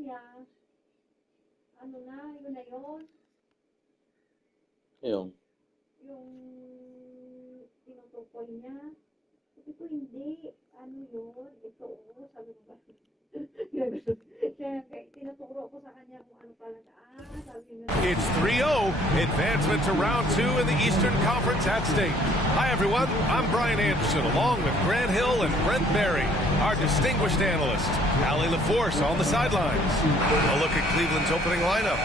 niya, ano na, yun na yun. Yung tinutukoy niya. Sabi ko, hindi. Ano yun? Ito, sabi ko ba? Tinuturo ko sa kanya kung ano pala. Sabi niya. It's 3-0. Advancement to round 2 in the Eastern Conference at stake. Hi, everyone. I'm Brian Anderson, along with Grant Hill and Brent Barry, our distinguished analyst. Allie LaForce on the sidelines. A look at Cleveland's opening lineup.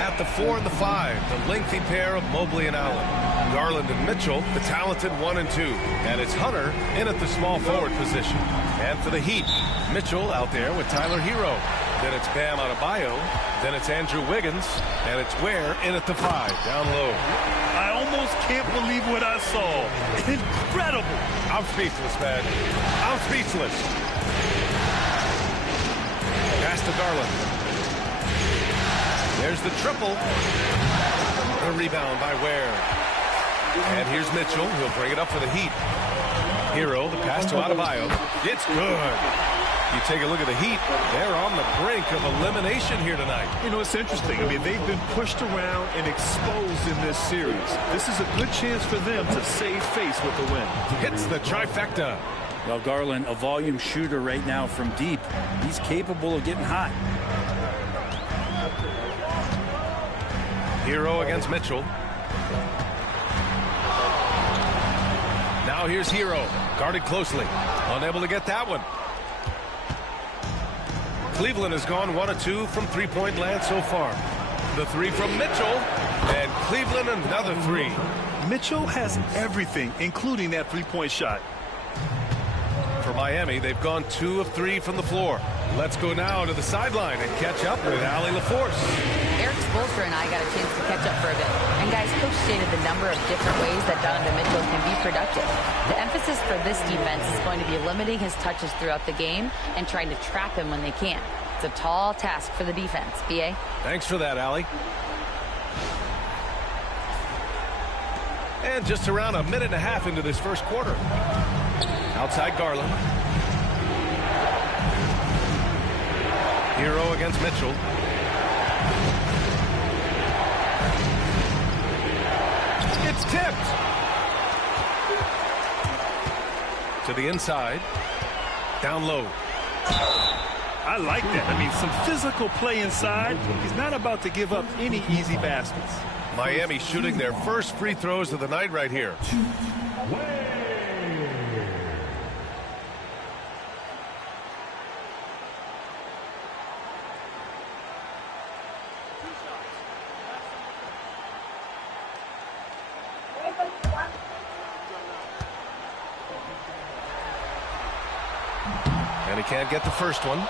At the 4 and the 5, the lengthy pair of Mobley and Allen. Garland and Mitchell, the talented 1 and 2. And it's Hunter in at the small forward position. And for the Heat, Mitchell out there with Tyler Hero. Then it's Bam Adebayo. Then it's Andrew Wiggins. And it's Ware in at the 5, down low. I almost can't believe what I saw. Incredible. I'm speechless, man. I'm speechless. Pass to Garland. There's the triple. The rebound by Ware. And here's Mitchell. He'll bring it up for the Heat. Hero, the pass to Adebayo. It's good. You take a look at the Heat. They're on the brink of elimination here tonight. You know, it's interesting. I mean, they've been pushed around and exposed in this series. This is a good chance for them to save face with the win. Hits the trifecta. Well, Garland, a volume shooter right now from deep. He's capable of getting hot. Hero against Mitchell. Now here's Hero, guarded closely. Unable to get that one. Cleveland has gone 1 of 2 from three-point land so far. The 3 from Mitchell, and Cleveland another 3. Mitchell has everything, including that three-point shot. For Miami, they've gone 2 of 3 from the floor. Let's go now to the sideline and catch up with Allie LaForce. Erik Spoelstra and I got a chance to catch up for a bit. And guys, Coach stated the number of different ways that Donovan Mitchell can be productive. The emphasis for this defense is going to be limiting his touches throughout the game and trying to trap him when they can. It's a tall task for the defense. B.A.? Thanks for that, Allie. And just around a minute and a half into this first quarter. Outside Garland. Hero against Mitchell. It's tipped. To the inside. Down low. I like that. I mean, some physical play inside. He's not about to give up any easy baskets. Miami shooting their first free throws of the night right here. And he can't get the first one.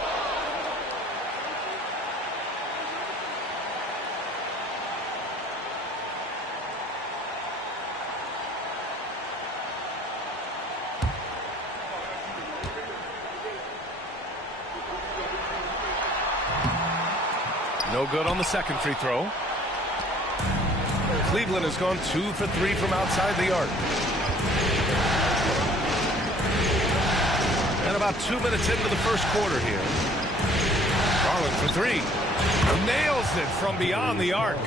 No good on the second free throw. Cleveland has gone 2 for 3 from outside the arc. And about 2 minutes into the first quarter here. Garland for 3. Nails it from beyond the arc.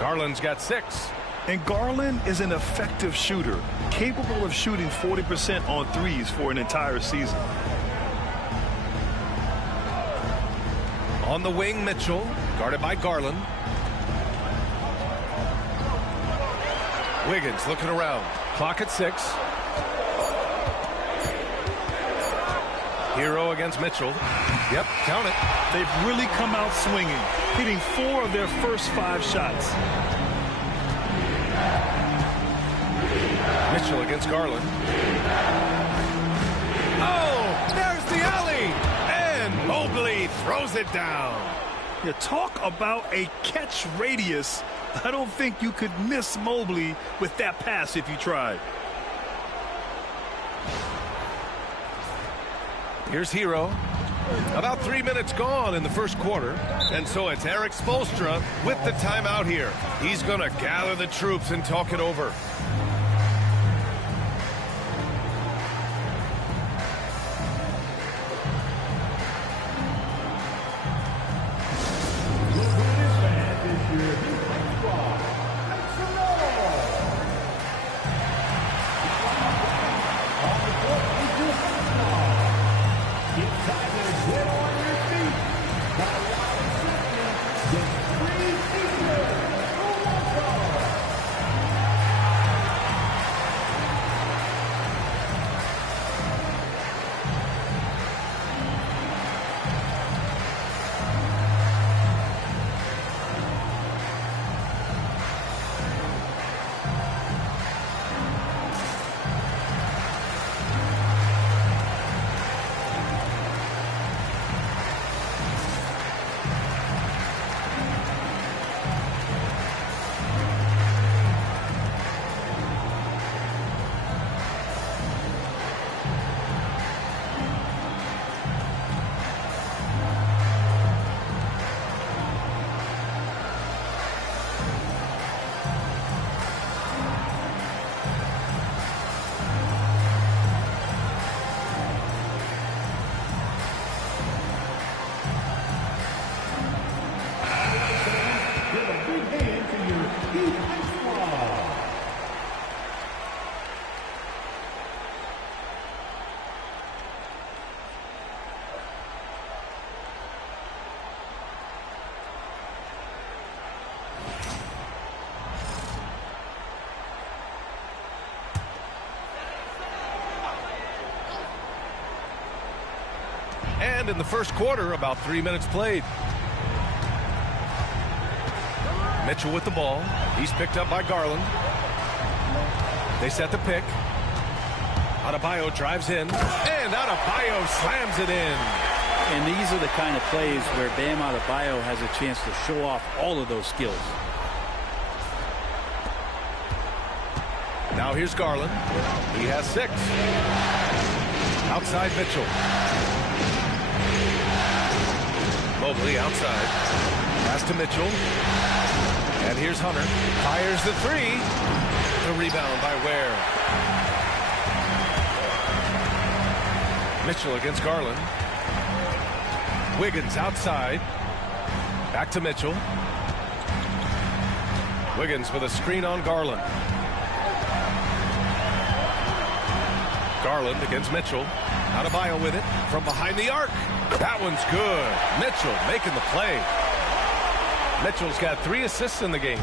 Garland's got 6. And Garland is an effective shooter, capable of shooting 40% on threes for an entire season. On the wing, Mitchell, guarded by Garland. Wiggins looking around. Clock at 6. Hero against Mitchell. Yep, count it. They've really come out swinging, hitting 4 of their first 5 shots. Mitchell against Garland. Oh, there's the alley. And Mobley throws it down. You talk about a catch radius. I don't think you could miss Mobley with that pass if you tried. Here's Hero. About 3 minutes gone in the first quarter. And so it's Erik Spoelstra with the timeout here. He's going to gather the troops and talk it over. And in the first quarter, about 3 minutes played. Mitchell with the ball. He's picked up by Garland. They set the pick. Adebayo drives in, and Adebayo slams it in. And these are the kind of plays where Bam Adebayo has a chance to show off all of those skills. Now here's Garland. He has 6. Outside Mitchell. Mobley outside. Pass to Mitchell. And here's Hunter. Fires the 3. The rebound by Ware. Mitchell against Garland. Wiggins outside. Back to Mitchell. Wiggins with a screen on Garland. Garland against Mitchell. Adebayo with it from behind the arc. That one's good. Mitchell making the play. Mitchell's got 3 assists in the game.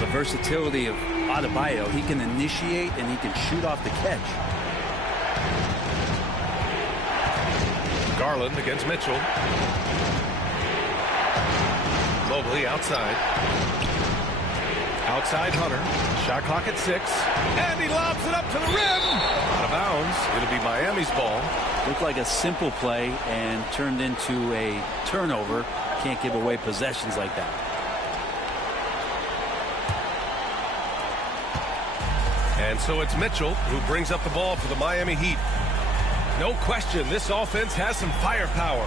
The versatility of Adebayo, he can initiate and he can shoot off the catch. Garland against Mitchell. Mobley outside. Outside Hunter. Shot clock at 6. And he lobs it up to the rim. Out of bounds. It'll be Miami's ball. Looked like a simple play and turned into a turnover. Can't give away possessions like that. And so it's Mitchell who brings up the ball for the Miami Heat. No question, this offense has some firepower.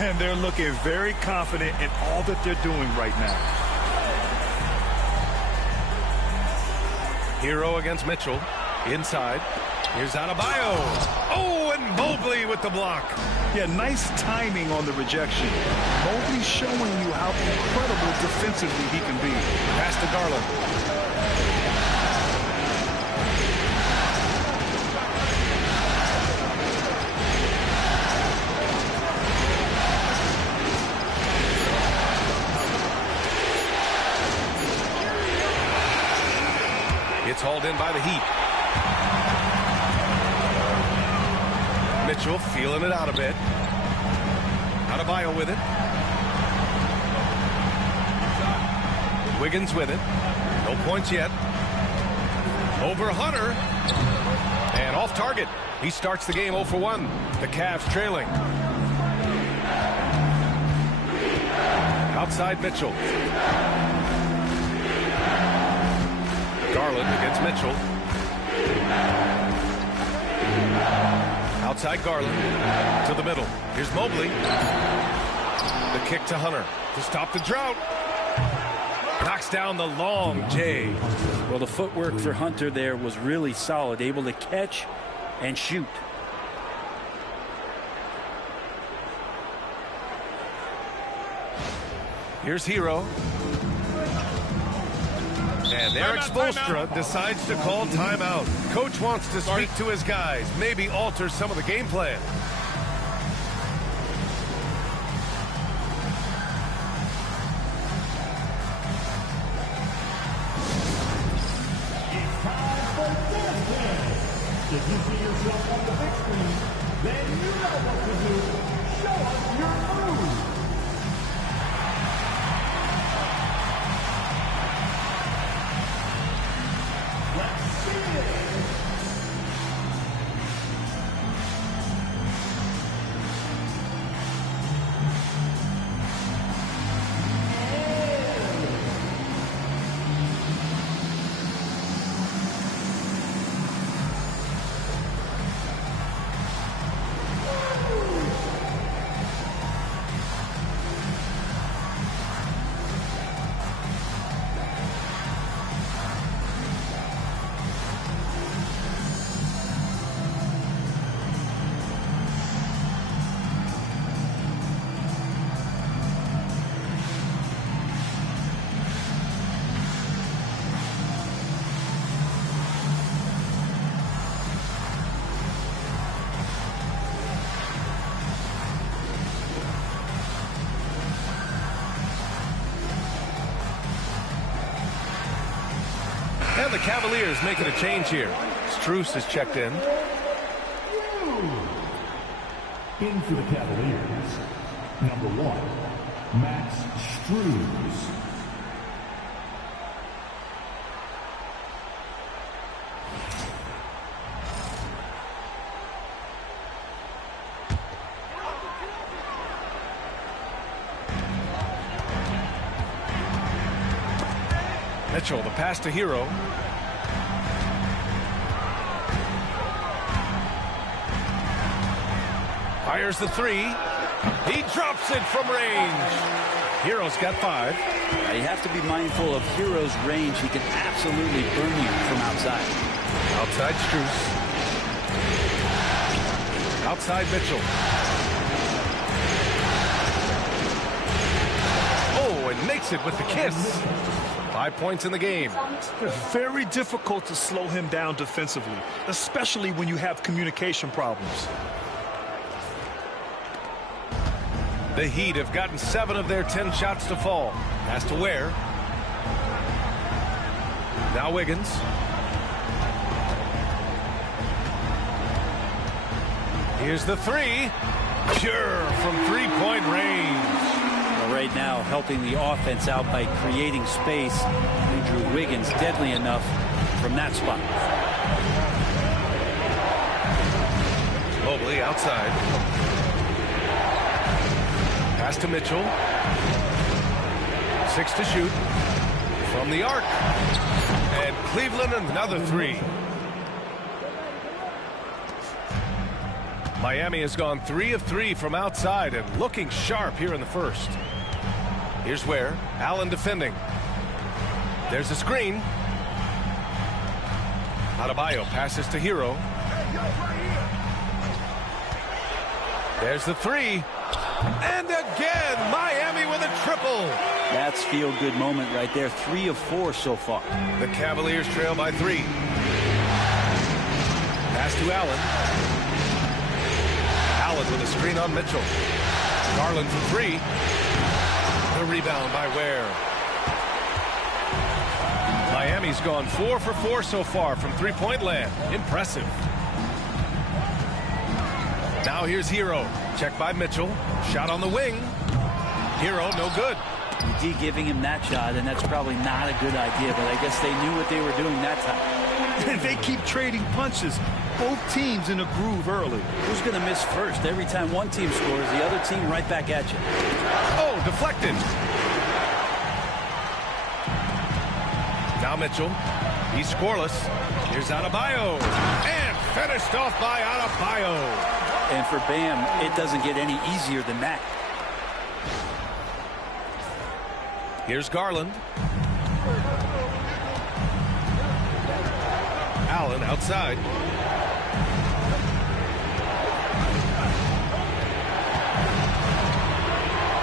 And they're looking very confident in all that they're doing right now. Hero against Mitchell. Inside. Here's Adebayo. Oh, and Mobley with the block. Yeah, nice timing on the rejection. Mobley's showing you how incredible defensively he can be. Pass to Garland. It's hauled in by the Heat. Mitchell feeling it out a bit. Adebayo with it. Wiggins with it. No points yet. Over Hunter. And off target. He starts the game 0 for 1. The Cavs trailing. Outside Mitchell. Garland against Mitchell. Outside Garland to the middle. Here's Mobley. The kick to Hunter to stop the drought. Knocks down the long J. Well, the footwork for Hunter there was really solid, able to catch and shoot. Here's Hero. And Eric Spoelstra decides to call timeout. Coach wants to speak to his guys, maybe alter some of the game plan. It's time for dance. If you see yourself on the big screen, then you know what to do. Show us your moves. Let's see it. And the Cavaliers making a change here. Strus is checked in. In for the Cavaliers, number 1, Max Strus. Mitchell, the pass to Hero. Fires the three. He drops it from range. Hero's got 5. You have to be mindful of Hero's range. He can absolutely burn you from outside. Outside Strus. Outside Mitchell. Oh, and makes it with the kiss. 5 points in the game. Very difficult to slow him down defensively, especially when you have communication problems. The Heat have gotten 7 of their 10 shots to fall. Has to Ware. Now Wiggins. Here's the three. Pure from three-point range. Well, right now, helping the offense out by creating space. Andrew Wiggins deadly enough from that spot. Mobley outside. Pass to Mitchell. 6 to shoot. From the arc. And Cleveland another three. Miami has gone 3 of 3 from outside and looking sharp here in the first. Here's Ware. Allen defending. There's a screen. Adebayo passes to Hero. There's the three. And again, Miami with a triple. That's feel-good moment right there. 3 of 4 so far. The Cavaliers trail by 3. Pass to Allen. Allen with a screen on Mitchell. Garland for 3. The rebound by Ware. Miami's gone 4 for 4 so far from three-point land. Impressive. Now here's Hero. Check by Mitchell. Shot on the wing. Hero, no good. D giving him that shot, and that's probably not a good idea, but I guess they knew what they were doing that time. They keep trading punches. Both teams in a groove early. Who's going to miss first? Every time one team scores, the other team right back at you. Oh, deflected. Now Mitchell. He's scoreless. Here's Adebayo. And finished off by Adebayo. And for Bam, it doesn't get any easier than that. Here's Garland. Allen outside.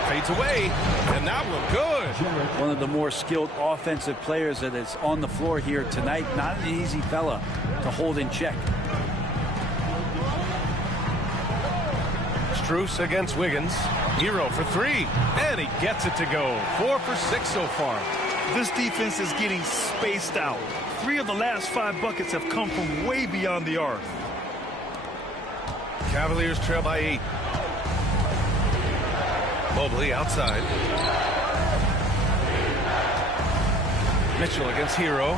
Fades away, and that one good. One of the more skilled offensive players that is on the floor here tonight. Not an easy fella to hold in check. Strus against Wiggins. Hero for 3, and he gets it to go. 4 for 6 so far. This defense is getting spaced out. 3 of the last 5 buckets have come from way beyond the arc. Cavaliers trail by 8. Mobley outside. Mitchell against Hero.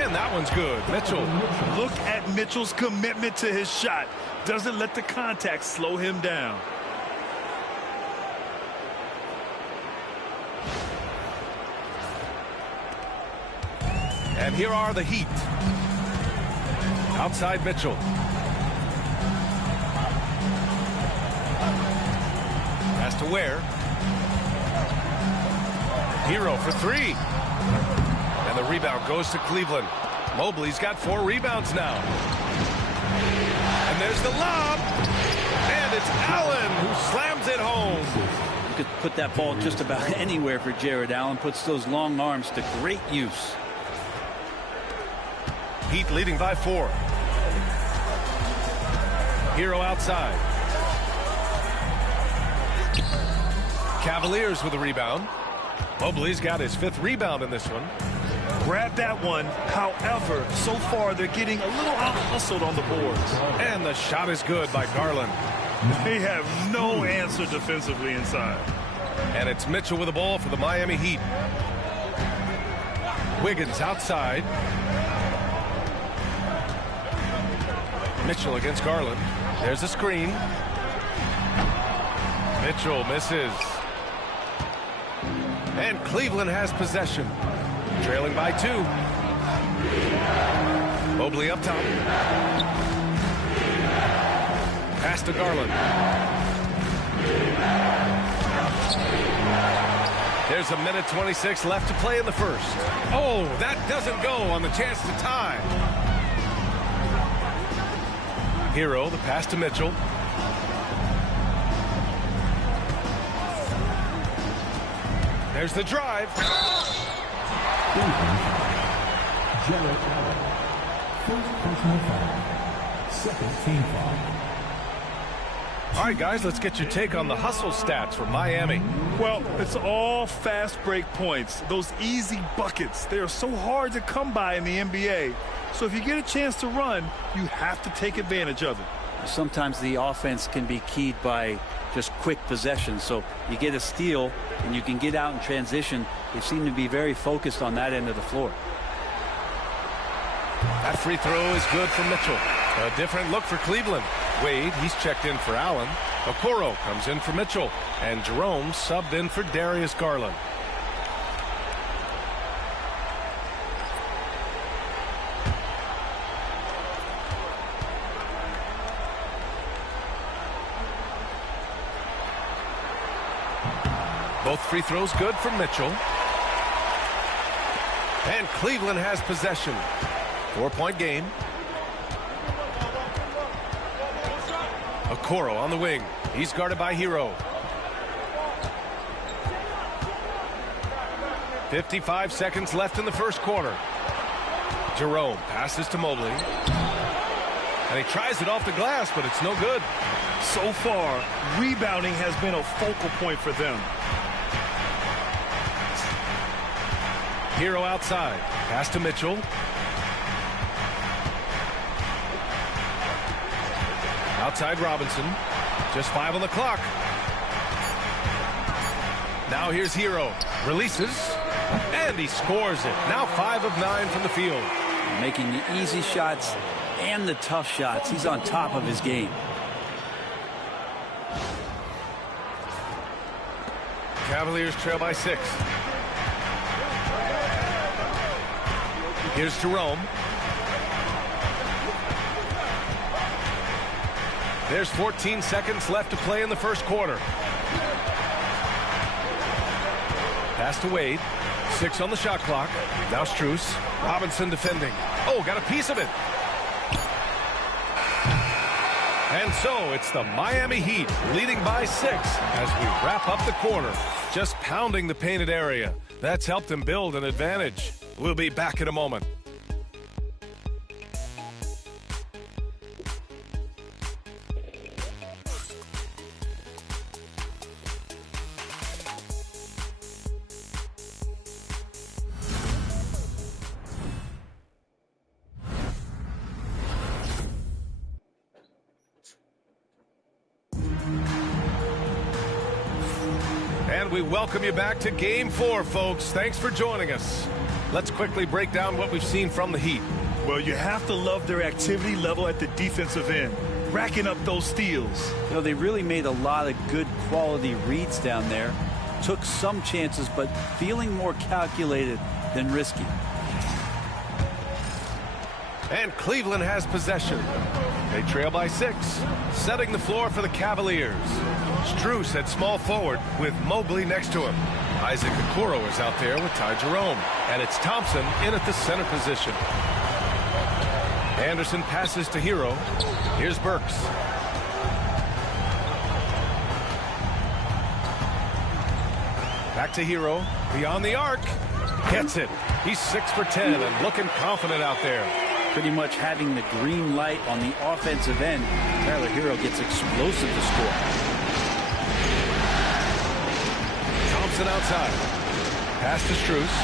And that one's good. Mitchell. Look at Mitchell's commitment to his shot. Doesn't let the contact slow him down. And here are the Heat. Outside Mitchell. Pass to Ware. Hero for 3. And the rebound goes to Cleveland. Mobley's got 4 rebounds now. And there's the lob. And it's Allen who slams it home. You could put that ball just about anywhere for Jared Allen. Puts those long arms to great use. Heat leading by 4. Hero outside. Cavaliers with a rebound. Mobley's got his 5th rebound in this one. grabbed that one. However, so far they're getting a little out-hustled on the boards. And the shot is good by Garland. They have no answer defensively inside. And it's Mitchell with the ball for the Miami Heat. Wiggins outside. Mitchell against Garland. There's a screen. Mitchell misses. And Cleveland has possession. Trailing by 2. Mobley up top. Pass to Garland. There's 1:26 left to play in the first. Oh, that doesn't go on the chance to tie. Hero, the pass to Mitchell. There's the drive. Jarrett Allen. First personal foul. Second team foul. All right, guys, let's get your take on the hustle stats for Miami. Well, it's all fast break points. Those easy buckets. They are so hard to come by in the NBA. So if you get a chance to run, you have to take advantage of it. Sometimes the offense can be keyed by just quick possession. So you get a steal and you can get out in transition. They seem to be very focused on that end of the floor. That free throw is good for Mitchell. A different look for Cleveland. Wade, he's checked in for Allen. Okoro comes in for Mitchell. And Jerome subbed in for Darius Garland. Both free throws good for Mitchell. And Cleveland has possession. 4-point game. Okoro on the wing. He's guarded by Hero. 55 seconds left in the first quarter. Jerome passes to Mobley. And he tries it off the glass, but it's no good. So far, rebounding has been a focal point for them. Hero outside. Pass to Mitchell. Outside Robinson. Just 5 on the clock. Now here's Hero. Releases. And he scores it. Now 5 of 9 from the field. Making the easy shots and the tough shots. He's on top of his game. Cavaliers trail by 6. Here's Jerome. There's 14 seconds left to play in the first quarter. Pass to Wade. 6 on the shot clock. Now Strus. Robinson defending. Oh, got a piece of it. And so it's the Miami Heat leading by 6 as we wrap up the quarter. Just pounding the painted area. That's helped them build an advantage. We'll be back in a moment. And we welcome you back to Game 4, folks. Thanks for joining us. Let's quickly break down what we've seen from the Heat. Well, you have to love their activity level at the defensive end, racking up those steals. You know, they really made a lot of good quality reads down there. Took some chances, but feeling more calculated than risky. And Cleveland has possession. They trail by 6, setting the floor for the Cavaliers. Strus at small forward with Mobley next to him. Isaac Okoro is out there with Ty Jerome. And it's Thompson in at the center position. Anderson passes to Hero. Here's Burks. Back to Hero. Beyond the arc. Gets it. He's 6 for 10 and looking confident out there. Pretty much having the green light on the offensive end. Tyler Hero gets explosive to score. Thompson outside. Pass to Strus.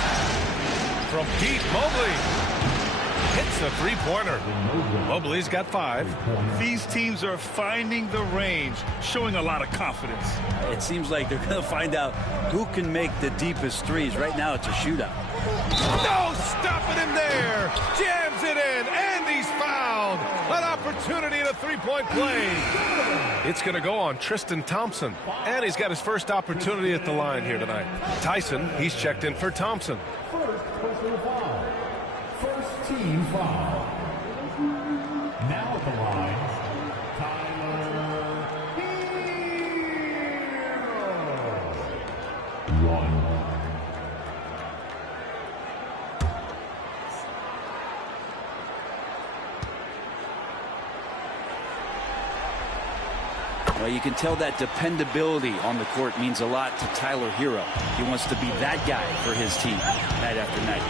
from deep, Mobley hits a three-pointer. Mobley's got 5. These teams are finding the range, showing a lot of confidence. It seems like they're going to find out who can make the deepest threes. Right now, it's a shootout. No, stopping him there. Jams it in, and he's fouled. An opportunity at a three-point play. It's going to go on Tristan Thompson, and he's got his first opportunity at the line here tonight. Tyson, he's checked in for Thompson. First personal foul. First team foul. Now at the line, Tyler Hero. 1. Well, you can tell that dependability on the court means a lot to Tyler Hero. He wants to be that guy for his team night after night.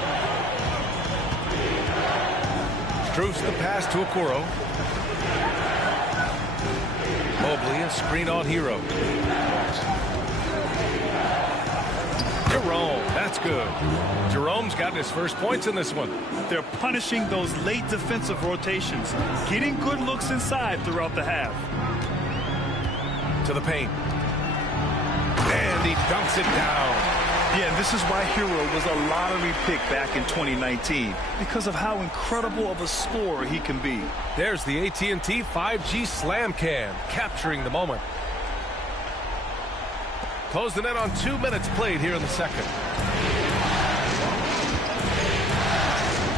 Strus the pass to Okoro. Mobley, a screen on Hero. Jerome, that's good. Jerome's gotten his first points in this one. They're punishing those late defensive rotations, getting good looks inside throughout the half. To the paint. And he dunks it down. Yeah, and this is why Hero was a lottery pick back in 2019, because of how incredible of a scorer he can be. There's the AT&T 5G Slam Cam, capturing the moment. Closing in on 2 minutes played here in the second.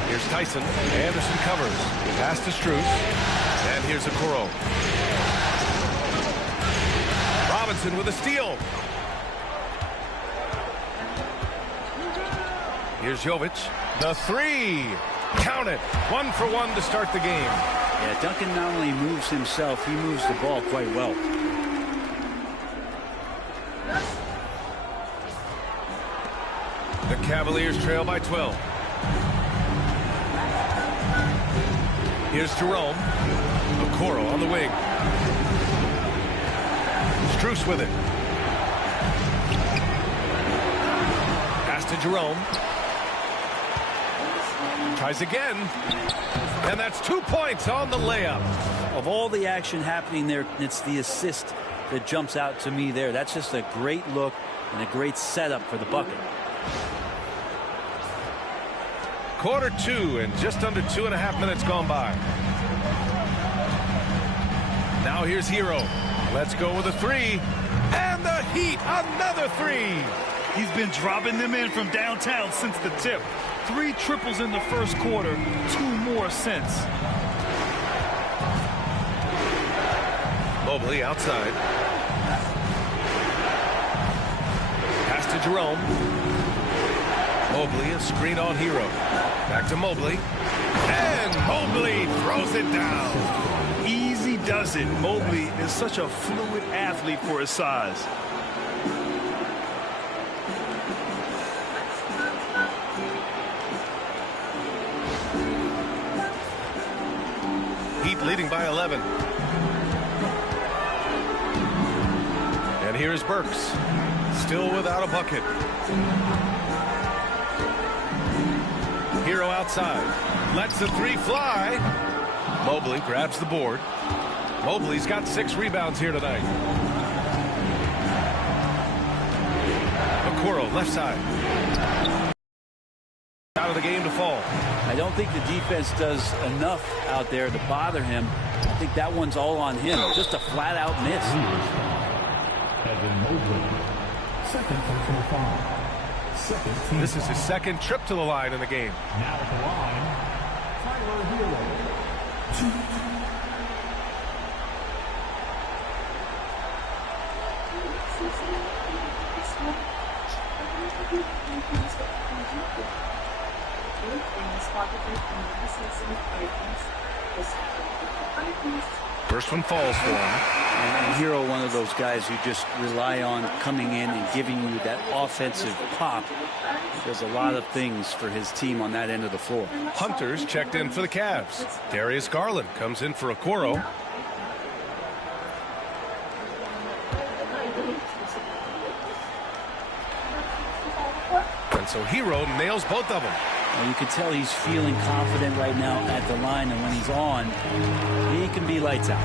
Here's Tyson. Anderson covers. Pass to Strus. And here's Okoro. Robinson with a steal. Here's Jovic. The 3. Count it. 1 for 1 to start the game. Yeah, Duncan not only moves himself, he moves the ball quite well. The Cavaliers trail by 12. Here's Jerome. Okoro on the wing. Strus with it. Pass to Jerome. Tries again. And that's 2 points on the layup. Of all the action happening there, it's the assist that jumps out to me there. That's just a great look and a great setup for the bucket. Quarter 2 and just under 2.5 minutes gone by. Now here's Hero. Let's go with a 3. And the Heat, another 3. He's been dropping them in from downtown since the tip. 3 triples in the first quarter, 2 more since. Mobley outside. Pass to Jerome. Mobley, a screen on Hero. Back to Mobley. And Mobley throws it down. Easy does it. Mobley is such a fluid athlete for his size. Heat leading by 11. And here's Burks. Still without a bucket. Hero outside. Lets the 3 fly. Mobley grabs the board. Mobley's got 6 rebounds here tonight. Okoro left side. Out of the game to fall. I don't think the defense does enough out there to bother him. I think that one's all on him. Just a flat-out miss. Evan Mobley. Second personal foul. Second team This is his second trip to the line in the game. Now at the line, Tyler Hero. 2. First one falls for him. And Hero, one of those guys who just rely on coming in and giving you that offensive pop. He does a lot of things for his team on that end of the floor. Hunter's checked in for the Cavs. Darius Garland comes in for Okoro. And so Hero nails both of them. You can tell he's feeling confident right now at the line, and when he's on, he can be lights out.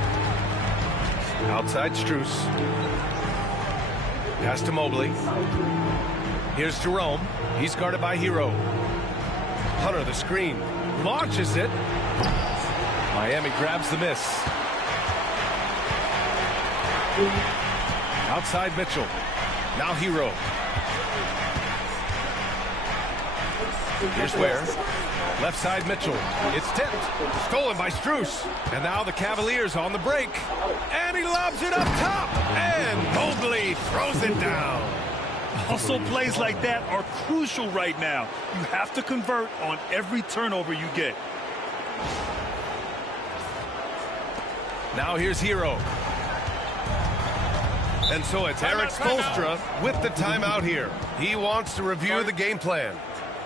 Outside Strus. Pass to Mobley. Here's Jerome. He's guarded by Hero. Hunter, the screen. Launches it. Miami grabs the miss. Outside Mitchell. Now Hero. Here's Ware. Left side Mitchell. It's tipped. Stolen by Strus. And now the Cavaliers on the break. And he lobs it up top. And Mobley throws it down. Also, plays like that are crucial right now. You have to convert on every turnover you get. Now here's Hero. And so it's Eric Spoelstra with the timeout here. He wants to review the game plan.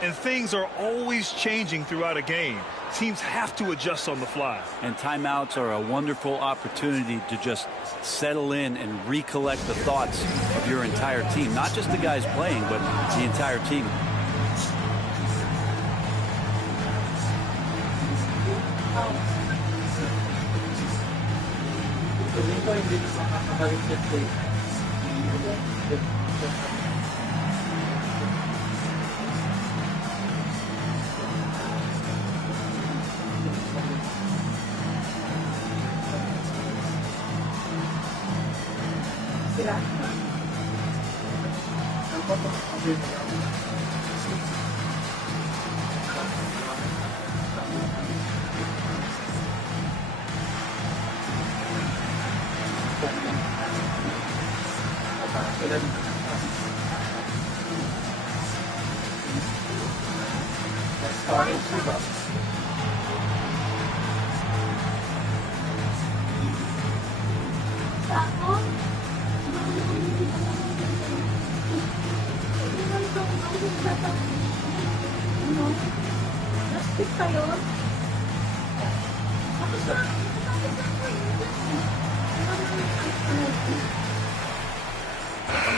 And things are always changing throughout a game. Teams have to adjust on the fly. And timeouts are a wonderful opportunity to just settle in and recollect the thoughts of your entire team. Not just the guys playing, but the entire team.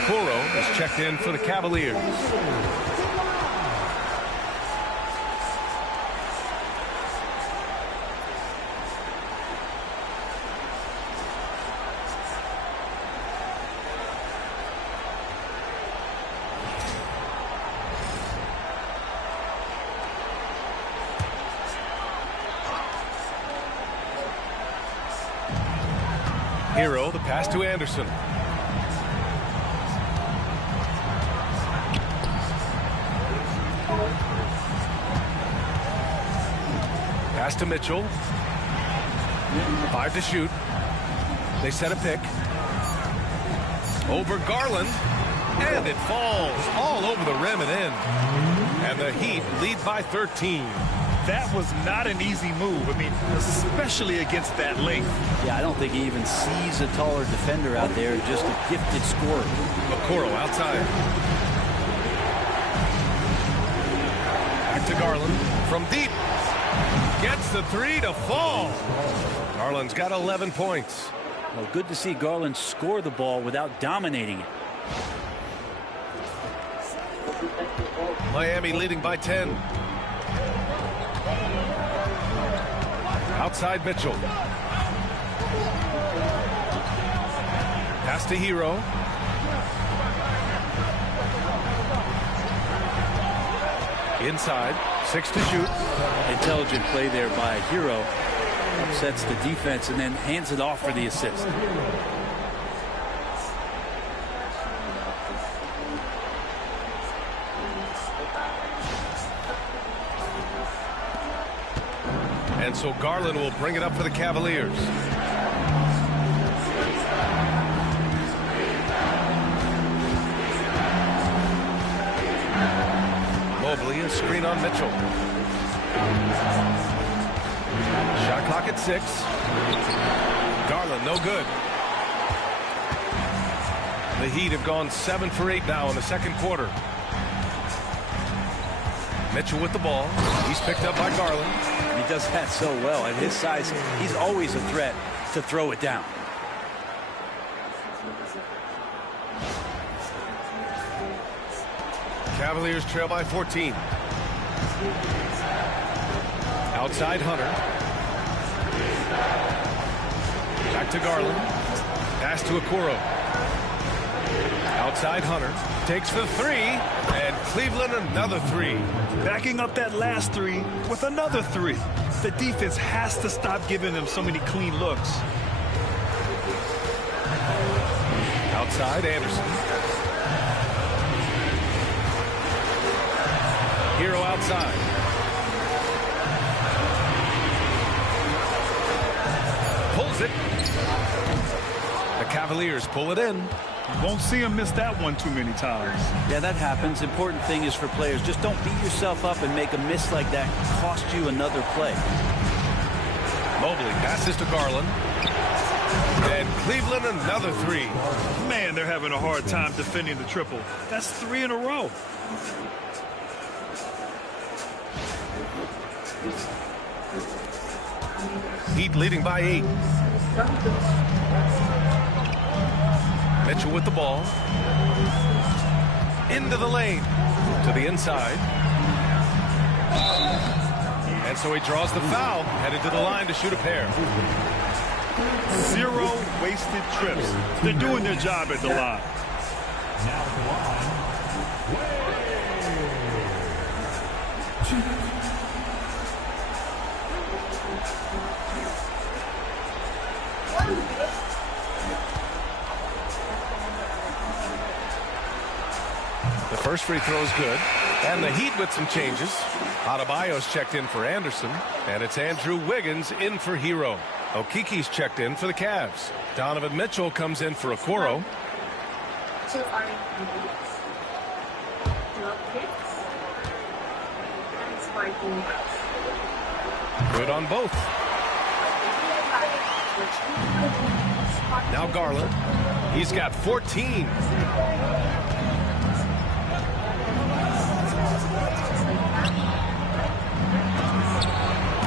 Okoro is checked in for the Cavaliers. Hero, the pass to Anderson. Pass to Mitchell. 5 to shoot. They set a pick. Over Garland. And it falls all over the rim and in. And the Heat lead by 13. That was not an easy move. I mean, especially against that length. Yeah, I don't think he even sees a taller defender out there, just a gifted scorer. Okoro outside. Back to Garland from deep. Gets the three to fall. Garland's got 11 points. Well, good to see Garland score the ball without dominating it. Miami leading by 10. Outside Mitchell. Pass to Hero. Inside. 6 to shoot. Intelligent play there by Hero. Upsets the defense and then hands it off for the assist. And so Garland will bring it up for the Cavaliers. Mobley, a screen on Mitchell. Shot clock at 6. Garland, no good. The Heat have gone 7 for 8 now in the second quarter. Mitchell with the ball. He's picked up by Garland. He does that so well. At his size, he's always a threat to throw it down. Cavaliers trail by 14. Outside Hunter. Back to Garland. Pass to Okoro. Outside Hunter. Takes the three. And Cleveland another three. Backing up that last three with another three. The defense has to stop giving them so many clean looks. Outside Anderson. Hero outside. Pulls it. The Cavaliers pull it in. You won't see him miss that one too many times. Yeah, that happens. Important thing is for players, just don't beat yourself up and make a miss like that cost you another play. Mobley passes to Garland. And Cleveland another three. Man, they're having a hard time defending the triple. That's 3 in a row. Heat leading by 8. Mitchell with the ball. Into the lane. To the inside. And so he draws the foul. Headed to the line to shoot a pair. 0 wasted trips. They're doing their job at the line. Now at the line, The first free throw is good. And the Heat with some changes. Adebayo's checked in for Anderson. And it's Andrew Wiggins in for Hero. Okiki's checked in for the Cavs. Donovan Mitchell comes in for Okoro. Good on both. Now Garland. He's got 14.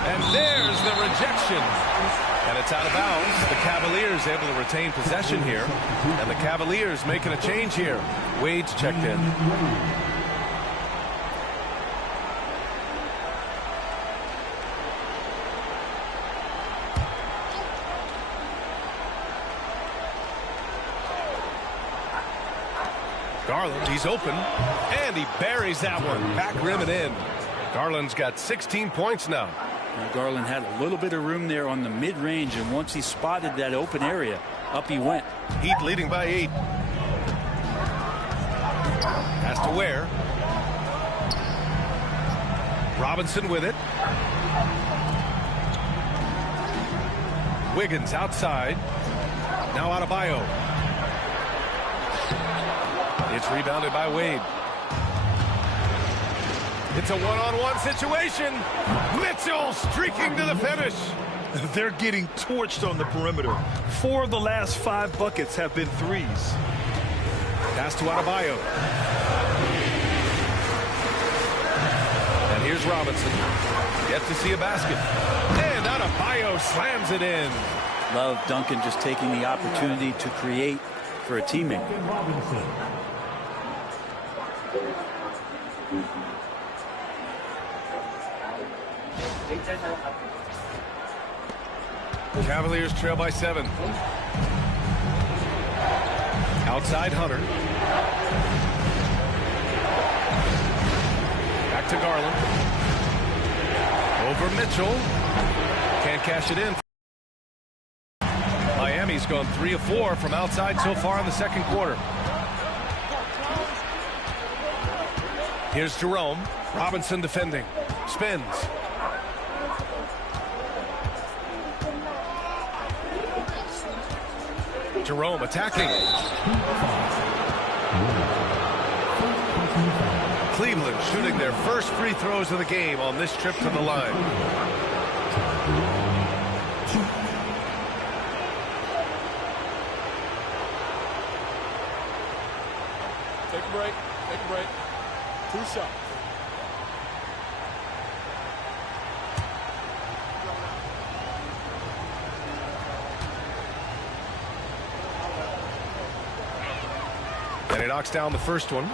And there's the rejection. And it's out of bounds. The Cavaliers able to retain possession here. And the Cavaliers making a change here. Wade's checked in. Garland, he's open. And he buries that one. Back rim and in. Garland's got 16 points now. And Garland had a little bit of room there on the mid-range, and once he spotted that open area, up he went. Heat leading by 8. Has to Ware. Robinson with it. Wiggins outside. Now Adebayo. It's rebounded by Wade. It's a one-on-one situation. Mitchell streaking to the finish. They're getting torched on the perimeter. 4 of the last 5 buckets have been threes. Pass to Adebayo. And here's Robinson. Yet to see a basket. And Adebayo slams it in. Love Duncan just taking the opportunity to create for a teammate. Robinson. Cavaliers trail by 7. Outside Hunter. Back to Garland. Over Mitchell. Can't cash it in. Miami's gone 3 of 4 from outside so far in the second quarter. Here's Jerome. Robinson defending. Spins. Jerome attacking. Cleveland shooting their first free throws of the game on this trip to the line. Take a break. Take a break. 2 shots. And he knocks down the first one.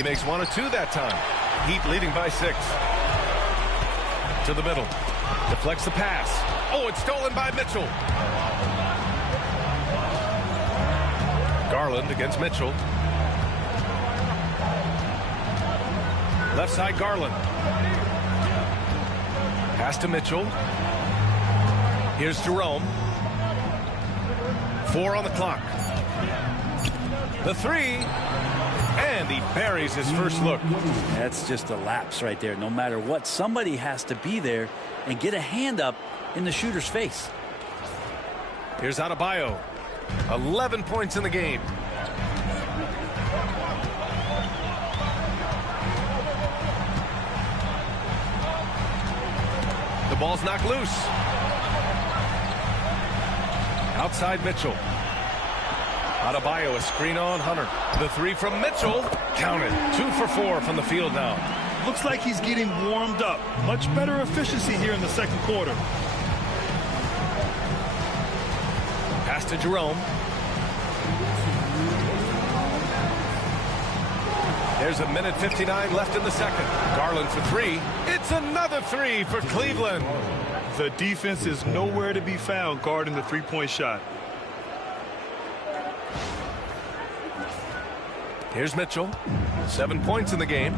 He makes 1 of 2 that time. Heat leading by 6. To the middle. Deflects the pass. Oh, it's stolen by Mitchell. Garland against Mitchell. Left side Garland. Pass to Mitchell. Here's Jerome. 4 on the clock. The 3. And he buries his first look. That's just a lapse right there. No matter what, somebody has to be there and get a hand up in the shooter's face. Here's Adebayo. 11 points in the game. The ball's knocked loose. Outside Mitchell. Adebayo, a screen on Hunter. The 3 from Mitchell. Counted. 2 for 4 from the field now. Looks like he's getting warmed up. Much better efficiency here in the second quarter. Pass to Jerome. There's 1:59 left in the second. Garland for 3. It's another 3 for Cleveland. The defense is nowhere to be found guarding the three-point shot. Here's Mitchell. 7 points in the game.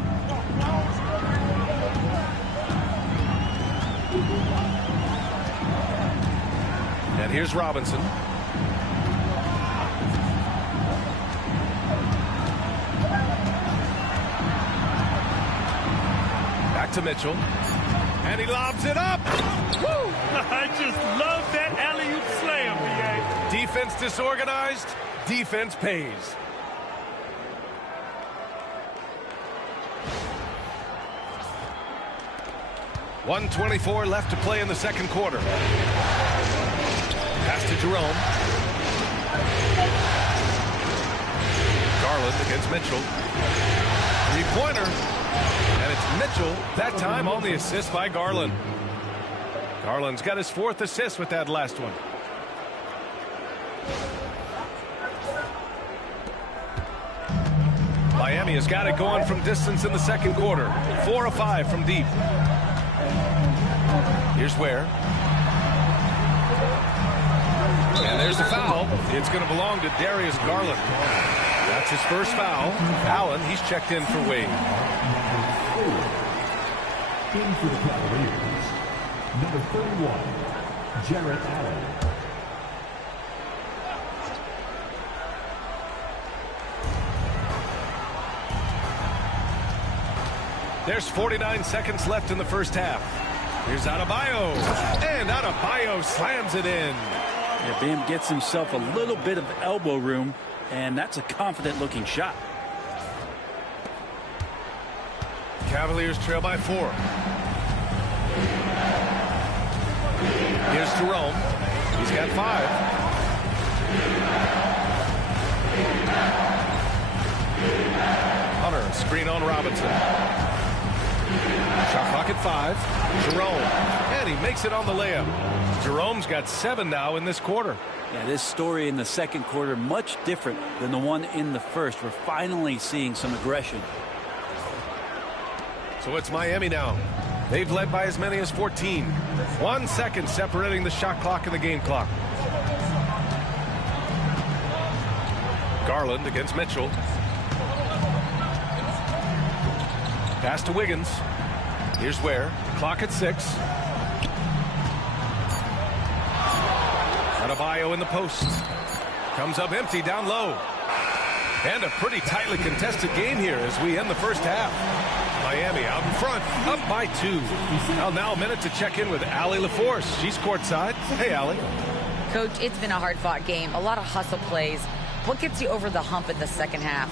And here's Robinson. Back to Mitchell. And he lobs it up. Woo! I just love that alley-oop slam, B.A. Defense disorganized. Defense pays. .124 left to play in the second quarter. Pass to Jerome. Garland against Mitchell. Three-pointer. And it's Mitchell, that time on the assist by Garland. Garland's got his 4th assist with that last one. Miami has got it going from distance in the second quarter. 4 of 5 from deep. Here's Ware. And there's the foul. It's going to belong to Darius Garland. That's his first foul. Allen, he's checked in for Wade. In for the Cavaliers, number 31, Jarrett Allen. There's 49 seconds left in the first half. Here's Adebayo. And Adebayo slams it in. Yeah, Bam gets himself a little bit of elbow room, and that's a confident-looking shot. Cavaliers trail by 4. Here's Jerome. He's got 5. Hunter, screen on Robinson. Shot clock at 5. Jerome. And he makes it on the layup. Jerome's got 7 now in this quarter. Yeah, this story in the second quarter much different than the one in the first. We're finally seeing some aggression. So it's Miami now. They've led by as many as 14. 1 second separating the shot clock and the game clock. Garland against Mitchell. Pass to Wiggins. Here's Ware. Clock at 6. Adebayo in the post. Comes up empty down low. And a pretty tightly contested game here as we end the first half. Miami out in front, up by 2. Well, now a minute to check in with Allie LaForce. She's courtside. Hey, Allie. Coach, it's been a hard-fought game. A lot of hustle plays. What gets you over the hump in the second half?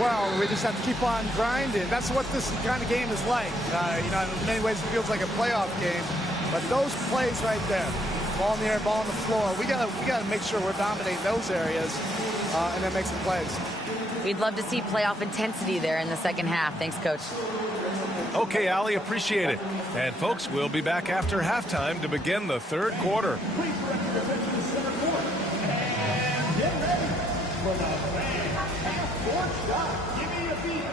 Well, we just have to keep on grinding. That's what this kind of game is like. You know, in many ways it feels like a playoff game. But those plays right there, ball in the air, ball on the floor, we gotta make sure we're dominating those areas and then make some plays. We'd love to see playoff intensity there in the second half. Thanks, Coach. Okay, Allie, appreciate it. And, folks, we'll be back after halftime to begin the third quarter. for the man, half-court shot. Give me a beat.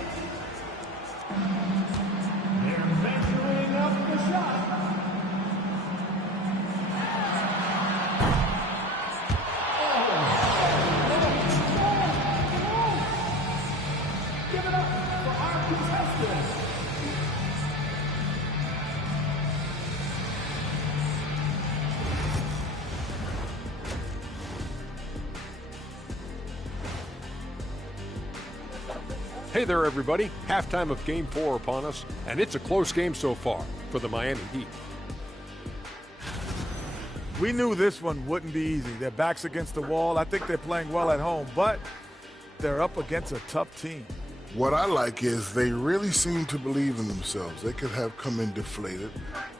They're measuring up the shot. Give it up for our contestant. Hey there, everybody. Halftime of Game 4 upon us, and it's a close game so far for the Miami Heat. We knew this one wouldn't be easy. Their backs against the wall. I think they're playing well at home, but they're up against a tough team. What I like is they really seem to believe in themselves. They could have come in deflated,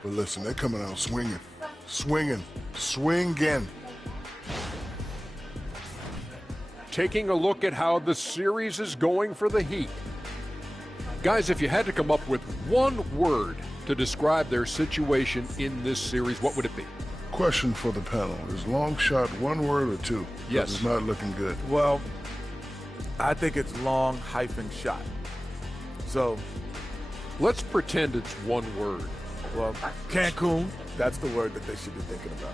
but listen, they're coming out swinging, swinging. Taking a look at how the series is going for the Heat. Guys, if you had to come up with one word to describe their situation in this series, what would it be? Question for the panel. Is long shot one word or two? Yes. It's not looking good. Well, I think it's long hyphen shot. So, let's pretend it's one word. Well, Cancun, that's the word that they should be thinking about.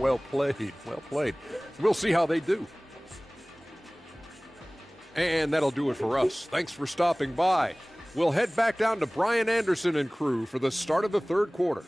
Well played, well played. We'll see how they do. And that'll do it for us. Thanks for stopping by. We'll head back down to Brian Anderson and crew for the start of the third quarter.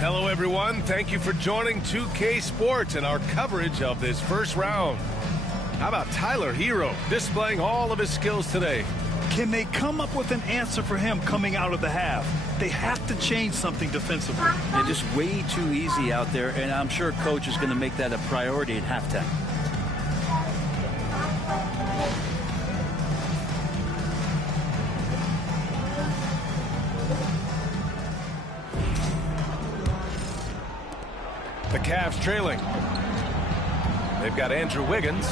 Hello, everyone. Thank you for joining 2K Sports and our coverage of this first round. How about Tyler Hero displaying all of his skills today? Can they come up with an answer for him coming out of the half? They have to change something defensively. They're just way too easy out there, and I'm sure Coach is going to make that a priority at halftime. The Cavs trailing. They've got Andrew Wiggins.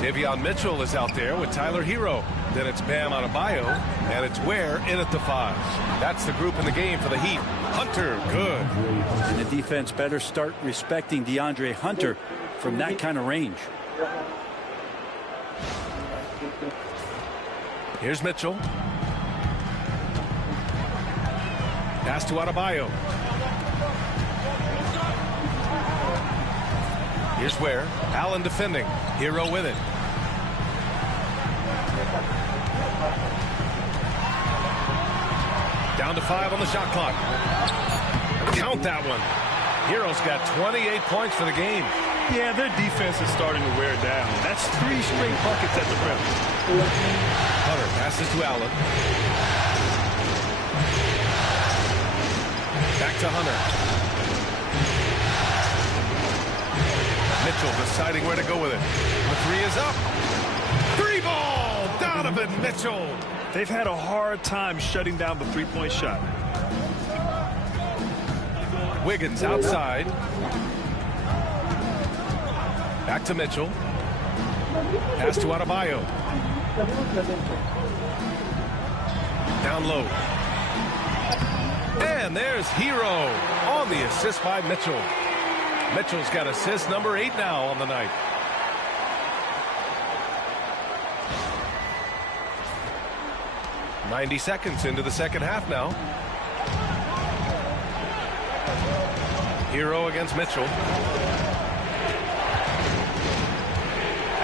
Davion Mitchell is out there with Tyler Hero. Then it's Bam Adebayo, and it's Ware in at the 5. That's the group in the game for the Heat. Hunter, good. And the defense better start respecting DeAndre Hunter from that kind of range. Here's Mitchell. Pass to Adebayo. Here's Ware. Allen defending. Hero with it. Down to 5 on the shot clock. Count that one. Hero's got 28 points for the game. Yeah, their defense is starting to wear down. That's 3 straight buckets at the rim. Hunter passes to Allen. Back to Hunter. Mitchell deciding where to go with it. The 3 is up. 3 ball! Donovan Mitchell. They've had a hard time shutting down the three-point shot. Wiggins outside. Back to Mitchell. Pass to Adebayo. Down low. And there's Hero on the assist by Mitchell. Mitchell's got assist number 8 now on the night. "90 seconds into the second half now. Hero against Mitchell.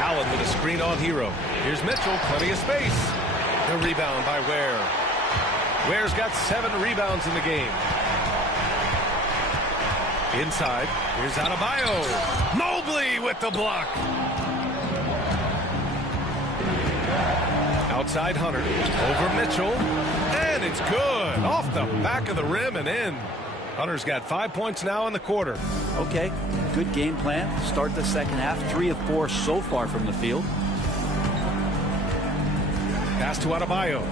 Allen with a screen on Hero. Here's Mitchell, plenty of space. The rebound by Ware. Ware's got 7 rebounds in the game. Inside, here's Adebayo. Mobley with the block. Outside Hunter, over Mitchell, and it's good. Off the back of the rim and in. Hunter's got 5 points now in the quarter. Okay, good game plan. Start the second half, 3 of 4 so far from the field. Pass to Adebayo.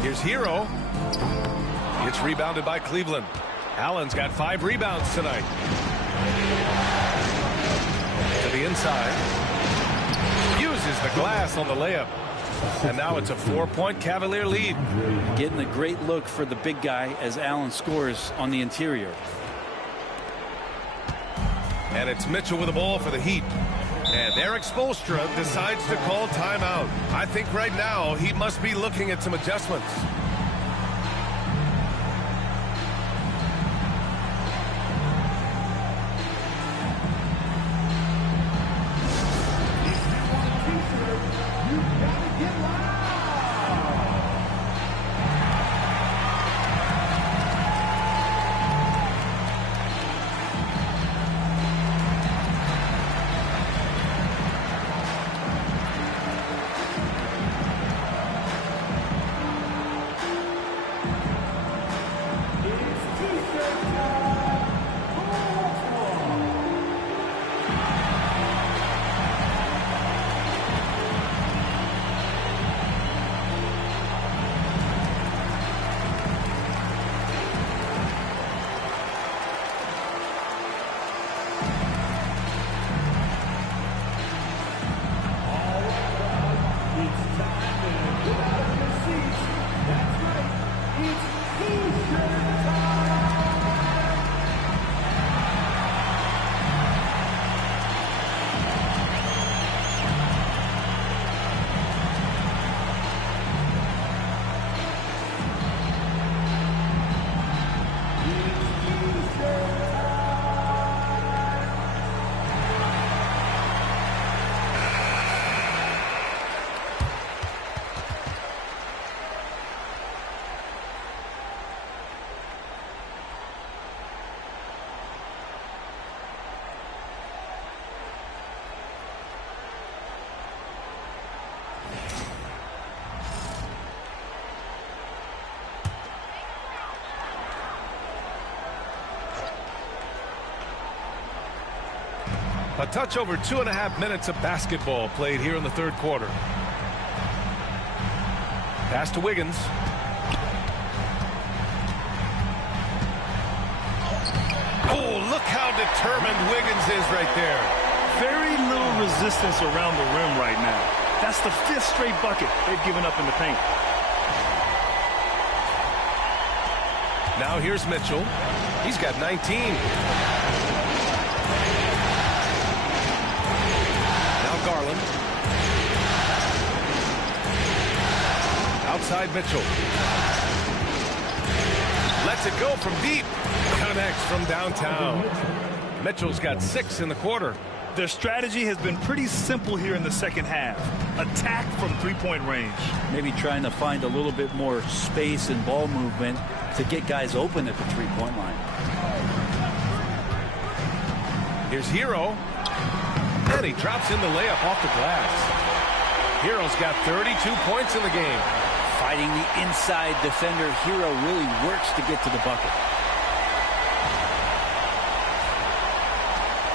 Here's Hero. It's rebounded by Cleveland. Allen's got 5 rebounds tonight. To the inside. uses the glass on the layup. And now it's a 4-point Cavalier lead. Getting a great look for the big guy as Allen scores on the interior. And it's Mitchell with the ball for the Heat. And Erik Spoelstra decides to call timeout. I think right now he must be looking at some adjustments. A touch over 2.5 minutes of basketball played here in the third quarter. Pass to Wiggins. Oh, look how determined Wiggins is right there. Very little resistance around the rim right now. That's the 5th straight bucket they've given up in the paint. Now here's Mitchell. He's got 19. Garland. Outside Mitchell. Lets it go from deep. Connects from downtown. Mitchell's got 6 in the quarter. Their strategy has been pretty simple here in the second half. Attack from three-point range. Maybe trying to find a little bit more space and ball movement to get guys open at the three-point line. Here's Hero. And he drops in the layup off the glass. Hero's got 32 points in the game. Fighting the inside defender, Hero really works to get to the bucket.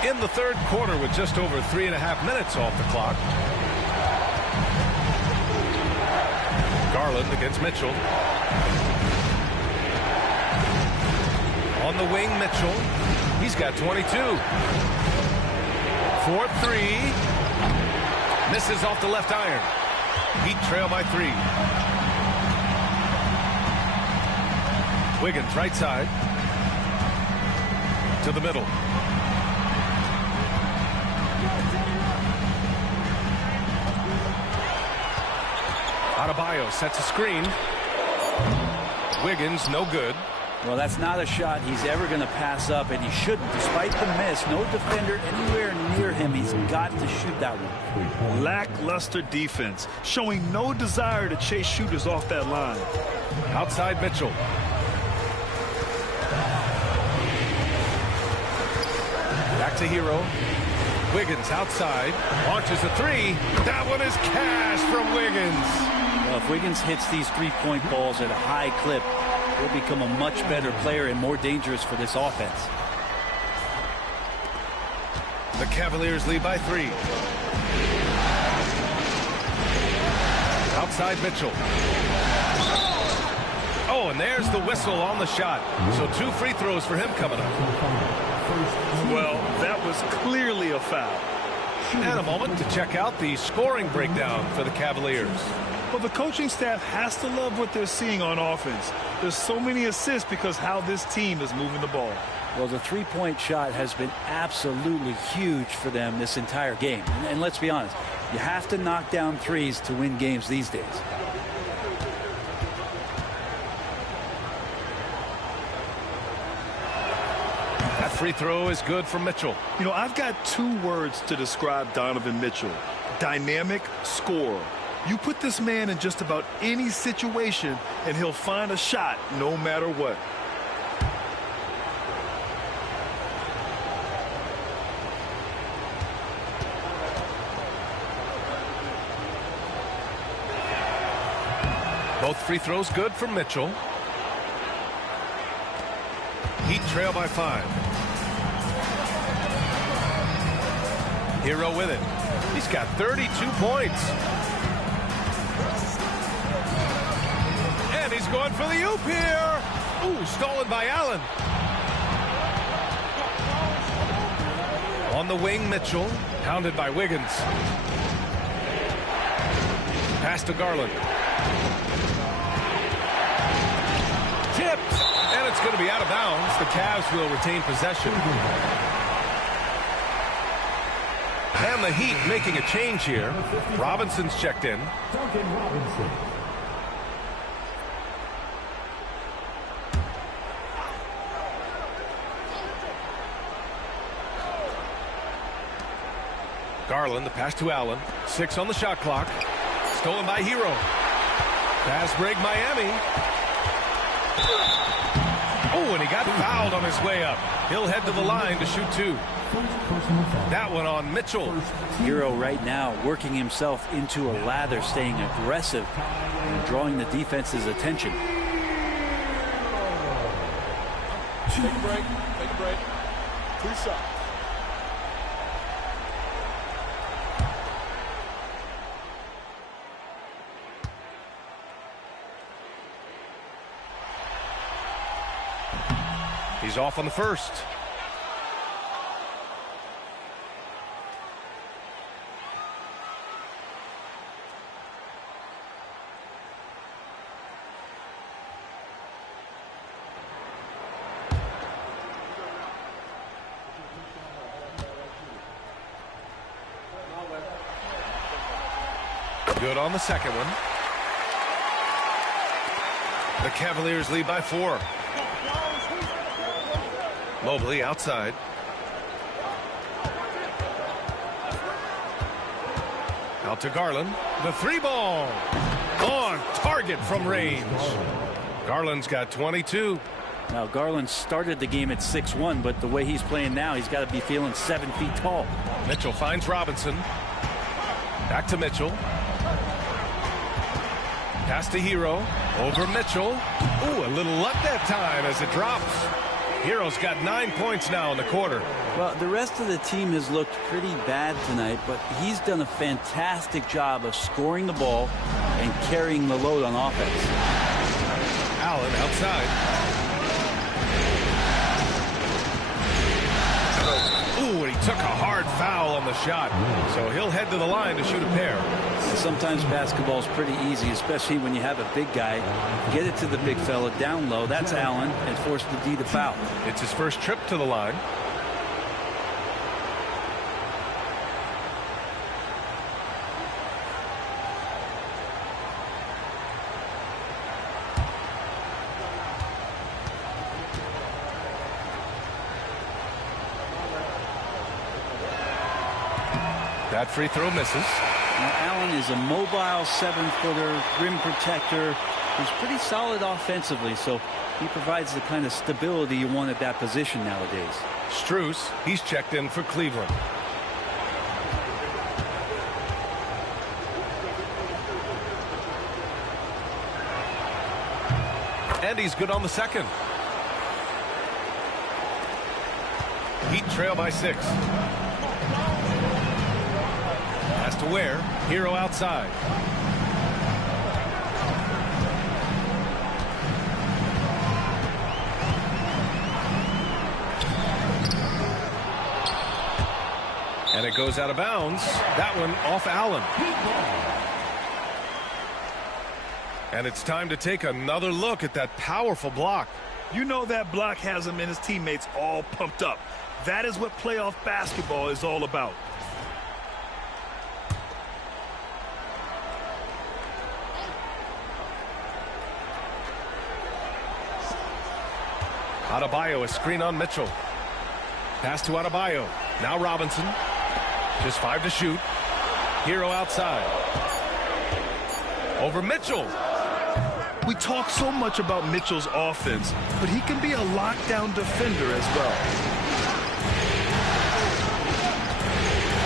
In the third quarter with just over 3.5 minutes off the clock. Garland against Mitchell. On the wing, Mitchell. He's got 22. 4-3. Misses off the left iron. Heat trail by 3. Wiggins right side. To the middle. Adebayo sets a screen. Wiggins no good. Well, that's not a shot he's ever going to pass up, and he shouldn't. Despite the miss, no defender anywhere near him. He's got to shoot that one. Lackluster defense, showing no desire to chase shooters off that line. Outside Mitchell. Back to Hero. Wiggins outside. Launches a 3. That one is cash from Wiggins. Well, if Wiggins hits these three-point balls at a high clip, he'll become a much better player and more dangerous for this offense. The Cavaliers lead by 3. Outside Mitchell. Oh, and there's the whistle on the shot. So 2 free throws for him coming up. Well, that was clearly a foul. And a moment to check out the scoring breakdown for the Cavaliers. Well, the coaching staff has to love what they're seeing on offense. There's so many assists because how this team is moving the ball. Well, the three-point shot has been absolutely huge for them this entire game. And let's be honest, you have to knock down threes to win games these days. That free throw is good for Mitchell. You know, I've got 2 words to describe Donovan Mitchell. Dynamic scorer. You put this man in just about any situation, and he'll find a shot no matter what. Both free throws good for Mitchell. Heat trail by 5. Hero with it. He's got 32 points. And he's going for the oop here. Ooh, stolen by Allen. On the wing, Mitchell. Pounded by Wiggins. Pass to Garland. Tipped. And it's going to be out of bounds. The Cavs will retain possession. And the Heat making a change here. Robinson's checked in. Duncan Robinson. Garland, the pass to Allen. 6 on the shot clock. Stolen by Hero. Pass break Miami. Oh, and he got fouled on his way up. He'll head to the line to shoot 2. That one on Mitchell. Hero right now working himself into a lather, staying aggressive and drawing the defense's attention. Take a break. Take a break. 2 shots. He's off on the first. Good on the second one. The Cavaliers lead by 4. Mobley outside. Out to Garland. The 3-ball. On target from range. Garland's got 22. Now, Garland started the game at 6'1", but the way he's playing now, he's got to be feeling 7 feet tall. Mitchell finds Robinson. Back to Mitchell. Pass to Hero. Over Mitchell. Ooh, a little luck that time as it drops. Hero's got 9 points now in the quarter. Well, the rest of the team has looked pretty bad tonight, but he's done a fantastic job of scoring the ball and carrying the load on offense. Allen outside. Ooh, and he took a hard foul on the shot. So he'll head to the line to shoot a pair. Sometimes basketball's pretty easy, especially when you have a big guy. Get it to the big fella down low. That's Allen, and force the D to foul. It's his first trip to the line. That free throw misses. Now, Allen is a mobile 7-footer, rim protector. He's pretty solid offensively, so he provides the kind of stability you want at that position nowadays. Strus, he's checked in for Cleveland. And he's good on the second. Heat trail by 6. Has to Ware. Hero outside. And it goes out of bounds. That one off Allen. And it's time to take another look at that powerful block. You know that block has him and his teammates all pumped up. That is what playoff basketball is all about. Adebayo, a screen on Mitchell. Pass to Adebayo. Now Robinson. Just 5 to shoot. Hero outside. Over Mitchell. We talk so much about Mitchell's offense, but he can be a lockdown defender as well.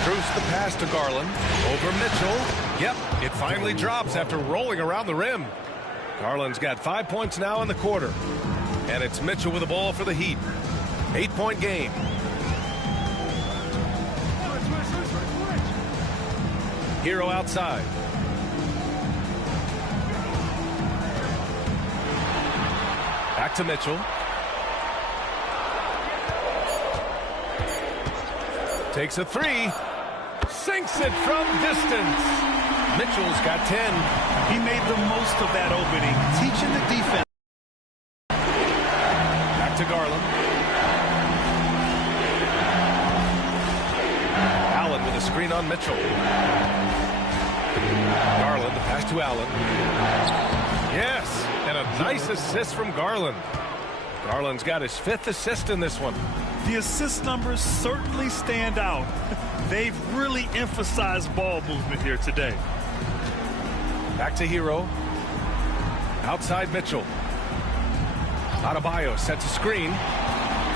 Bruce the pass to Garland. Over Mitchell. Yep, it finally drops after rolling around the rim. Garland's got 5 points now in the quarter. And it's Mitchell with the ball for the Heat. 8-point game. Hero outside. Back to Mitchell. Takes a 3. Sinks it from distance. Mitchell's got 10. He made the most of that opening, teaching the defense. Back to Garland. Allen with a screen on Mitchell. Garland, the pass to Allen. Yes, and a nice assist from Garland. Garland's got his 5th assist in this one. The assist numbers certainly stand out. They've really emphasized ball movement here today. Back to Hero. Outside Mitchell. Adebayo sets a screen.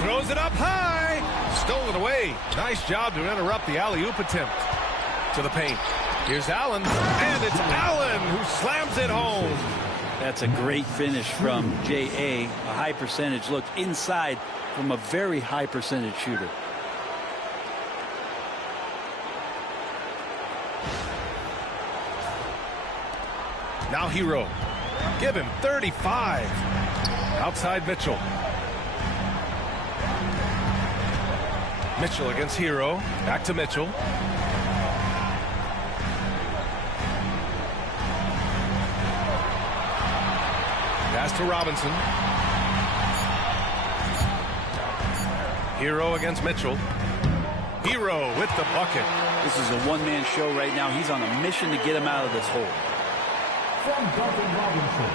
Throws it up high. Stolen away. Nice job to interrupt the alley-oop attempt. To the paint. Here's Allen. And it's Allen who slams it home. That's a great finish from J.A. A high percentage look inside from a very high percentage shooter. Now Hero. Give him 35. Outside Mitchell. Mitchell against Hero. Back to Mitchell. Pass to Robinson. Hero against Mitchell. Hero with the bucket. This is a one-man show right now. He's on a mission to get him out of this hole. From Duncan Robinson.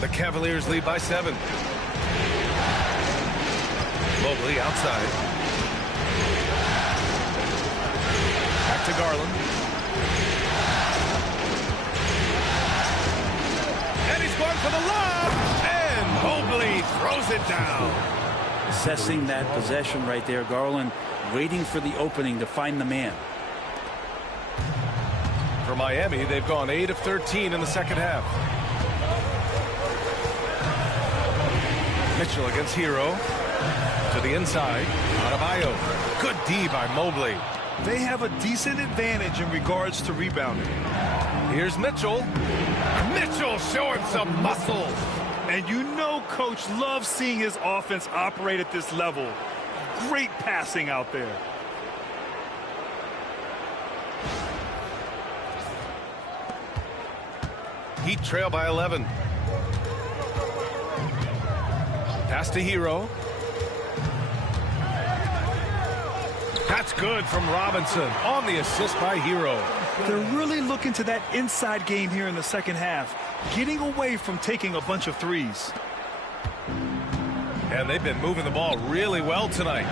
The Cavaliers lead by 7. Mobley outside. Back to Garland. And he's going for the lob. And Mobley throws it down. Assessing that possession right there. Garland waiting for the opening to find the man. For Miami, they've gone 8 of 13 in the second half. Mitchell against Hero. To the inside. Adebayo. Good D by Mobley. They have a decent advantage in regards to rebounding. Here's Mitchell. Mitchell showing some muscle. And you know Coach loves seeing his offense operate at this level. Great passing out there. Heat trail by 11. Pass to Hero. That's good from Robinson on the assist by Hero. They're really looking to that inside game here in the second half, getting away from taking a bunch of threes. And they've been moving the ball really well tonight.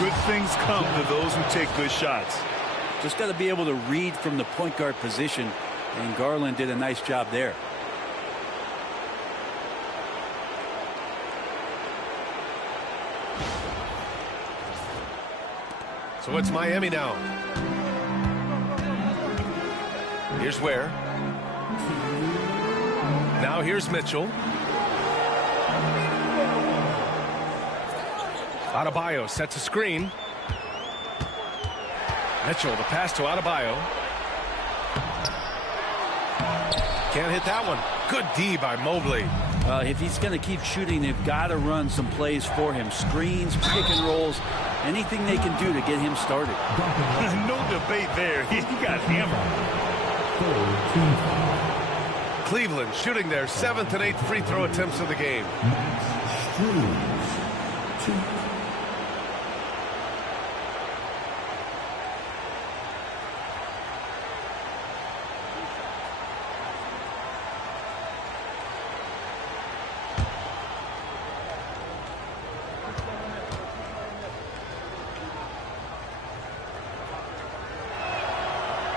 Good things come to those who take good shots. Just got to be able to read from the point guard position, and Garland did a nice job there. So it's Miami now. Here's Ware. Now here's Mitchell. Adebayo sets a screen. Mitchell, the pass to Adebayo. Can't hit that one. Good D by Mobley. If he's going to keep shooting, they've got to run some plays for him. Screens, pick and rolls, anything they can do to get him started. No debate there. He got hammered. Cleveland shooting their 7th and 8th free throw attempts of the game.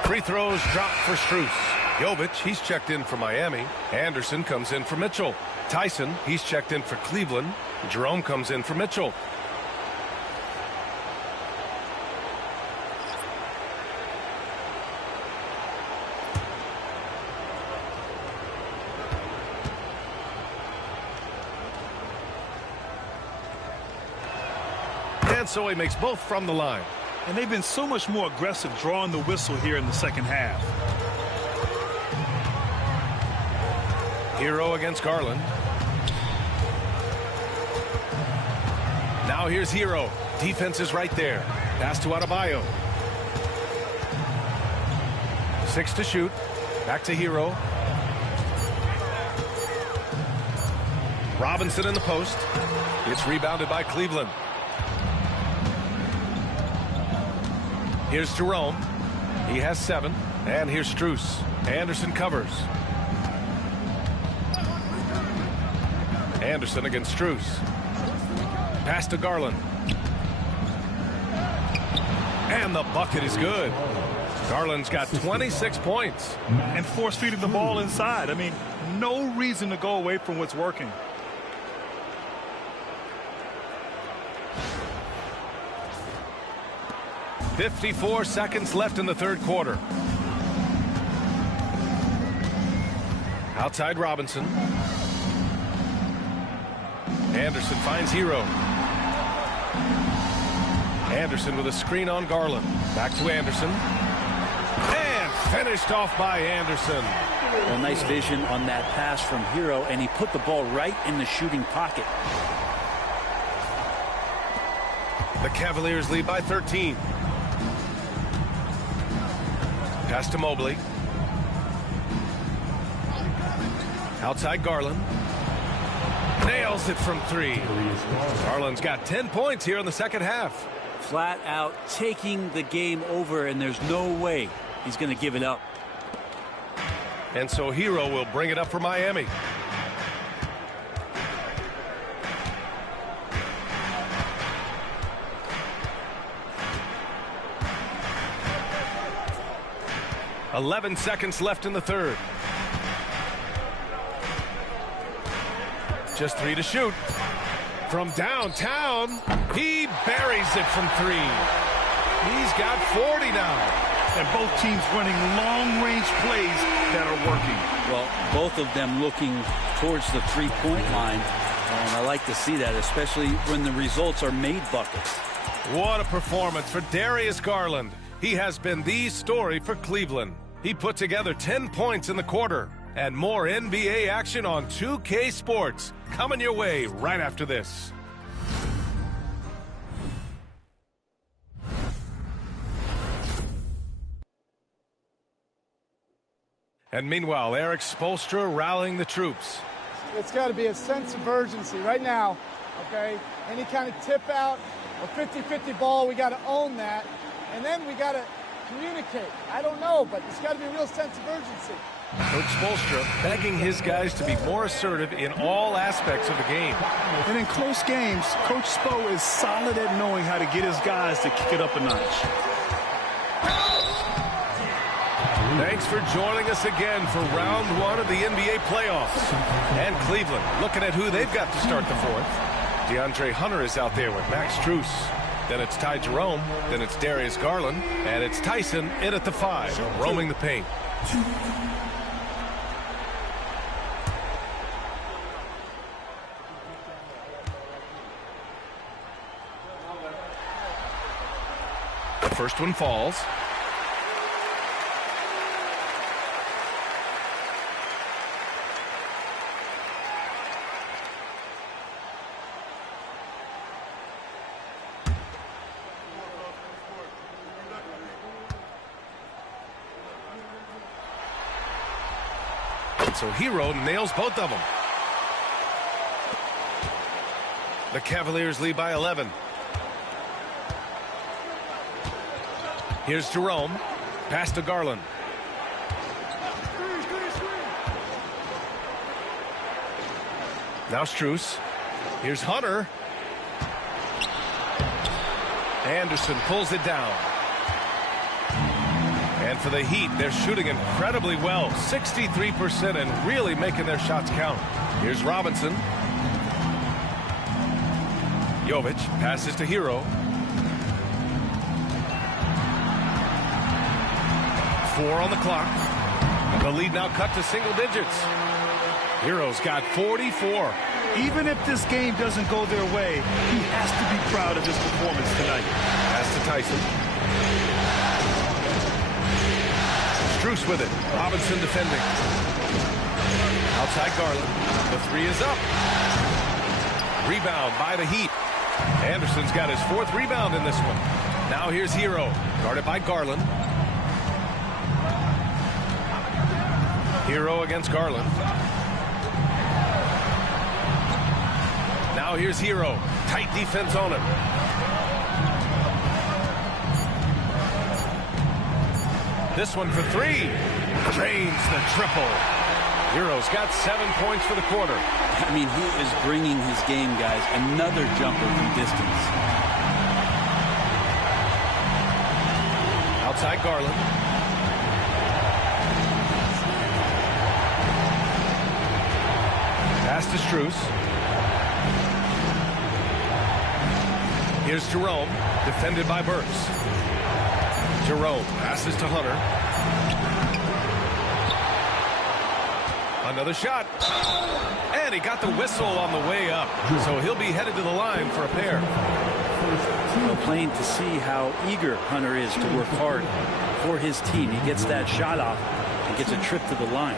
Free throws dropped for Strus. Jovic, he's checked in for Miami. Anderson comes in for Mitchell. Tyson, he's checked in for Cleveland. Jerome comes in for Mitchell. And so he makes both from the line. And they've been so much more aggressive drawing the whistle here in the second half. Hero against Garland. Now here's Hero. Defense is right there. Pass to Adebayo. 6 to shoot. Back to Hero. Robinson in the post. It's rebounded by Cleveland. Here's Jerome. He has 7. And here's Strus. Anderson covers. Anderson against Strus. Pass to Garland. And the bucket is good. Garland's got 26 points. And force feeding the ball inside. I mean, no reason to go away from what's working. .54 seconds left in the third quarter. Outside Robinson. Anderson finds Hero. Anderson with a screen on Garland. Back to Anderson. And finished off by Anderson. Well, nice vision on that pass from Hero, and he put the ball right in the shooting pocket. The Cavaliers lead by 13. Pass to Mobley. Outside Garland. Nails it from 3. Garland's got 10 points here in the second half. Flat out taking the game over, and there's no way he's going to give it up. And so Hero will bring it up for Miami. .11 seconds left in the third. Just 3 to shoot. From downtown, he buries it from 3. He's got 40 now. And both teams running long-range plays that are working. Well, both of them looking towards the three-point line. And I like to see that, especially when the results are made buckets. What a performance for Darius Garland. He has been the story for Cleveland. He put together 10 points in the quarter. And more NBA action on 2K Sports coming your way right after this. And meanwhile, Eric Spoelstra rallying the troops. It's got to be a sense of urgency right now, okay? Any kind of tip out or 50-50 ball, we got to own that. And then we got to communicate. I don't know, but it's got to be a real sense of urgency. Coach Spoelstra begging his guys to be more assertive in all aspects of the game. And in close games, Coach Spo is solid at knowing how to get his guys to kick it up a notch. Thanks for joining us again for round 1 of the NBA playoffs. And Cleveland looking at who they've got to start the fourth. DeAndre Hunter is out there with Max Strus. Then it's Ty Jerome. Then it's Darius Garland. And it's Tyson in at the 5, roaming the paint. The first one falls. And so Hero nails both of them. The Cavaliers lead by 11. Here's Jerome. Pass to Garland. Now Strus. Here's Hunter. Anderson pulls it down. And for the Heat, they're shooting incredibly well. 63% and really making their shots count. Here's Robinson. Jovic passes to Hero. 4 on the clock. The lead now cut to single digits. Hero's got 44. Even if this game doesn't go their way, he has to be proud of his performance tonight. Pass to Tyson. Strus with it. Robinson defending. Outside Garland. The 3 is up. Rebound by the Heat. Anderson's got his 4th rebound in this one. Now here's Hero. Guarded by Garland. Hero against Garland. Now here's Hero. Tight defense on him. This one for 3. Drains the triple. Hero's got 7 points for the quarter. I mean, he is bringing his game, guys. Another jumper from distance. Outside Garland. Pass to Strus. Here's Jerome, defended by Burks. Jerome passes to Hunter. Another shot. And he got the whistle on the way up. So he'll be headed to the line for a pair. Well, plain to see how eager Hunter is to work hard for his team. He gets that shot off and gets a trip to the line.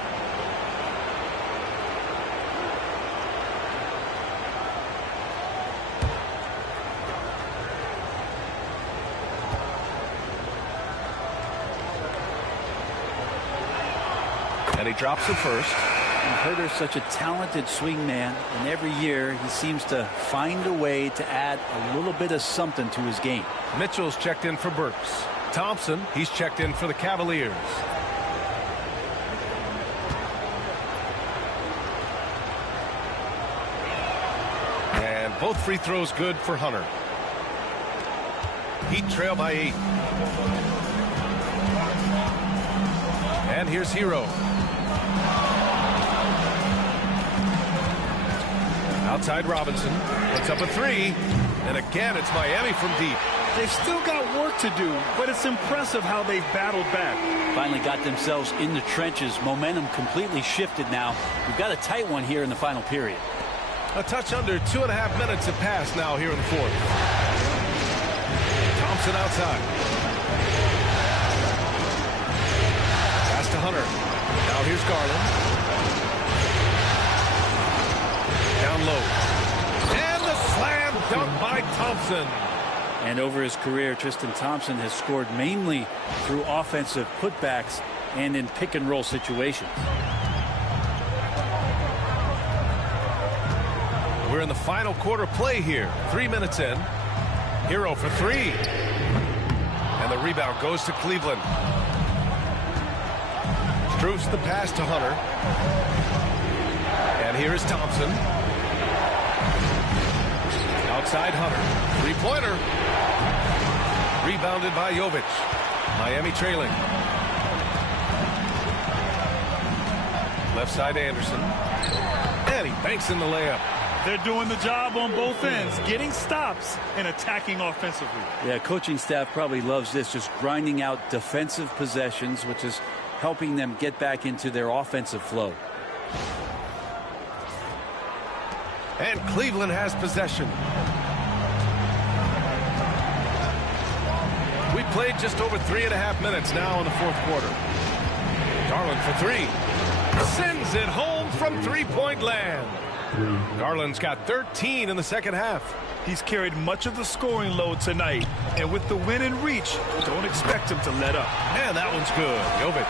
And he drops the first. And Huerter's such a talented swing man, and every year he seems to find a way to add a little bit of something to his game. Mitchell's checked in for Burks. Thompson, he's checked in for the Cavaliers. And both free throws good for Hunter. Heat trail by 8. And here's Hero. Outside Robinson. Puts up a 3. And again, it's Miami from deep. They've still got work to do, but it's impressive how they've battled back. Finally got themselves in the trenches. Momentum completely shifted now. We've got a tight one here in the final period. A touch under 2.5 minutes have passed now here in the 4th. Thompson outside. Pass to Hunter. Now here's Garland. Down low. And the slam dunk by Thompson. And over his career, Tristan Thompson has scored mainly through offensive putbacks and in pick and roll situations. We're in the final quarter play here. 3 minutes in. Hero for 3. And the rebound goes to Cleveland. Strus the pass to Hunter. And here is Thompson. Outside Hunter. Three-pointer. Rebounded by Jovic. Miami trailing. Left side Anderson. And he banks in the layup. They're doing the job on both ends, getting stops and attacking offensively. Yeah, coaching staff probably loves this, just grinding out defensive possessions, which is helping them get back into their offensive flow. And Cleveland has possession. We played just over 3.5 minutes now in the 4th quarter. Garland for 3. Sends it home from three-point land. Garland's got 13 in the second half. He's carried much of the scoring load tonight, and with the win in reach, don't expect him to let up. And that one's good. Jovic.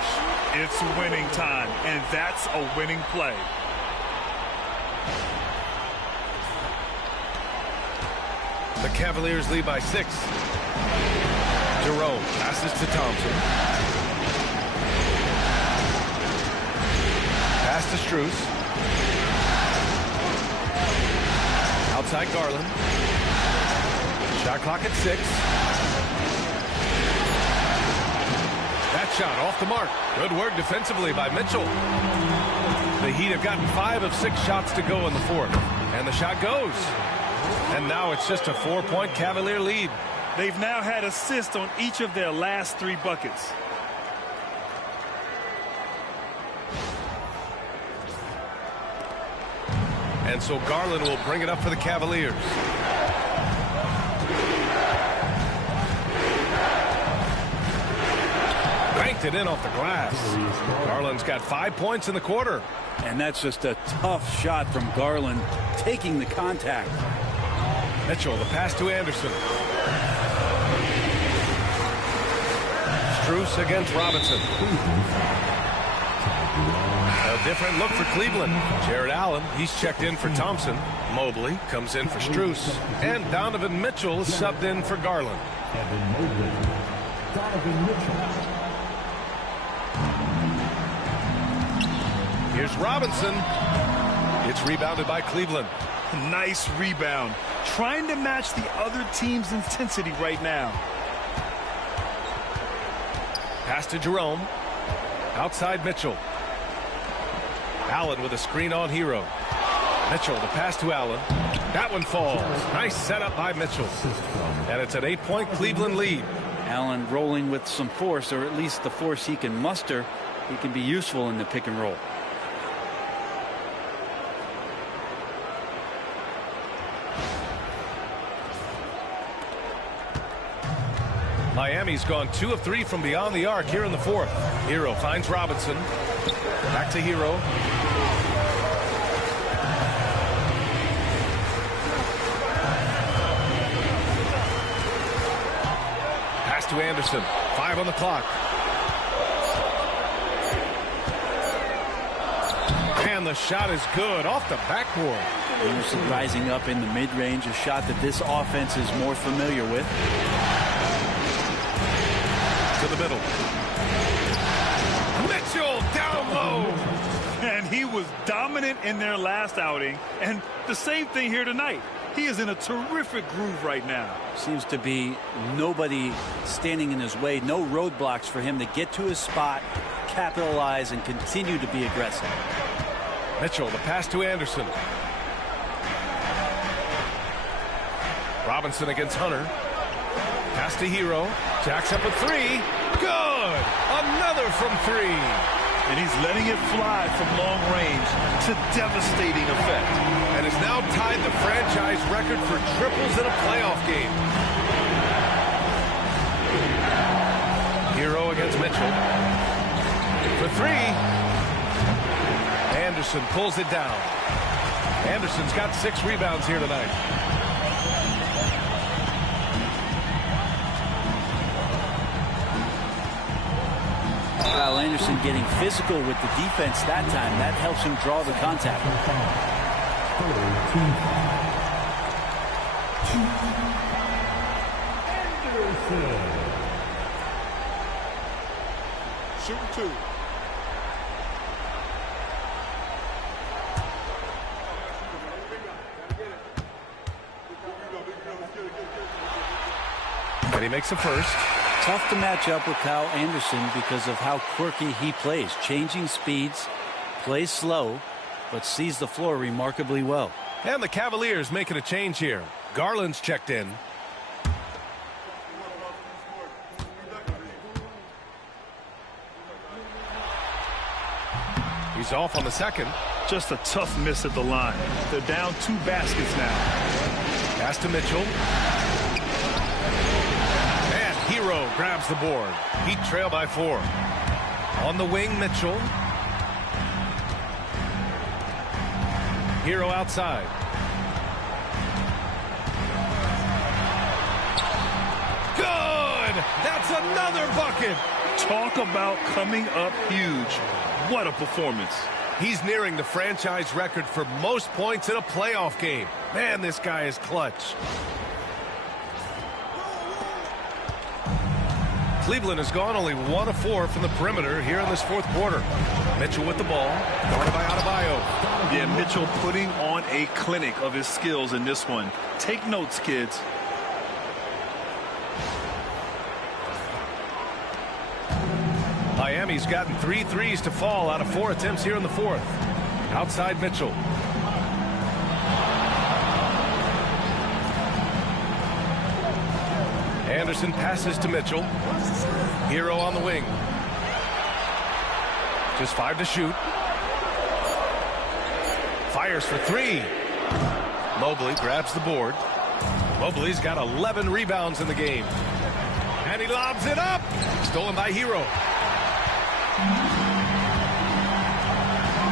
It's winning time, and that's a winning play. The Cavaliers lead by 6. Jerome passes to Thompson. Pass to Strus. Outside Garland. Shot clock at 6. That shot off the mark. Good work defensively by Mitchell. The Heat have gotten 5 of 6 shots to go in the 4th. And the shot goes. And now it's just a 4-point Cavalier lead. They've now had assists on each of their last 3 buckets. And so Garland will bring it up for the Cavaliers. Banked it in off the glass. Garland's got 5 points in the quarter. And that's just a tough shot from Garland, taking the contact. Mitchell, the pass to Anderson. Strus against Robinson. A different look for Cleveland. Jared Allen, he's checked in for Thompson. Mobley comes in for Strus. And Donovan Mitchell is subbed in for Garland. Evan Mobley. Donovan Mitchell. Here's Robinson. It's rebounded by Cleveland. Nice rebound. Trying to match the other team's intensity right now. Pass to Jerome. Outside Mitchell. Allen with a screen on Hero. Mitchell, the pass to Allen. That one falls. Nice setup by Mitchell. And it's an 8-point Cleveland lead. Allen rolling with some force, or at least the force he can muster. He can be useful in the pick and roll. Miami's gone 2 of 3 from beyond the arc here in the 4th. Hero finds Robinson. Back to Hero. Pass to Anderson. 5 on the clock. And the shot is good off the backboard. Anderson rising up in the mid-range, a shot that this offense is more familiar with. To the middle. Mitchell down low. And he was dominant in their last outing. And the same thing here tonight. He is in a terrific groove right now. Seems to be nobody standing in his way. No roadblocks for him to get to his spot, capitalize, and continue to be aggressive. Mitchell, the pass to Anderson. Robinson against Hunter. Pass to Hero. Jacks up a 3. Good! Another from 3. And he's letting it fly from long range to devastating effect. And has now tied the franchise record for triples in a playoff game. Hero against Mitchell. For 3. Anderson pulls it down. Anderson's got 6 rebounds here tonight. Kyle Anderson getting physical with the defense that time. That helps him draw the contact. Shooting 2. And he makes the first. Tough to match up with Kyle Anderson because of how quirky he plays. Changing speeds, plays slow, but sees the floor remarkably well. And the Cavaliers making a change here. Garland's checked in. He's off on the second. Just a tough miss at the line. They're down 2 baskets now. Pass to Mitchell. And Hero grabs the board. Heat trail by 4. On the wing, Mitchell. Hero outside. Good! That's another bucket! Talk about coming up huge. What a performance. He's nearing the franchise record for most points in a playoff game. Man, this guy is clutch. Cleveland has gone only 1 of 4 from the perimeter here in this fourth quarter. Mitchell with the ball, guarded by Adebayo. Yeah, Mitchell putting on a clinic of his skills in this one. Take notes, kids. Miami's gotten 3 threes to fall out of 4 attempts here in the fourth. Outside Mitchell. Anderson passes to Mitchell. Hero on the wing. Just 5 to shoot. Fires for 3. Mobley grabs the board. Mobley's got 11 rebounds in the game. And he lobs it up. Stolen by Hero.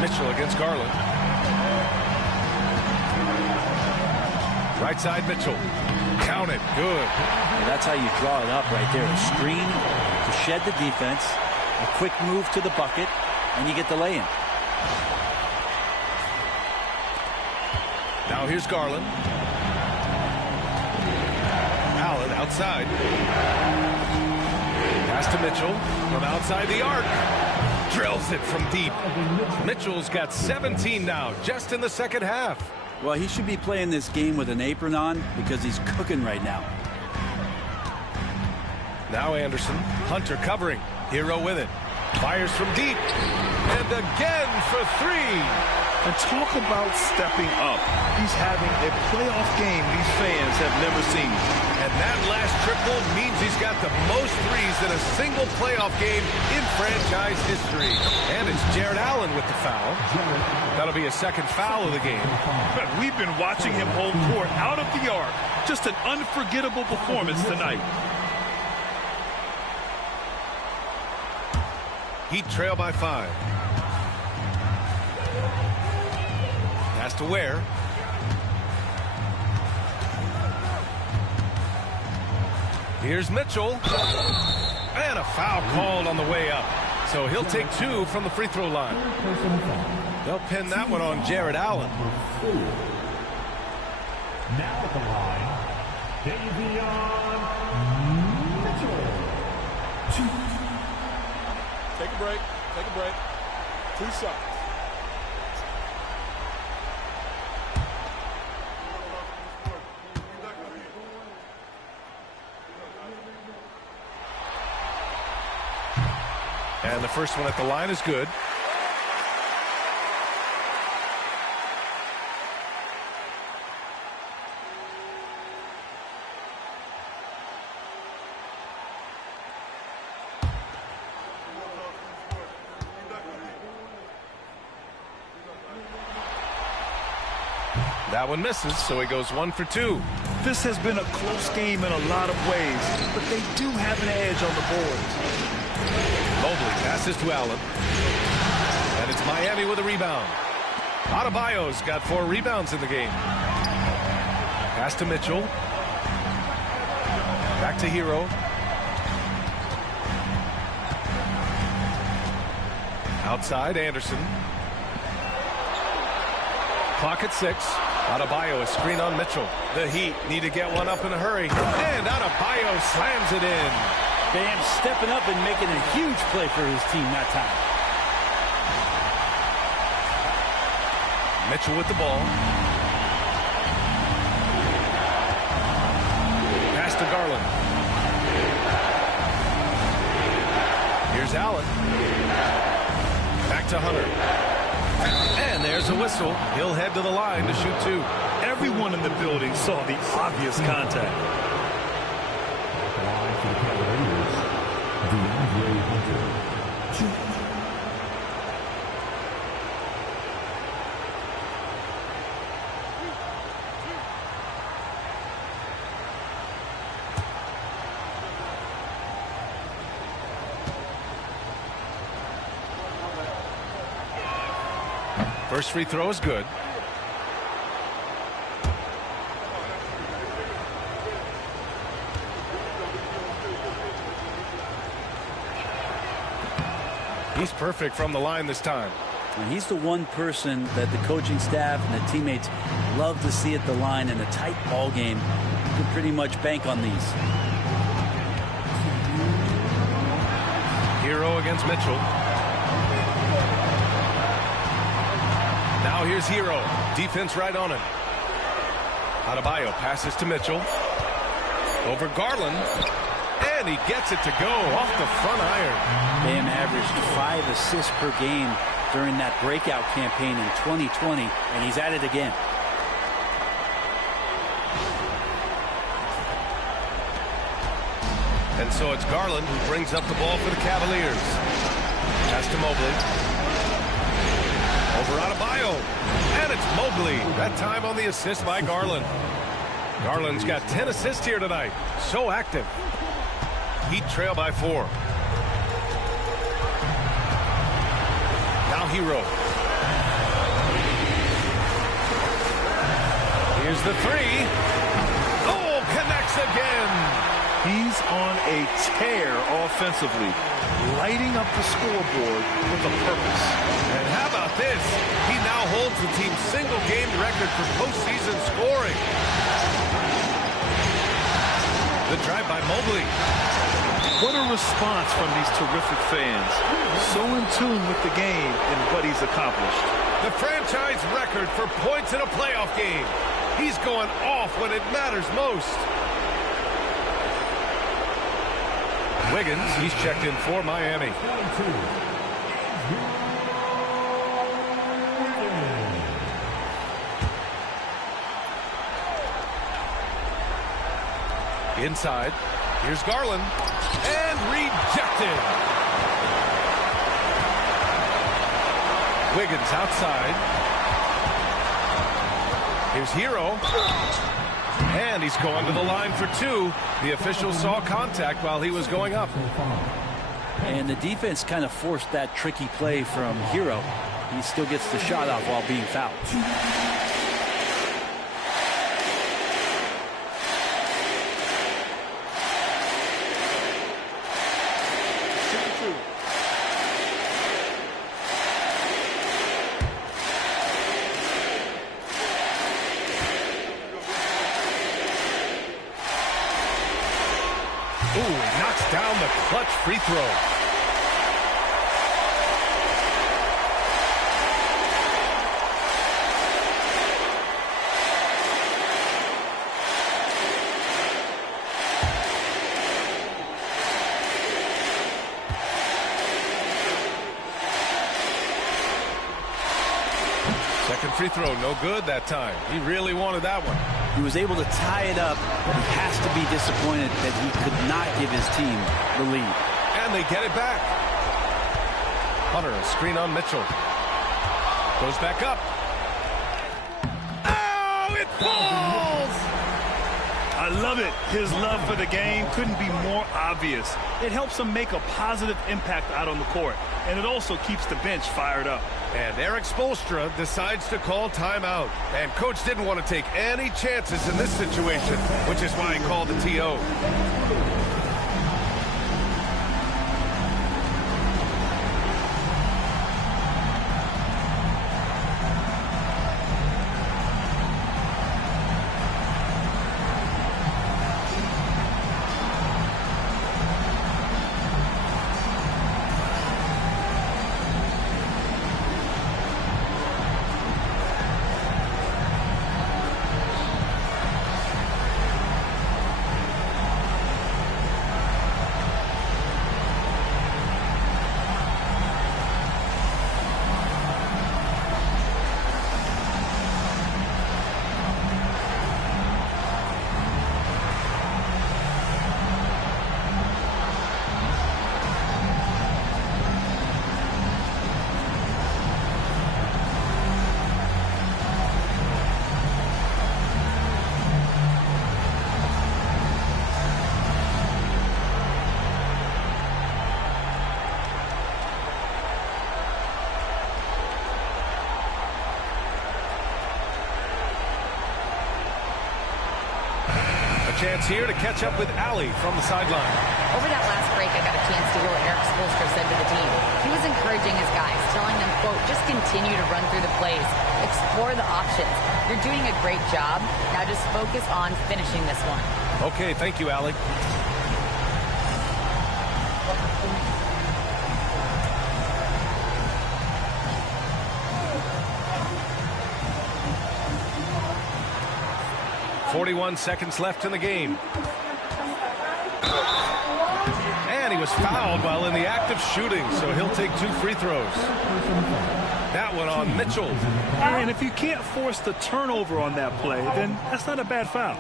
Mitchell against Garland. Right side Mitchell. Count it. Good. And that's how you draw it up right there. A screen to shed the defense, a quick move to the bucket, and you get the lay-in. Now here's Garland. Allen outside. Pass to Mitchell from outside the arc. Drills it from deep. Mitchell's got 17 now, just in the second half. Well, he should be playing this game with an apron on because he's cooking right now. Now Anderson. Hunter covering. Hero with it. Fires from deep. And again for 3. And talk about stepping up. He's having a playoff game these fans have never seen. And that last triple means he's got the most threes in a single playoff game in franchise history. And it's Jared Allen with the foul. That'll be a second foul of the game. But we've been watching him hold court out of the arc. Just an unforgettable performance tonight. Heat trail by 5. Pass to Ware. Here's Mitchell. And a foul called on the way up. So he'll take 2 from the free throw line. They'll pin that one on Jared Allen. Now at the line, Davion Mitchell. Take a break. Take a break. 2 shots. And the first one at the line is good. That one misses, so he goes 1 for 2. This has been a close game in a lot of ways, but they do have an edge on the boards. Mobley passes to Allen. And it's Miami with a rebound. Adebayo's got 4 rebounds in the game. Pass to Mitchell. Back to Hero. Outside, Anderson. Clock at 6. Adebayo, a screen on Mitchell. The Heat need to get one up in a hurry. And Adebayo slams it in. Bam stepping up and making a huge play for his team that time. Mitchell with the ball. Pass to Garland. Here's Allen. Back to Hunter. And there's a whistle. He'll head to the line to shoot 2. Everyone in the building saw the obvious contact. Line for the Cavaliers, DeAndre Hunter. First free throw is good. He's perfect from the line this time. And he's the one person that the coaching staff and the teammates love to see at the line in a tight ball game. You can pretty much bank on these. Hero against Mitchell. Now here's Hero. Defense right on him. Adebayo passes to Mitchell. Over Garland. And he gets it to go off the front iron. Bam averaged 5 assists per game during that breakout campaign in 2020, and he's at it again. And so it's Garland who brings up the ball for the Cavaliers. Pass to Mobley. Over Adebayo. And it's Mobley. That time on the assist by Garland. Garland's got 10 assists here tonight. So active. Heat trail by 4. Now Hero. Here's the 3. Oh, connects again. He's on a tear offensively, lighting up the scoreboard with a purpose. And how about this? He now holds the team's single-game record for postseason scoring. The drive by Mobley. What a response from these terrific fans. So in tune with the game and what he's accomplished. The franchise record for points in a playoff game. He's going off when it matters most. Wiggins, he's checked in for Miami. Inside, here's Garland, and rejected. Wiggins outside. Here's Hero. And he's going to the line for 2. The official saw contact while he was going up. And the defense kind of forced that tricky play from Hero. He still gets the shot off while being fouled. Ooh, he knocks down the clutch free throw. Second free throw, no good that time. He really wanted that one. He was able to tie it up, but he has to be disappointed that he could not give his team the lead. And they get it back. Hunter, a screen on Mitchell. Goes back up. Oh, it falls! I love it. His love for the game couldn't be more obvious. It helps him make a positive impact out on the court, and it also keeps the bench fired up. And Eric Spoelstra decides to call timeout. And coach didn't want to take any chances in this situation, which is why he called the TO. chance here to catch up with Allie from the sideline. Over that last break, I got a chance to hear what Eric Spoelstra said to the team. He was encouraging his guys, telling them, quote, just continue to run through the plays, explore the options. You're doing a great job. Now just focus on finishing this one. Okay, thank you, Allie. "41 seconds left in the game. And he was fouled while in the act of shooting, so he'll take 2 free throws. That one on Mitchell. And if you can't force the turnover on that play, then that's not a bad foul.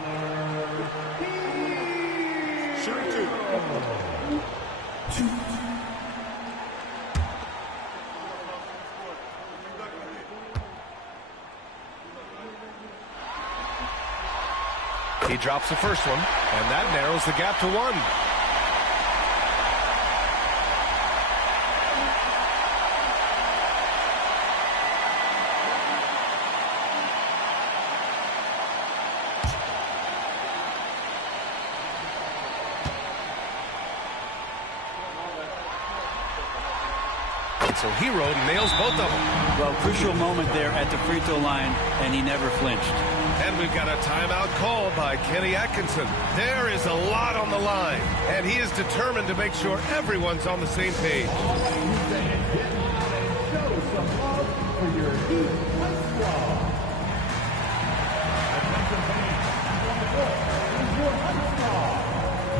He drops the first one, and that narrows the gap to 1. So Hero nails both of them. Well, crucial moment there at the free throw line, and he never flinched. And we've got a timeout called by Kenny Atkinson. There is a lot on the line, and he is determined to make sure everyone's on the same page. Show some love for your Heat Squad. Attention fans, on the court is your Heat Squad.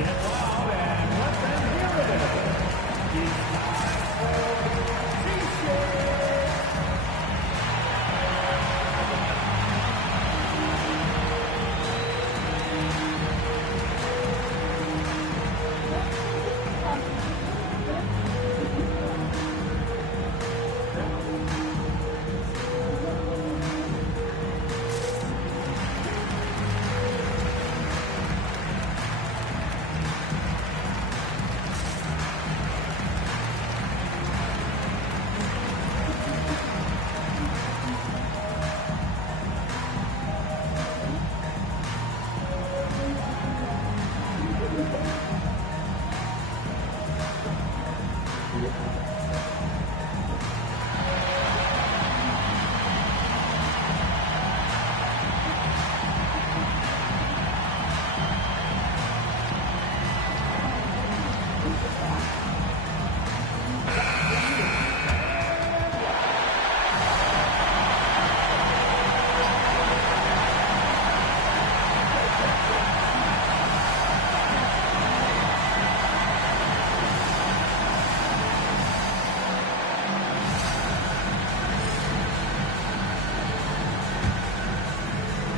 Get loud and let them hear it. It's time for T-Shirt.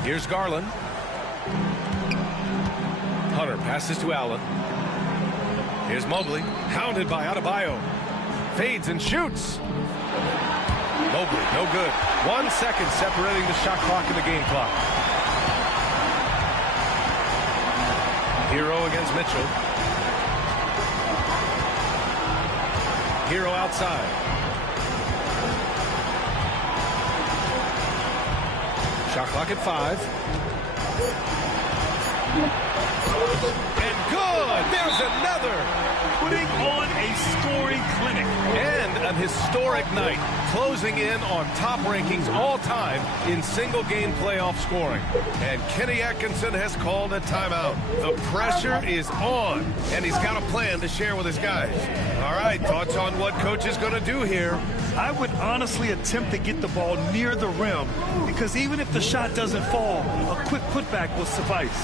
Here's Garland. Hunter passes to Allen. Here's Mobley, hounded by Adebayo. Fades and shoots. Mobley, no good. 1 second separating the shot clock and the game clock. Hero against Mitchell. Hero outside. Shot clock at 5. And good! There's another! Putting on a scoring clinic. And an historic night, closing in on top rankings all time in single-game playoff scoring. And Kenny Atkinson has called a timeout. The pressure is on, and he's got a plan to share with his guys. All right, thoughts on what coach is going to do here? I would honestly attempt to get the ball near the rim, because even if the shot doesn't fall, a quick putback will suffice.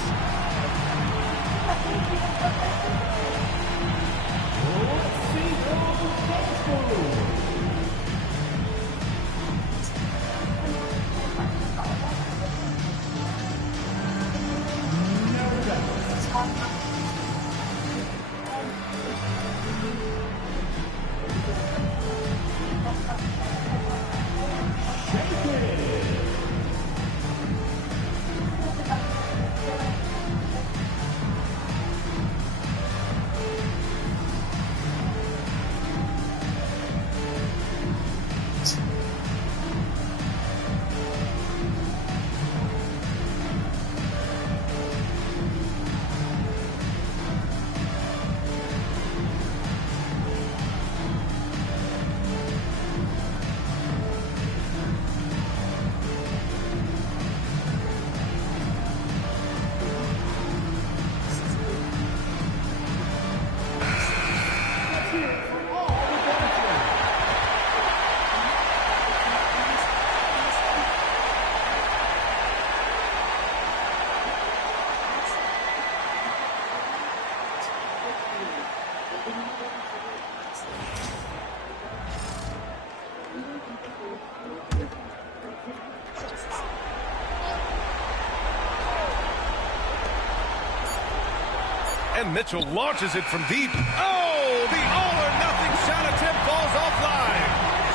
And Mitchell launches it from deep. Oh, the all-or-nothing shot attempt falls offline.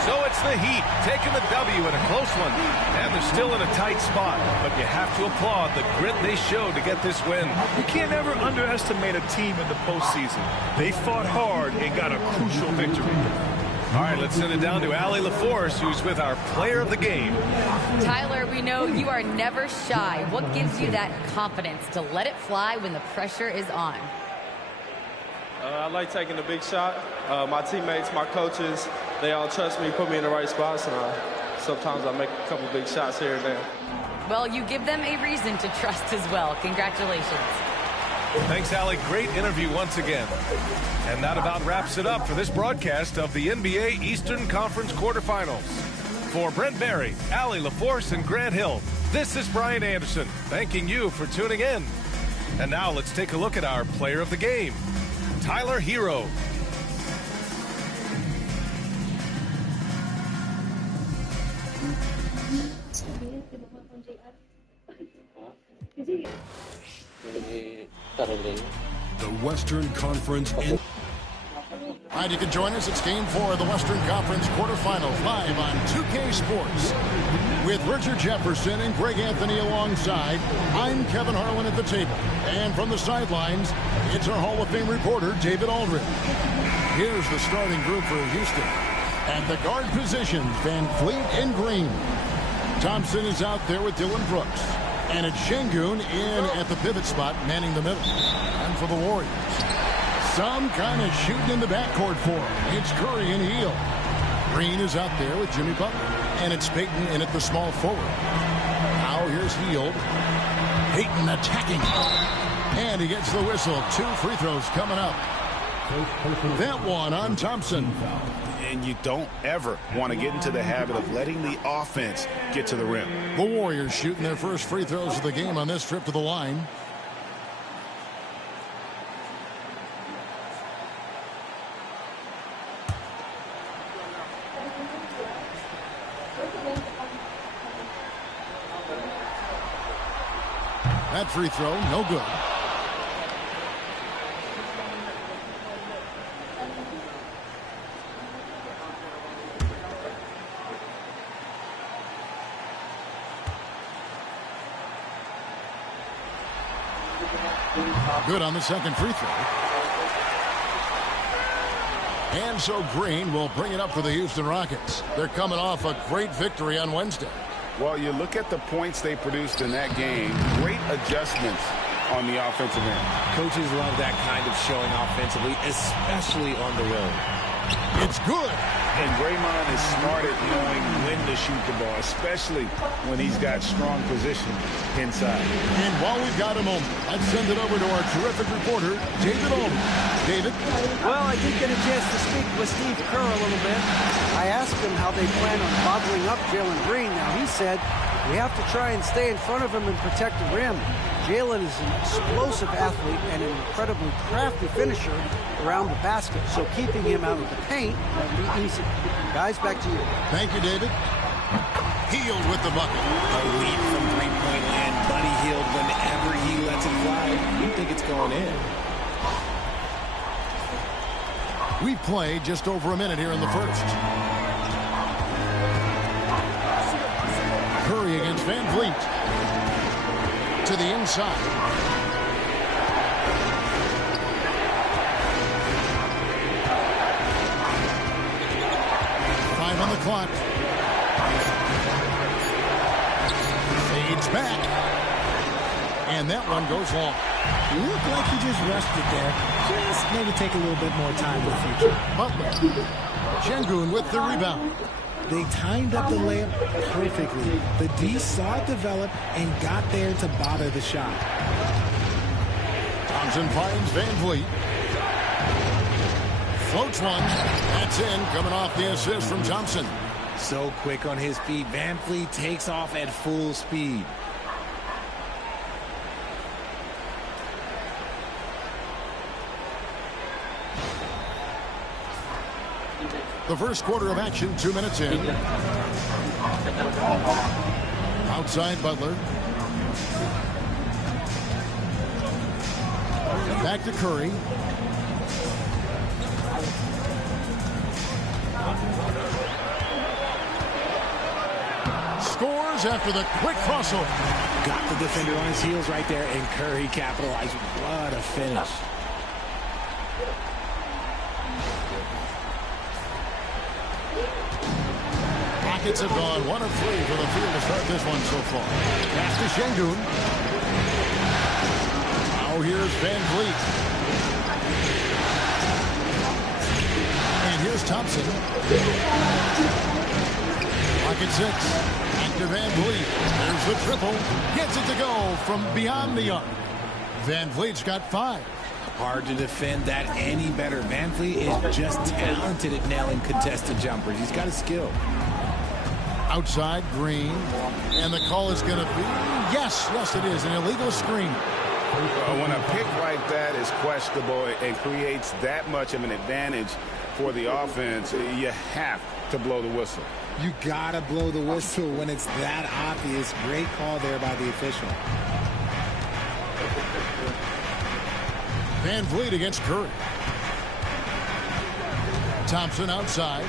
So it's the Heat taking the W in a close one. And they're still in a tight spot. But you have to applaud the grit they showed to get this win. You can't ever underestimate a team in the postseason. They fought hard and got a crucial victory. All right, let's send it down to Allie LaForce, who's with our player of the game. Tyler, we know you are never shy. What gives you that confidence to let it fly when the pressure is on? I like taking the big shot. My teammates, my coaches, they all trust me, put me in the right spots, and sometimes I make a couple big shots here and there. Well, you give them a reason to trust as well. Congratulations. Thanks, Allie. Great interview once again. And that about wraps it up for this broadcast of the NBA Eastern Conference quarterfinals. For Brent Barry, Allie LaForce, and Grant Hill, this is Brian Anderson, thanking you for tuning in. And now let's take a look at our player of the game, Tyler Herro. The Western Conference. Hi, you can join us. It's Game 4 of the Western Conference quarterfinals live on 2K Sports. With Richard Jefferson and Greg Anthony alongside, I'm Kevin Harlan at the table. And from the sidelines, it's our Hall of Fame reporter, David Aldridge. Here's the starting group for Houston. At the guard positions, Van Fleet and Green. Thompson is out there with Dylan Brooks. And it's Şengün in at the pivot spot, manning the middle. And for the Warriors, some kind of shooting in the backcourt for him. It's Curry and Hield. Green is out there with Jimmy Butler. And it's Payton in at the small forward. Now here's Hield. Payton attacking. And he gets the whistle. 2 free throws coming up. That one on Thompson. And you don't ever want to get into the habit of letting the offense get to the rim. The Warriors shooting their first free throws of the game on this trip to the line. That free throw, no good. Good on the second free throw. And so Green will bring it up for the Houston Rockets. They're coming off a great victory on Wednesday. Well, you look at the points they produced in that game. Great adjustments on the offensive end. Coaches love that kind of showing offensively, especially on the road. It's good. And Draymond is smart at knowing when to shoot the ball, especially when he's got strong position inside. And while we've got a moment, let's send it over to our terrific reporter, David Aldridge. David? Well, I did get a chance to speak with Steve Kerr a little bit. I asked him how they plan on bottling up Jalen Green. Now, he said, we have to try and stay in front of him and protect the rim. Jalen is an explosive athlete and an incredibly crafty finisher around the basket, so keeping him out of the paint will be easy. Guys, back to you. Thank you, David. Hield with the bucket. A lead from three-point land. Buddy Hield, whenever he lets it fly, you think it's going in. We've played just over a minute here in the first. Curry against Van Vliet. To the inside. 5 on the clock. Fades back. And that one goes long. Looked like he just rushed it there. Just maybe take a little bit more time in the future. Butler. Şengün with the rebound. They timed up the layup perfectly. The D saw it develop and got there to bother the shot. Thompson finds Van Vliet. Floats one. That's in, coming off the assist from Thompson. So quick on his feet. Van Vliet takes off at full speed. The first quarter of action, 2 minutes in. Outside Butler. Back to Curry. Scores after the quick crossover. Got the defender on his heels right there, and Curry capitalized. What a finish. Rockets have gone 1 of 3 for the field to start this one so far. Pass to Şengün. Now here's Van Vliet. And here's Thompson. Rocket 6. Back to Van Vliet. There's the triple. Gets it to go from beyond the arc. Van Vliet's got 5. Hard to defend that any better. Van Vliet is just talented at nailing contested jumpers. He's got a skill. Outside, Green. And the call is going to be, yes, it is, an illegal screen. When a pick like that is questionable and creates that much of an advantage for the offense, you have to blow the whistle. You gotta blow the whistle when it's that obvious. Great call there by the official. Van Vliet against Curry. Thompson outside.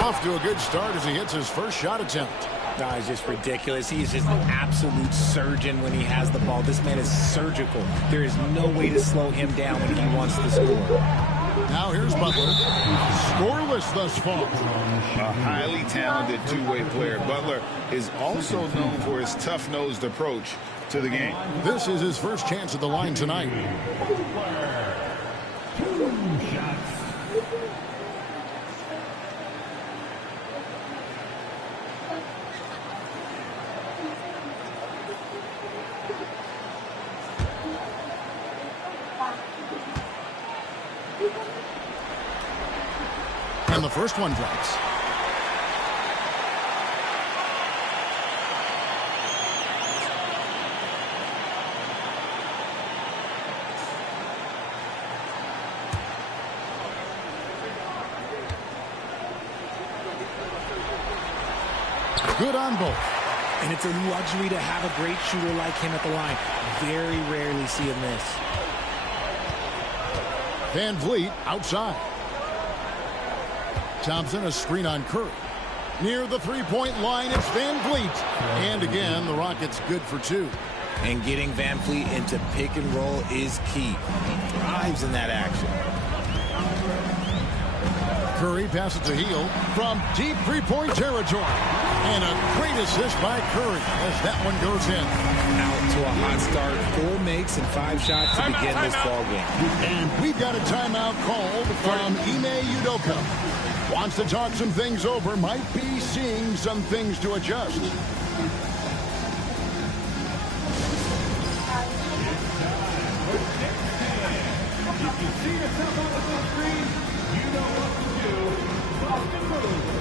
Off to a good start as he hits his first shot attempt. No, it's just ridiculous. He is just an absolute surgeon when he has the ball. This man is surgical. There is no way to slow him down when he wants to score. Now here's Butler. Scoreless thus far. A highly talented two-way player. Butler is also known for his tough-nosed approach to the game. This is his first chance at the line tonight. And the first one drops. Good on both. And it's a luxury to have a great shooter like him at the line. Very rarely see a miss. Van Vliet outside. Thompson, a screen on Curry. Near the three-point line, it's Van Vliet. And again, the Rockets good for 2. And getting Van Vliet into pick and roll is key. He thrives in that action. Curry passes to Hield from deep three-point territory. And a great assist by Curry as that one goes in. Out to a hot start. 4 makes and 5 shots to begin this ball game. And we've got a timeout called from Ime Udoka. Wants to talk some things over. Might be seeing some things to adjust. If you see yourself on the big screen, you know what to do. Boston move.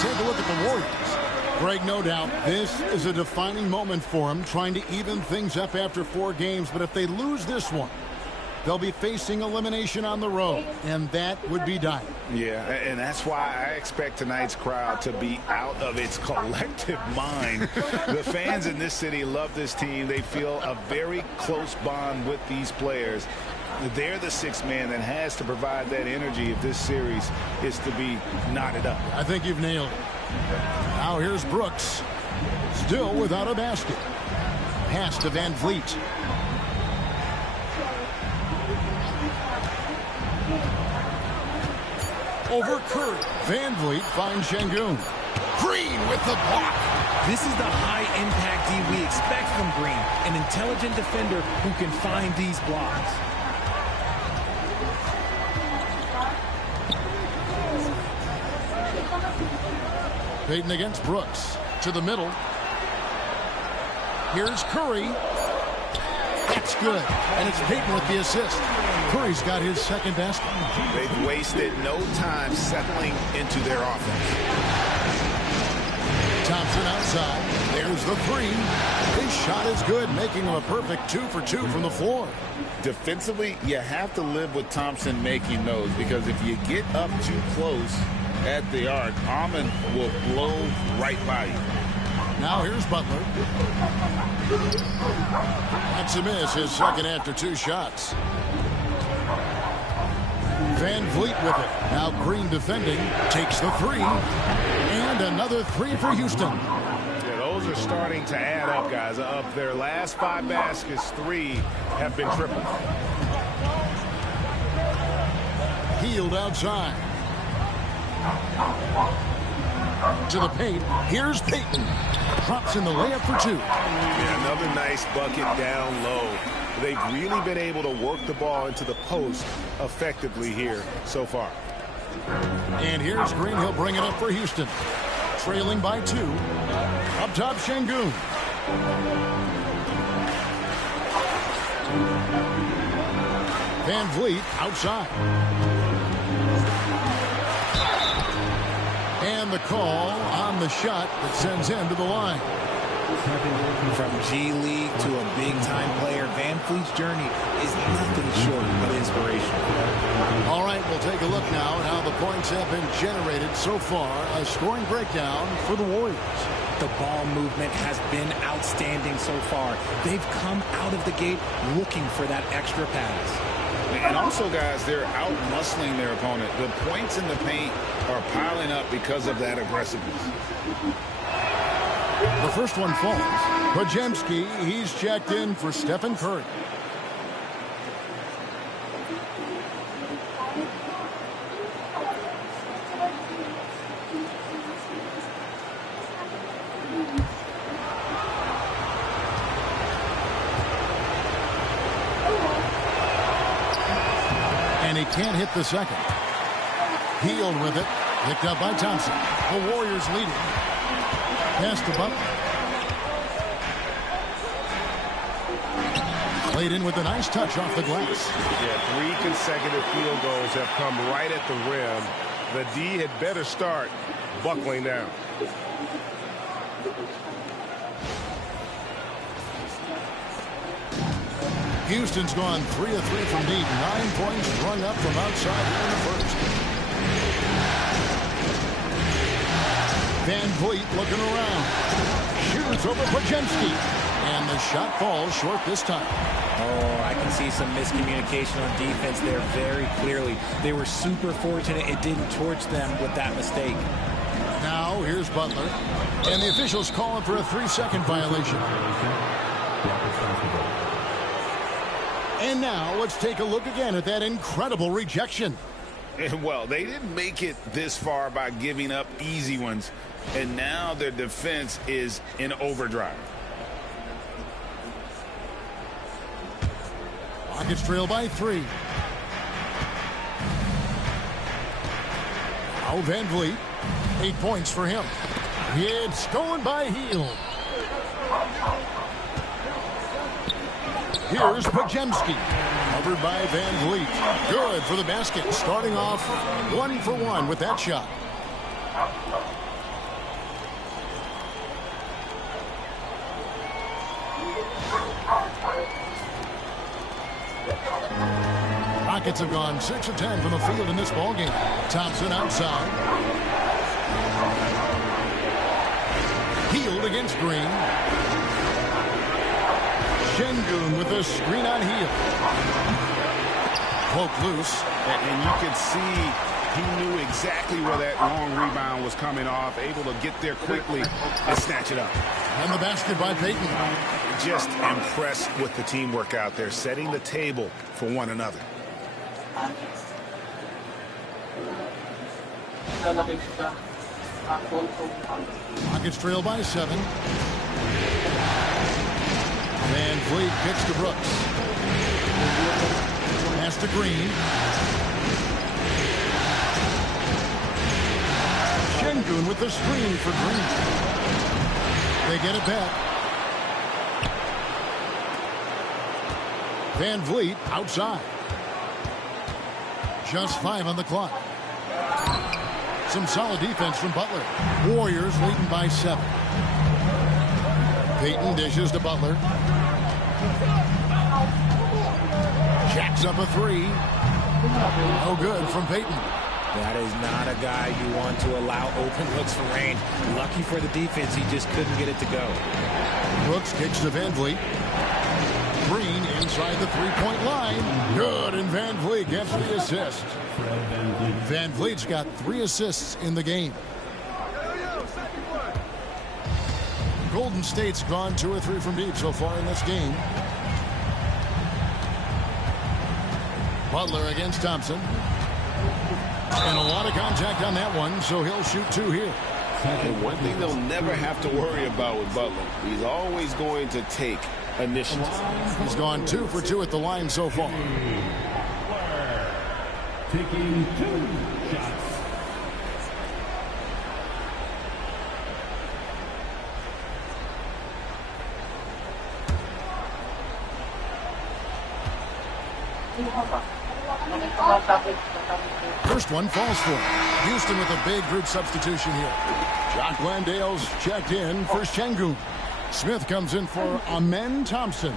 Take a look at the Warriors. Greg, no doubt, this is a defining moment for them, trying to even things up after 4 games. But if they lose this one, they'll be facing elimination on the road, and that would be dire. Yeah, and that's why I expect tonight's crowd to be out of its collective mind. The fans in this city love this team. They feel a very close bond with these players. they're the sixth man that has to provide that energy if this series is to be knotted up. I think you've nailed it. Now here's Brooks, still without a basket. Pass to Van Vliet. Over Curry. Van Vliet finds Şengün. Green with the block. This is the high-impact D we expect from Green, an intelligent defender who can find these blocks. Payton against Brooks. To the middle. Here's Curry. That's good. And it's Payton with the assist. Curry's got his second basket. They've wasted no time settling into their offense. Thompson outside. There's the three. His shot is good, making him a perfect 2 for 2 from the floor. Defensively, you have to live with Thompson making those, because if you get up too close at the arc, Ahmed will blow right by you. Now here's Butler. That's a miss, his second after 2 shots. Van Vliet with it. Now Green defending. Takes the three. And another three for Houston. Yeah, those are starting to add up, guys. Of their last 5 baskets, 3 have been triple. Hield outside. To the paint. Here's Payton. Drops in the layup for 2. Yeah, another nice bucket down low. They've really been able to work the ball into the post effectively here so far. And here's Green. He'll bring it up for Houston. Trailing by 2. Up top, Şengün. Van Vliet outside. And the call on the shot that sends him to the line. From G League to a big-time player, Van Vliet's journey is nothing short of inspirational. All right, we'll take a look now at how the points have been generated so far. A scoring breakdown for the Warriors. The ball movement has been outstanding so far. They've come out of the gate looking for that extra pass. And also, guys, they're out-muscling their opponent. The points in the paint are piling up because of that aggressiveness. The first one falls. Podziemski, he's checked in for Stephen Curry. And he can't hit the second. Hield with it. Picked up by Thompson. The Warriors leading. Pass to Butler. Played in with a nice touch off the glass. Yeah, 3 consecutive field goals have come right at the rim. The D had better start buckling down. Houston's gone 3 of 3 from deep. 9 points rung up from outside here in the first. Van Vliet looking around. Shoots over Podziemski. And the shot falls short this time. Oh, I can see some miscommunication on defense there very clearly. They were super fortunate it didn't torch them with that mistake. Now here's Butler. And the officials calling for a 3-second violation. And now let's take a look again at that incredible rejection. Well, they didn't make it this far by giving up easy ones. And now their defense is in overdrive. Rockets trail by 3. Now Van Vliet. 8 points for him. It's stolen by Hield. Here's Podziemski. Covered by Van Vliet. Good for the basket. Starting off 1 for 1 with that shot. Rockets have gone 6 of 10 from the field in this ballgame. Thompson outside. Hield against Green. Şengün with a screen on Hield. Poked loose. And you can see he knew exactly where that long rebound was coming off, able to get there quickly and snatch it up. And the basket by Payton. Just impressed with the teamwork out there, setting the table for one another. Rockets trail by 7. Van Vliet kicks to Brooks. Pass to Green. Şengün with the screen for Green. They get it back. Van Vliet outside. Just 5 on the clock. Some solid defense from Butler. Warriors leading by 7. Payton dishes to Butler. Jacks up a 3. No good from Payton. That is not a guy you want to allow open looks for range. Lucky for the defense, he just couldn't get it to go. Brooks kicks to Van Vliet. Green inside the three-point line. Good, and Van Vliet gets the assist. Van Vliet's got 3 assists in the game. Golden State's gone 2 or 3 from deep so far in this game. Butler against Thompson. And a lot of contact on that one, so he'll shoot 2 here. And one thing they'll never have to worry about with Butler, he's always going to take initiative. He's gone 2 for 2 at the line so far. Taking 2 shots. First one falls for him. Houston with a big group substitution here. Jock Landale's checked in for Şengün. Smith comes in for Amen Thompson.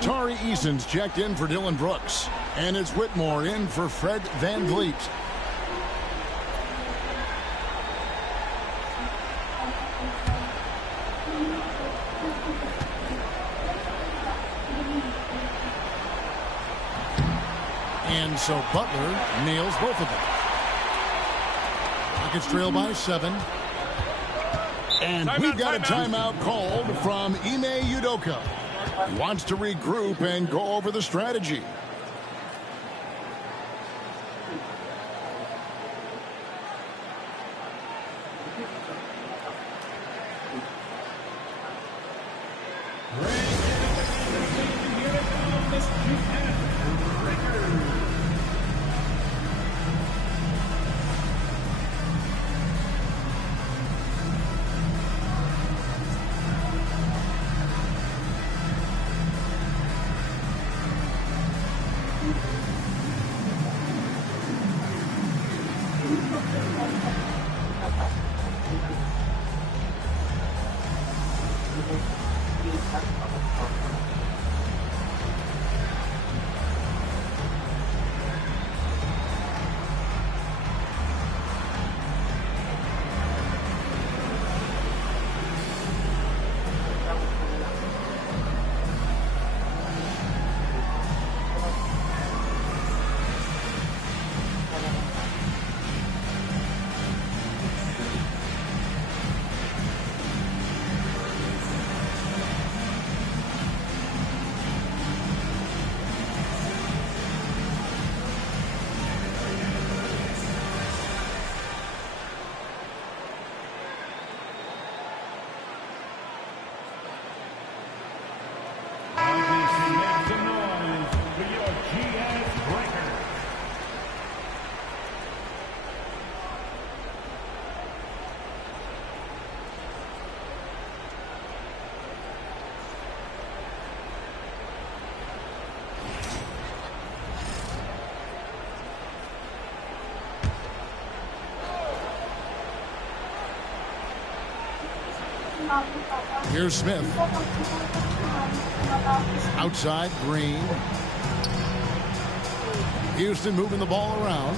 Tari Eason's checked in for Dylan Brooks. And it's Whitmore in for Fred Van Vliet. And so Butler nails both of them. Rockets trail by 7. And we've got a timeout called from Ime Udoka. He wants to regroup and go over the strategy. Here's Smith. Outside, Green. Houston moving the ball around.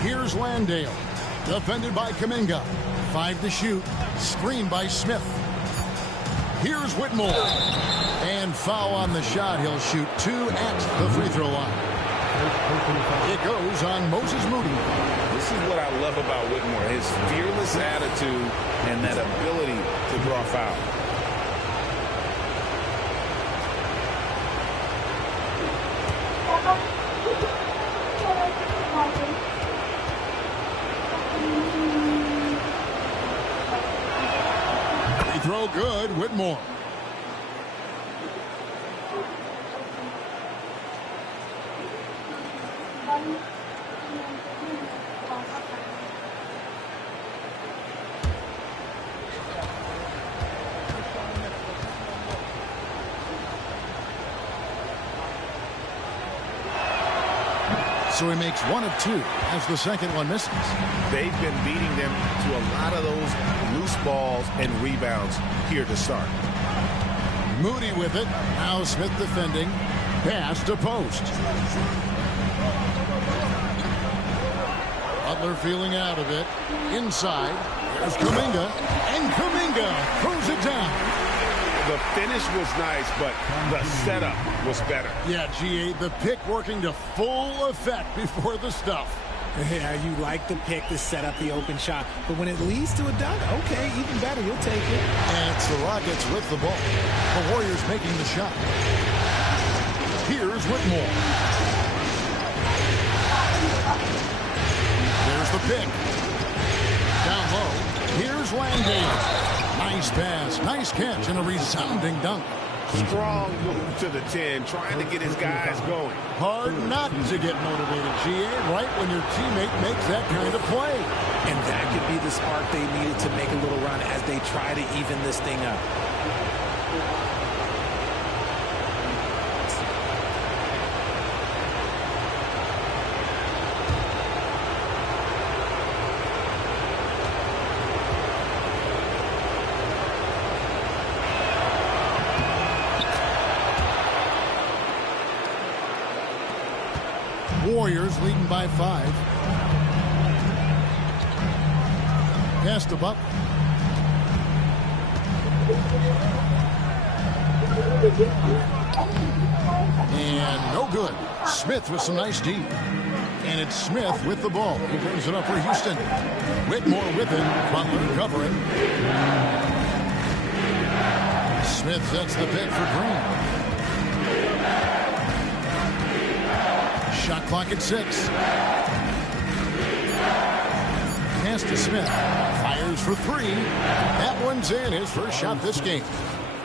Here's Landale. Defended by Kuminga. 5 to shoot. Screened by Smith. Here's Whitmore. And foul on the shot. He'll shoot 2 at the free throw line. It goes on Moses Moody. This is what I love about Whitmore, his fearless attitude and that ability to draw foul. Free throw good, Whitmore. So he makes 1 of 2 as the second one misses. They've been beating them to a lot of those loose balls and rebounds here to start. Moody with it. Now Smith defending. Pass to post. Butler feeling out of it. Inside. There's Kuminga. And Kuminga throws it down. The finish was nice, but the setup was better. Yeah, G.A., the pick working to full effect before the stuff. Yeah, you like the pick to set up the open shot. But when it leads to a dunk, okay, even better. You'll take it. And it's the Rockets with the ball. The Warriors making the shot. Here's Whitmore. There's the pick. Down low. Here's Langdale. Nice pass, nice catch, and a resounding dunk. Strong move to the 10, trying to get his guys going. Hard not to get motivated, G.A., right when your teammate makes that kind of play. And that could be the spark they needed to make a little run as they try to even this thing up. Warriors leading by 5. Pass to Butler. And no good. Smith with some nice D. And it's Smith with the ball. He brings it up for Houston. Whitmore with it. Butler covering. Smith sets the pick for Green. Shot clock at 6. Pass to Smith. Fires for 3. That one's in. His first shot this game.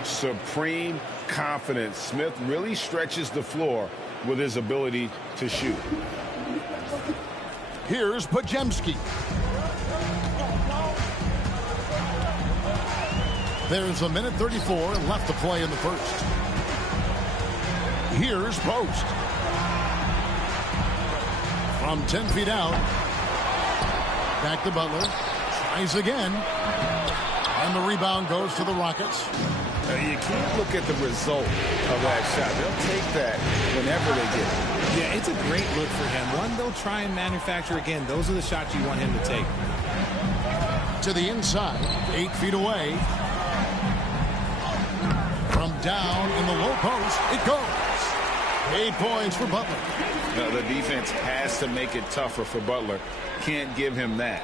Supreme confidence. Smith really stretches the floor with his ability to shoot. Here's Podziemski. There's a minute 34 left to play in the first. Here's Post. From 10 feet out. Back to Butler. Tries again. And the rebound goes to the Rockets. You can't look at the result of that shot. They'll take that whenever they get it. Yeah, it's a great look for him. One they'll try and manufacture again. Those are the shots you want him to take. To the inside. 8 feet away. From down in the low post, it goes. 8 points for Butler. The defense has to make it tougher for Butler. Can't give him that.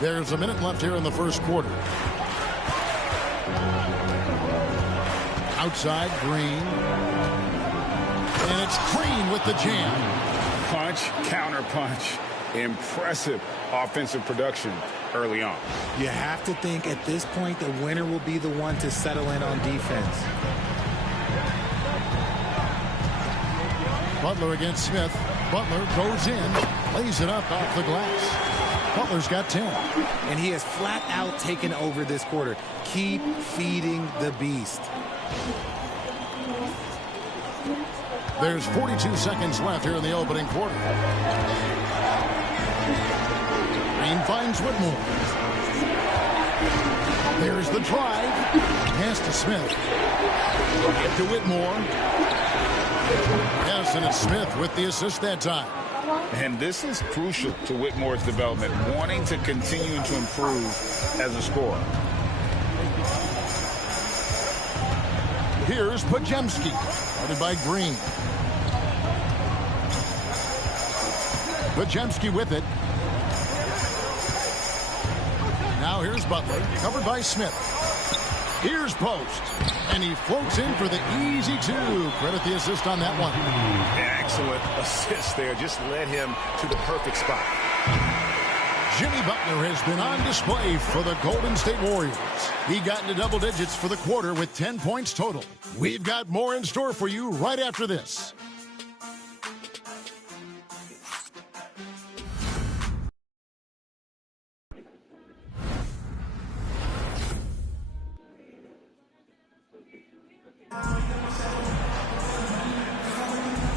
There's a minute left here in the first quarter. Outside, Green. And it's Green with the jam. Punch, counter punch. Impressive offensive production early on. You have to think at this point the winner will be the one to settle in on defense. Butler against Smith. Butler goes in, lays it up off the glass. Butler's got 10. And he has flat out taken over this quarter. Keep feeding the beast. There's 42 seconds left here in the opening quarter. Green finds Whitmore. There's the drive. Pass to Smith. Get to Whitmore. Yes, and it's Smith with the assist that time. And this is crucial to Whitmore's development, wanting to continue to improve as a scorer. Here's Podziemski, guarded by Green. Podziemski with it. Now here's Butler, covered by Smith. Here's Post, and he floats in for the easy two. Credit the assist on that one. Excellent assist there. Just led him to the perfect spot. Jimmy Butler has been on display for the Golden State Warriors. He got into double digits for the quarter with 10 points total. We've got more in store for you right after this.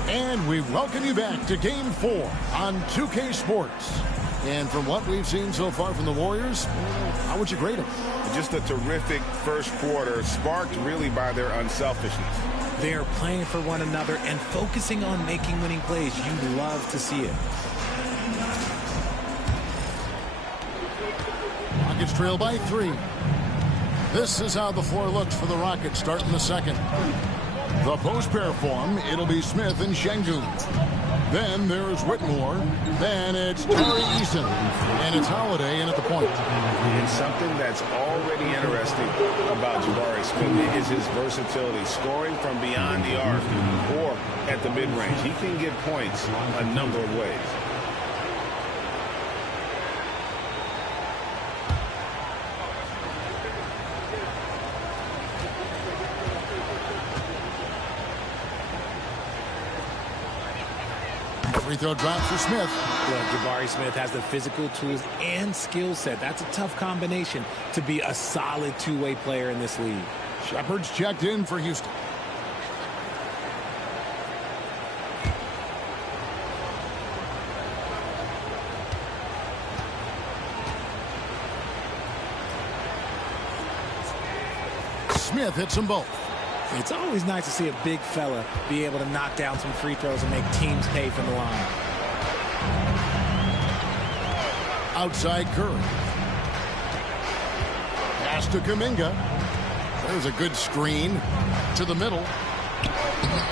And we welcome you back to Game 4 on 2K Sports. And from what we've seen so far from the Warriors, how would you grade them? Just a terrific first quarter, sparked really by their unselfishness. They're playing for one another and focusing on making winning plays. You love to see it. Rockets trail by 3. This is how the floor looks for the Rockets starting the second. The post pair form, it'll be Smith and Şengün. Then there's Whitmore. Then it's Tari Eason. And it's Holiday in at the point. And something that's already interesting about Jabari Smith is his versatility, scoring from beyond the arc or at the mid-range. He can get points a number of ways. Free throw drops for Smith. Well, Jabari Smith has the physical tools and skill set. That's a tough combination to be a solid two-way player in this league. Shepard's checked in for Houston. Smith hits them both. It's always nice to see a big fella be able to knock down some free throws and make teams pay from the line. Outside Curry. Pass to Kuminga. There's a good screen to the middle.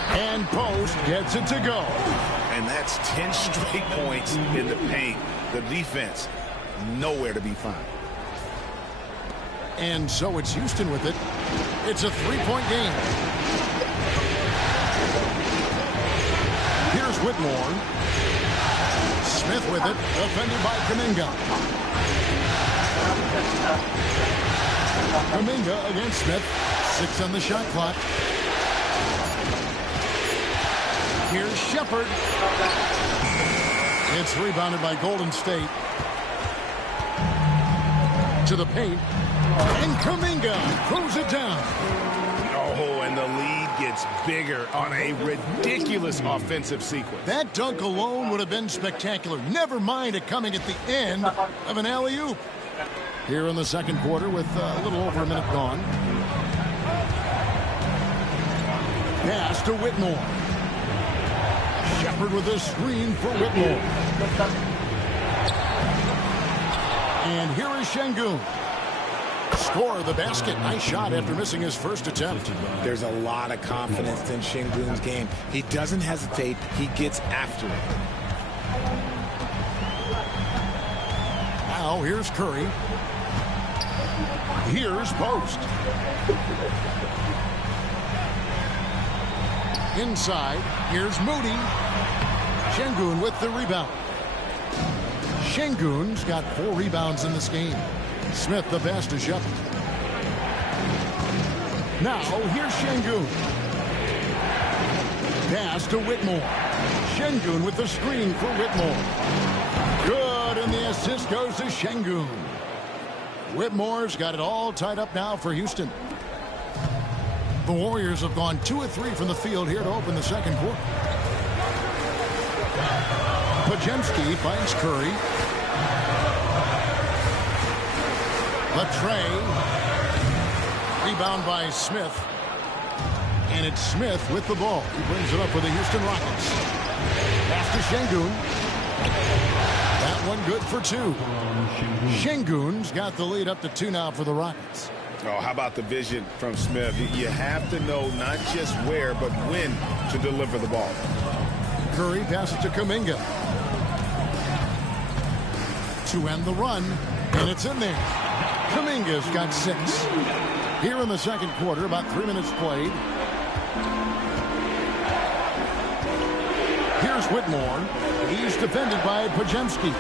And Post gets it to go. And that's 10 straight points in the paint. The defense, nowhere to be found. And so it's Houston with it. It's a three-point game. Here's Whitmore. Smith with it, defended by Kuminga. Kuminga against Smith. 6 on the shot clock. Here's Shepard. It's rebounded by Golden State. To the paint. And Kuminga throws it down. Oh, and the lead gets bigger on a ridiculous offensive sequence. That dunk alone would have been spectacular. Never mind it coming at the end of an alley-oop. Here in the second quarter with a little over a minute gone. Pass to Whitmore. Shepard with a screen for Whitmore. And here is Şengün. Score the basket. Nice shot after missing his first attempt. There's a lot of confidence in Şengün's game. He doesn't hesitate. He gets after it. Now here's Curry. Here's Post. Inside, here's Moody. Şengün with the rebound. Şengün's got 4 rebounds in this game. Smith the pass to Shepard. Now here's Şengün. Pass to Whitmore. Şengün with the screen for Whitmore. Good, and the assist goes to Şengün. Whitmore's got it all tied up now for Houston. The Warriors have gone 2 of 3 from the field here to open the second quarter. Podziemski finds Curry. Latrey. Rebound by Smith. And it's Smith with the ball. He brings it up for the Houston Rockets. Pass to Şengün. That one good for 2. Şengün's got the lead up to 2 now for the Rockets. Oh, how about the vision from Smith? You have to know not just where, but when to deliver the ball. Curry passes to Kuminga. To end the run, and it's in there. Kuminga's got 6. Here in the second quarter, about 3 minutes played. Here's Whitmore. He's defended by Podziemski.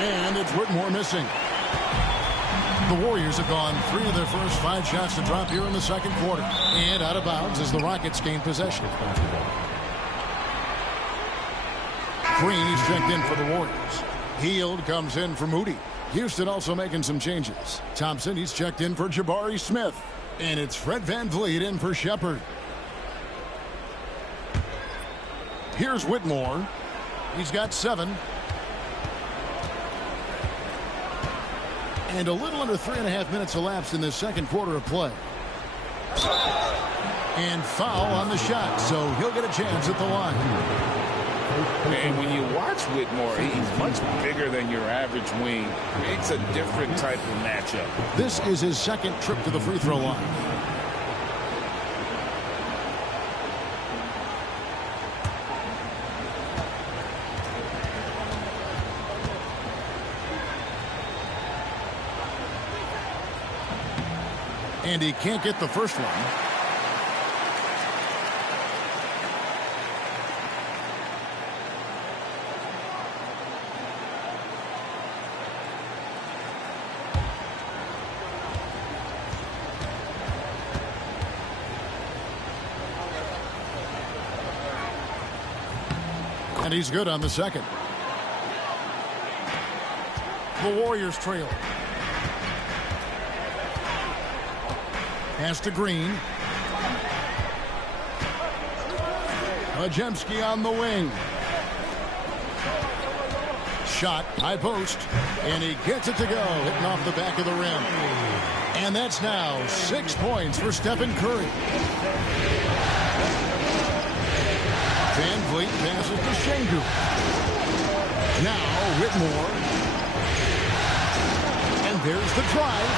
And it's Whitmore missing. The Warriors have gone 3 of their first 5 shots to drop here in the second quarter. And out of bounds as the Rockets gain possession. Green, he's checked in for the Warriors. Hield comes in for Moody. Houston also making some changes. Thompson, he's checked in for Jabari Smith. And it's Fred VanVleet in for Shepherd. Here's Whitmore. He's got 7. And a little under 3.5 minutes elapsed in the second quarter of play. And foul on the shot, so he'll get a chance at the line. And when you watch Whitmore, he's much bigger than your average wing. It's a different type of matchup. This is his second trip to the free throw line. And he can't get the first one. And he's good on the second. The Warriors trail. Pass to Green. Podziemski on the wing. Shot, high post, and he gets it to go, hitting off the back of the rim. And that's now 6 points for Stephen Curry. VanVleet passes to Şengün. Now Whitmore. And there's the drive.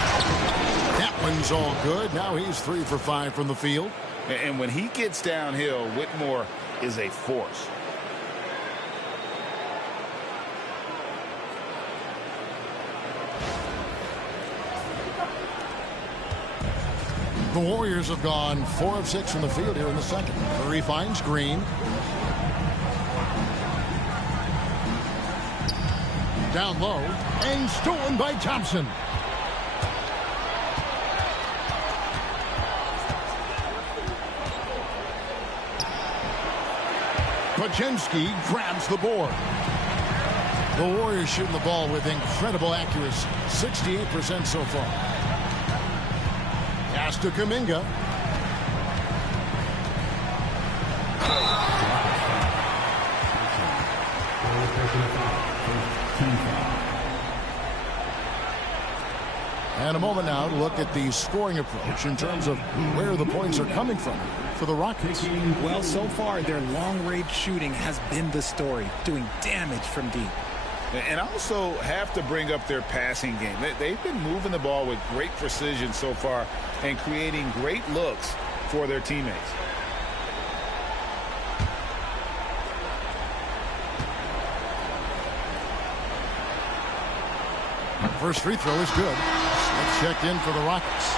That one's all good. Now he's 3 for 5 from the field. And when he gets downhill, Whitmore is a force. The Warriors have gone 4 of 6 from the field here in the second. Curry finds Green. Down low and stolen by Thompson. Podziemski grabs the board. The Warriors shooting the ball with incredible accuracy. 68% so far. Pass to Kuminga. And a moment now to look at the scoring approach in terms of where the points are coming from for the Rockets. Well, so far, their long-range shooting has been the story, doing damage from deep. And also have to bring up their passing game. They've been moving the ball with great precision so far and creating great looks for their teammates. First free throw is good. Smith checked in for the Rockets.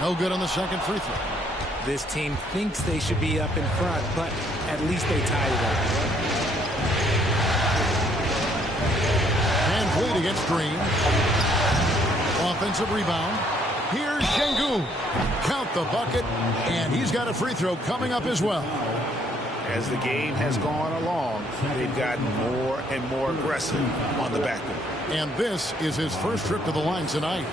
No good on the second free throw. This team thinks they should be up in front, but at least they tied it up. VanVleet against Green. Offensive rebound. Here's Şengün. Count the bucket, and he's got a free throw coming up as well. As the game has gone along, they've gotten more and more aggressive on the back end. And this is his first trip to the line tonight.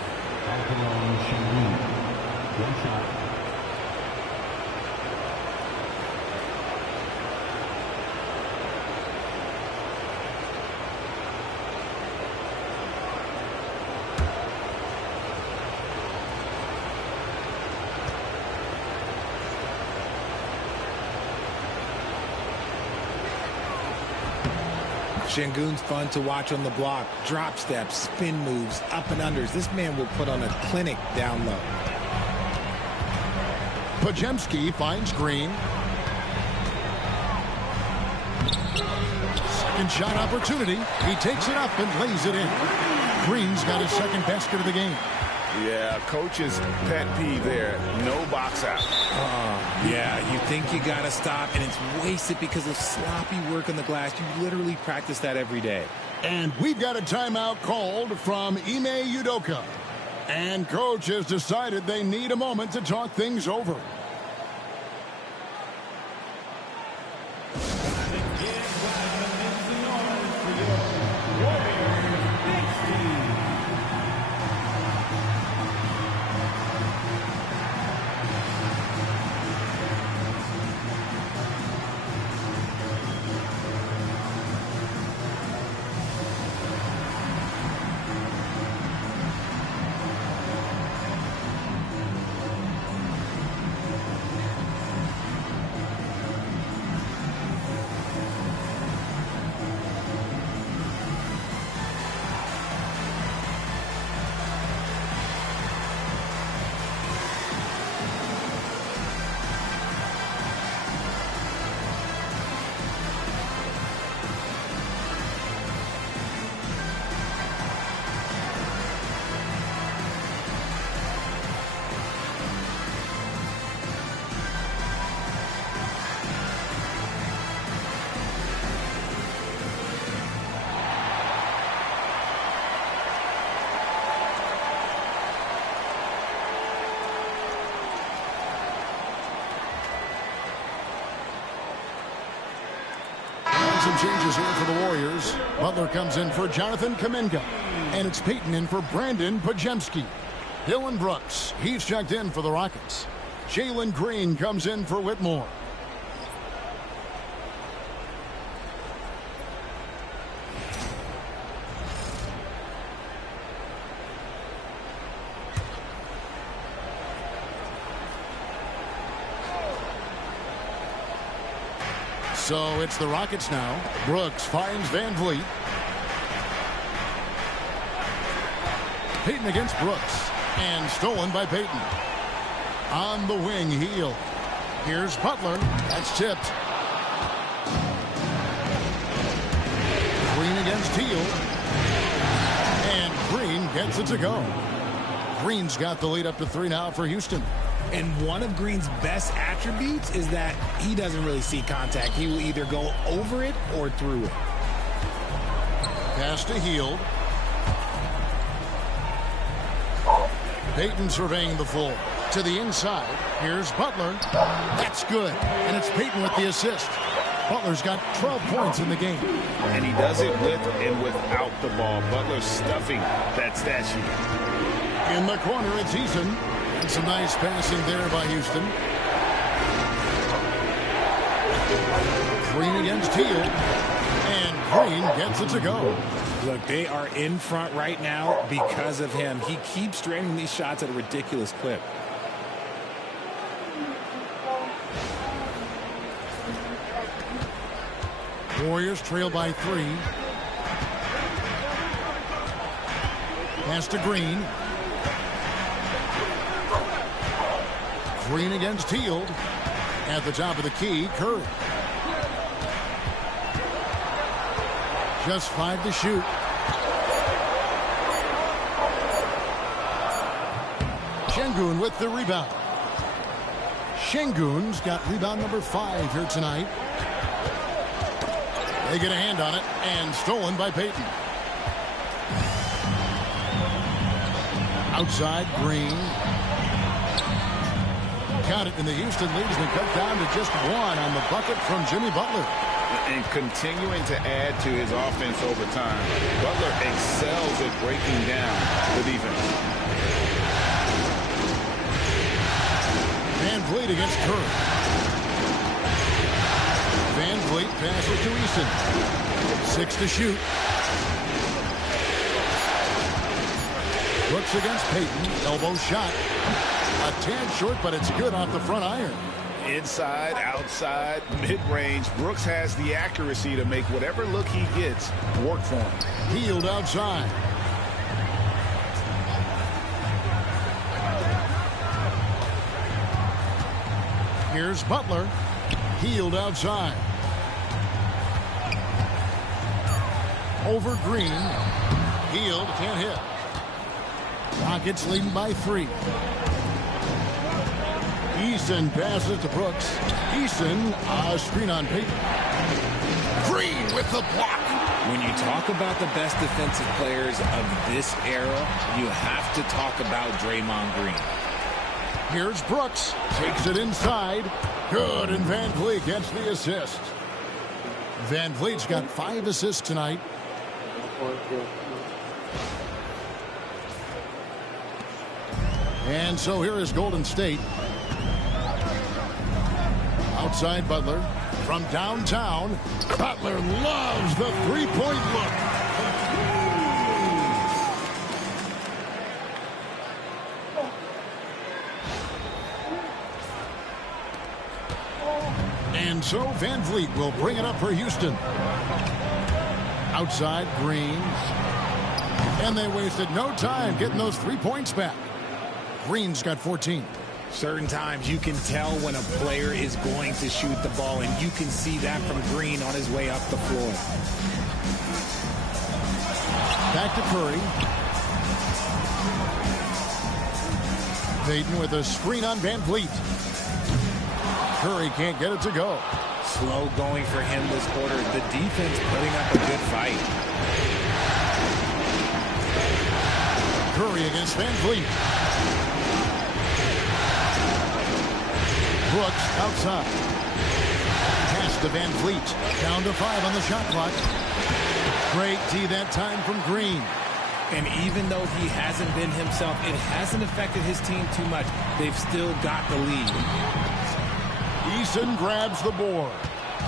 Şengün's fun to watch on the block. Drop steps, spin moves, up and unders. This man will put on a clinic down low. Podziemski finds Green. Second shot opportunity. He takes it up and lays it in. Green's got his second basket of the game. Yeah, coach's pet peeve there. No box out. Yeah, you think you got to stop, and it's wasted because of sloppy work on the glass. You literally practice that every day. And we've got a timeout called from Ime Udoka. And coach has decided they need a moment to talk things over. Some changes here for the Warriors. Butler comes in for Jonathan Kuminga. And it's Payton in for Brandon Podziemski. Dillon Brooks, he's checked in for the Rockets. Jalen Green comes in for Whitmore. So it's the Rockets now. Brooks finds Van Vliet. Payton against Brooks. And stolen by Payton. On the wing, Hield. Here's Butler. That's tipped. Green against Hield. And Green gets it to go. Green's got the lead up to 3 now for Houston. And one of Green's best attributes is that he doesn't really see contact. He will either go over it or through it. Pass to Hield. Payton surveying the floor. To the inside. Here's Butler. That's good. And it's Payton with the assist. Butler's got 12 points in the game. And he does it with and without the ball. Butler's stuffing that stat sheet. In the corner, it's Eason. Some nice passing there by Houston. Green against Hield. And Green gets it to go. Look, they are in front right now because of him. He keeps draining these shots at a ridiculous clip. Warriors trail by 3. Pass to Green. Green against Hield. At the top of the key, Curry. Just 5 to shoot. Şengün with the rebound. Şengün's got rebound number 5 here tonight. They get a hand on it, and stolen by Payton. Outside, Green. Got it, and the Houston lead has been cut down to just 1 on the bucket from Jimmy Butler. And continuing to add to his offense over time. Butler excels at breaking down the defense. Van Vliet against Curry. Van Vliet passes to Eason. 6 to shoot. Brooks against Payton. Elbow shot. A tad short, but it's good off the front iron. Inside, outside, mid-range. Brooks has the accuracy to make whatever look he gets work for him. Hield outside. Here's Butler. Hield outside. Over Green. Hield can't hit. Rockets leading by 3. Eason passes to Brooks. Eason, screen on Payton. Green with the block. When you talk about the best defensive players of this era, you have to talk about Draymond Green. Here's Brooks. Takes it inside. Good, and Van Vliet gets the assist. Van Vliet's got 5 assists tonight. And so here is Golden State. Outside Butler. From downtown, Butler loves the three-point look. And so Van Vliet will bring it up for Houston. Outside, Green. And they wasted no time getting those 3 points back. Green's got 14. Certain times you can tell when a player is going to shoot the ball, and you can see that from Green on his way up the floor. Back to Curry. Payton with a screen on Van Vliet. Curry can't get it to go. Slow going for him this quarter. The defense putting up a good fight. Curry against Van Vliet. Brooks outside. Pass to Van Vliet. Down to 5 on the shot clock. Great D that time from Green. And even though he hasn't been himself, it hasn't affected his team too much. They've still got the lead. Eason grabs the board.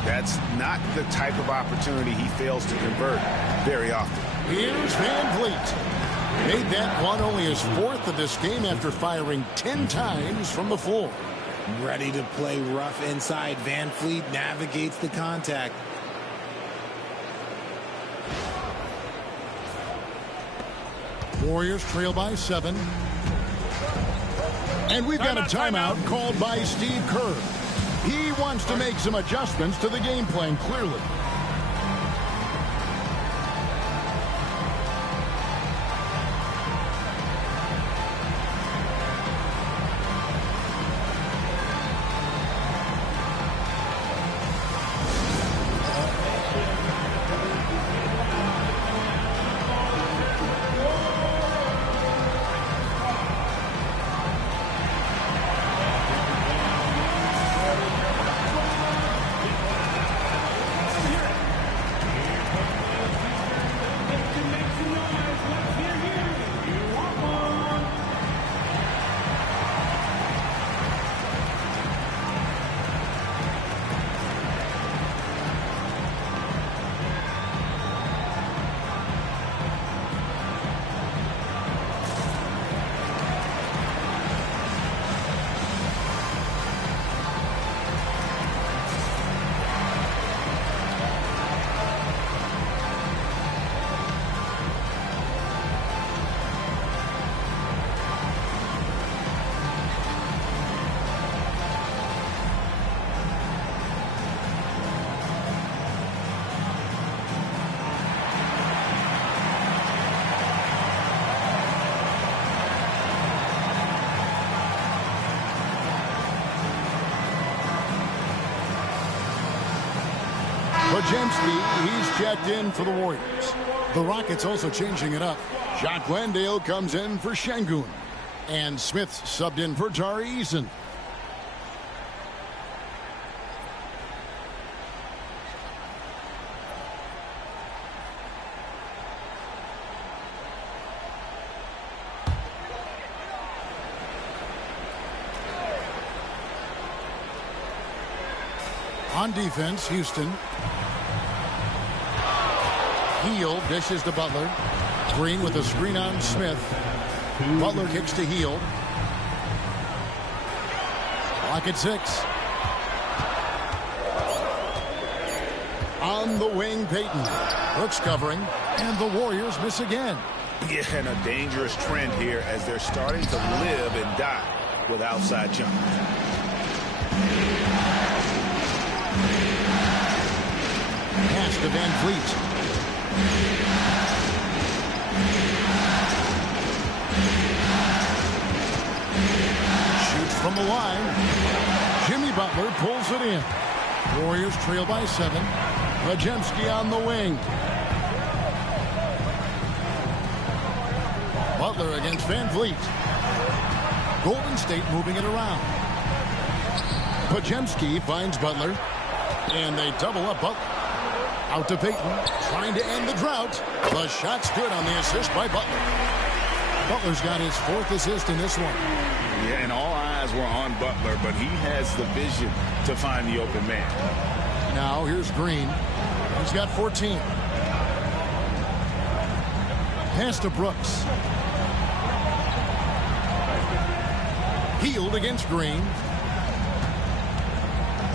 That's not the type of opportunity he fails to convert very often. Here's Van Vliet. Made that one only his 4th of this game after firing 10 times from the floor. Ready to play rough inside. Van Vliet navigates the contact. Warriors trail by 7. And we've got a timeout called by Steve Kerr. He wants to make some adjustments to the game plan, clearly. Podziemski, he's checked in for the Warriors. The Rockets also changing it up. Jacques Landale comes in for Şengün. And Smith subbed in for Tari Eason. On defense, Houston. Hield dishes to Butler. Green with a screen on Smith. Butler kicks to Hield. Clock at 6. On the wing, Payton. Brooks covering, and the Warriors miss again. Yeah, and a dangerous trend here as they're starting to live and die with outside jump. Pass to Van Vliet. Shoots from the line. Jimmy Butler pulls it in. Warriors trail by 7. Podziemski on the wing. Butler against Van Vliet. Golden State moving it around. Podziemski finds Butler. And they double up Butler. Out to Payton, trying to end the drought. The shot's good on the assist by Butler. Butler's got his 4th assist in this one. Yeah, and all eyes were on Butler, but he has the vision to find the open man. Now here's Green. He's got 14. Pass to Brooks. Hield against Green.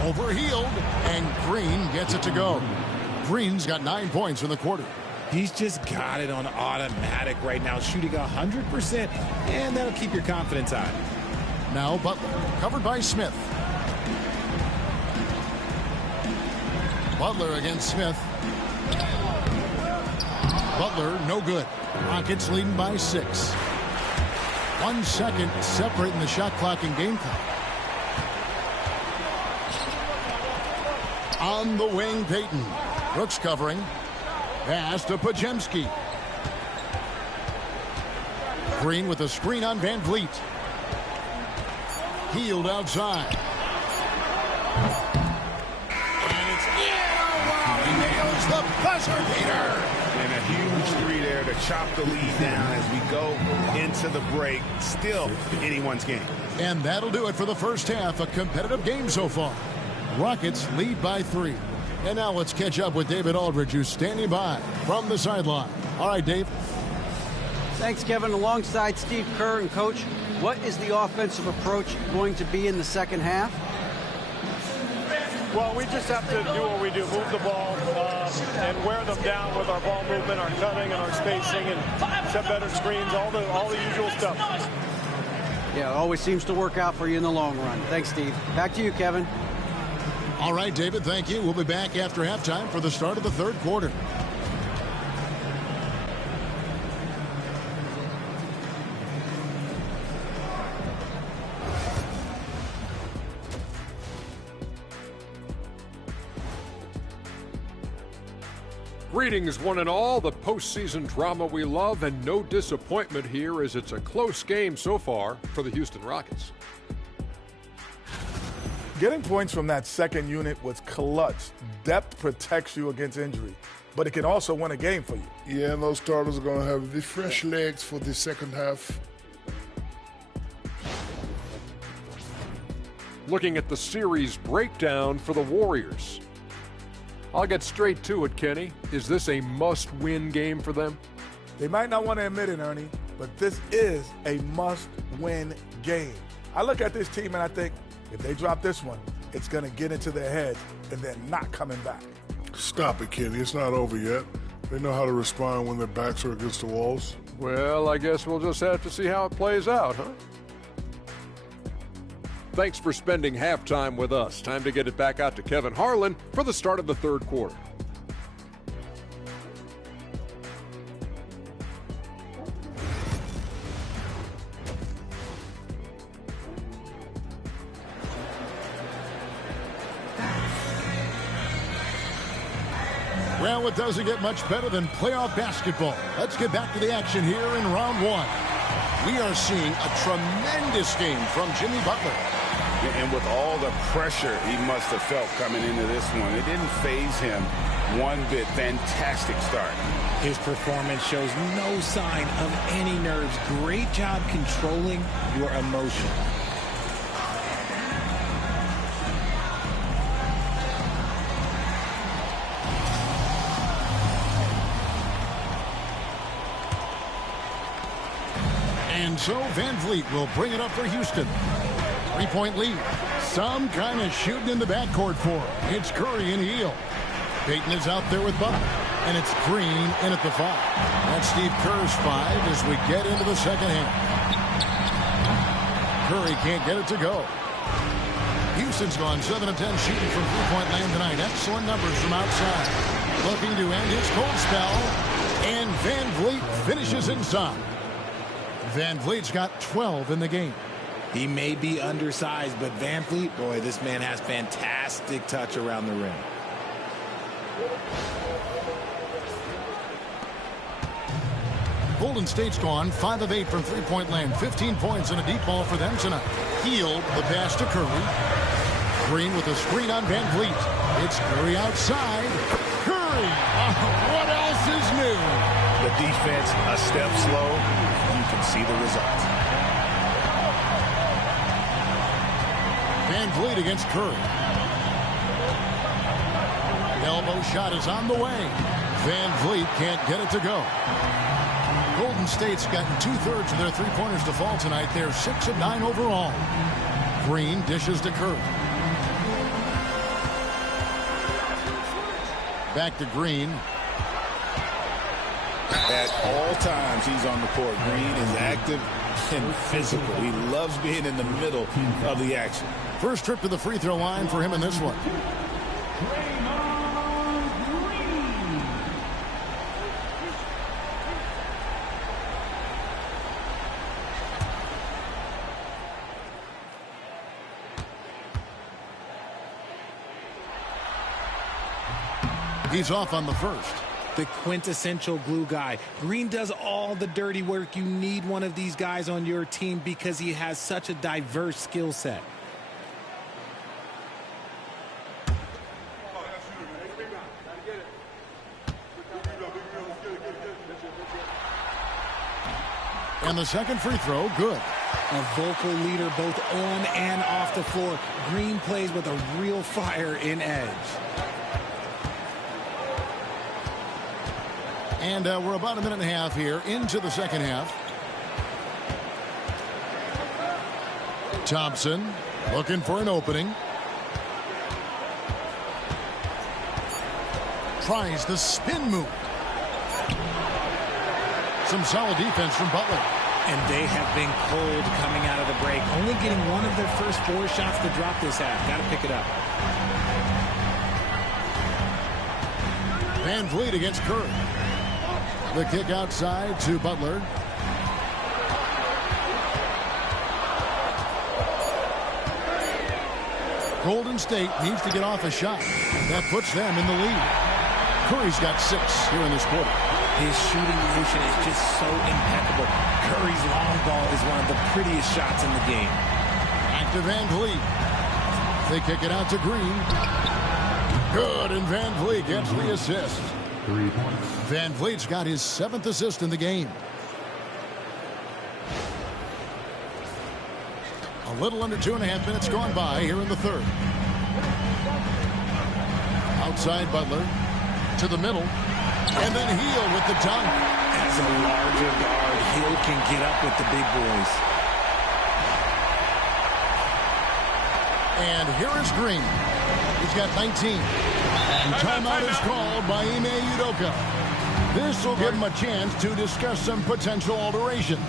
Over Hield, and Green gets it to go. Green's got 9 points in the quarter. He's just got it on automatic right now, shooting 100%, and that'll keep your confidence high. Now Butler, covered by Smith. Butler against Smith. Butler, no good. Rockets leading by 6. 1 second separating the shot clock and game clock. On the wing, Payton. Brooks covering. Pass to Podziemski. Green with a screen on Van Vliet. Hield outside. And it's he nails the buzzer beater. And a huge 3 there to chop the lead down as we go into the break. Still anyone's game. And that'll do it for the first half. A competitive game so far. Rockets lead by 3. And now let's catch up with David Aldridge, who's standing by from the sideline. All right, Dave. Thanks, Kevin. Alongside Steve Kerr and Coach, what is the offensive approach going to be in the second half? Well, we just have to do what we do, move the ball and wear them down with our ball movement, our cutting, and our spacing, and set better screens, all the usual stuff. Yeah, it always seems to work out for you in the long run. Thanks, Steve. Back to you, Kevin. All right, David, thank you. We'll be back after halftime for the start of the third quarter. Greetings, one and all. The postseason drama we love, and no disappointment here as it's a close game so far for the Houston Rockets. Getting points from that second unit was clutch. Depth protects you against injury, but it can also win a game for you. Yeah, and those starters are going to have the fresh legs for the second half. Looking at the series breakdown for the Warriors. I'll get straight to it, Kenny. Is this a must-win game for them? They might not want to admit it, Ernie, but this is a must-win game. I look at this team and I think, if they drop this one, it's going to get into their heads and they're not coming back. Stop it, Kenny. It's not over yet. They know how to respond when their backs are against the walls. Well, I guess we'll just have to see how it plays out, huh? Thanks for spending halftime with us. Time to get it back out to Kevin Harlan for the start of the third quarter. Well, it doesn't get much better than playoff basketball. Let's get back to the action here in round one. We are seeing a tremendous game from Jimmy Butler. And with all the pressure he must have felt coming into this one, it didn't faze him one bit. Fantastic start. His performance shows no sign of any nerves. Great job controlling your emotion. And so Van Vliet will bring it up for Houston. 3-point lead. Some kind of shooting in the backcourt for him. It's Curry and Hield. Payton is out there with Butler. And it's Green in at the 5. That's Steve Kerr's 5 as we get into the second half. Curry can't get it to go. Houston's gone 7 of 10 shooting from three-point land tonight. Excellent numbers from outside. Looking to end his cold spell. And Van Vliet finishes inside. Van Vliet's got 12 in the game. He may be undersized, but Van Vliet, boy, this man has fantastic touch around the rim. Golden State's gone 5 of 8 from three-point land. 15 points and a deep ball for them tonight. Hield the pass to Curry. Green with a screen on Van Vliet. It's Curry outside. Curry! What else is new? The defense a step slow. You can see the result. Van Vliet against Curry. Elbow shot is on the way. Van Vliet can't get it to go. Golden State's gotten 2/3 of their three-pointers to fall tonight. They're 6 of 9 overall. Green dishes to Curry. Back to Green. At all times he's on the court. Green is active and physical. He loves being in the middle of the action. First trip to the free throw line for him in this one. He's off on the first. The quintessential glue guy. Green does all the dirty work. You need one of these guys on your team because he has such a diverse skill set. And the second free throw, good. A vocal leader both on and off the floor. Green plays with a real fire in edge. And we're about a minute and a half here into the second half. Thompson looking for an opening. Tries the spin move. Some solid defense from Butler. And they have been cold coming out of the break. Only getting one of their first 4 shots to drop this half. Got to pick it up. Van Vliet against Curry. The kick outside to Butler. Golden State needs to get off a shot. That puts them in the lead. Curry's got 6 here in this quarter. His shooting motion is just so impeccable. Curry's long ball is one of the prettiest shots in the game. Back to Van Vliet. They kick it out to Green. Good, and Van Vliet gets the assist. 3 points. Van Vliet's got his 7th assist in the game. A little under 2.5 minutes gone by here in the third. Outside Butler to the middle. And then Hield with the dunk. As a larger guard, Hield can get up with the big boys. And here is Green. He's got 19. And timeout is called by Ime Udoka. This will give him a chance to discuss some potential alterations.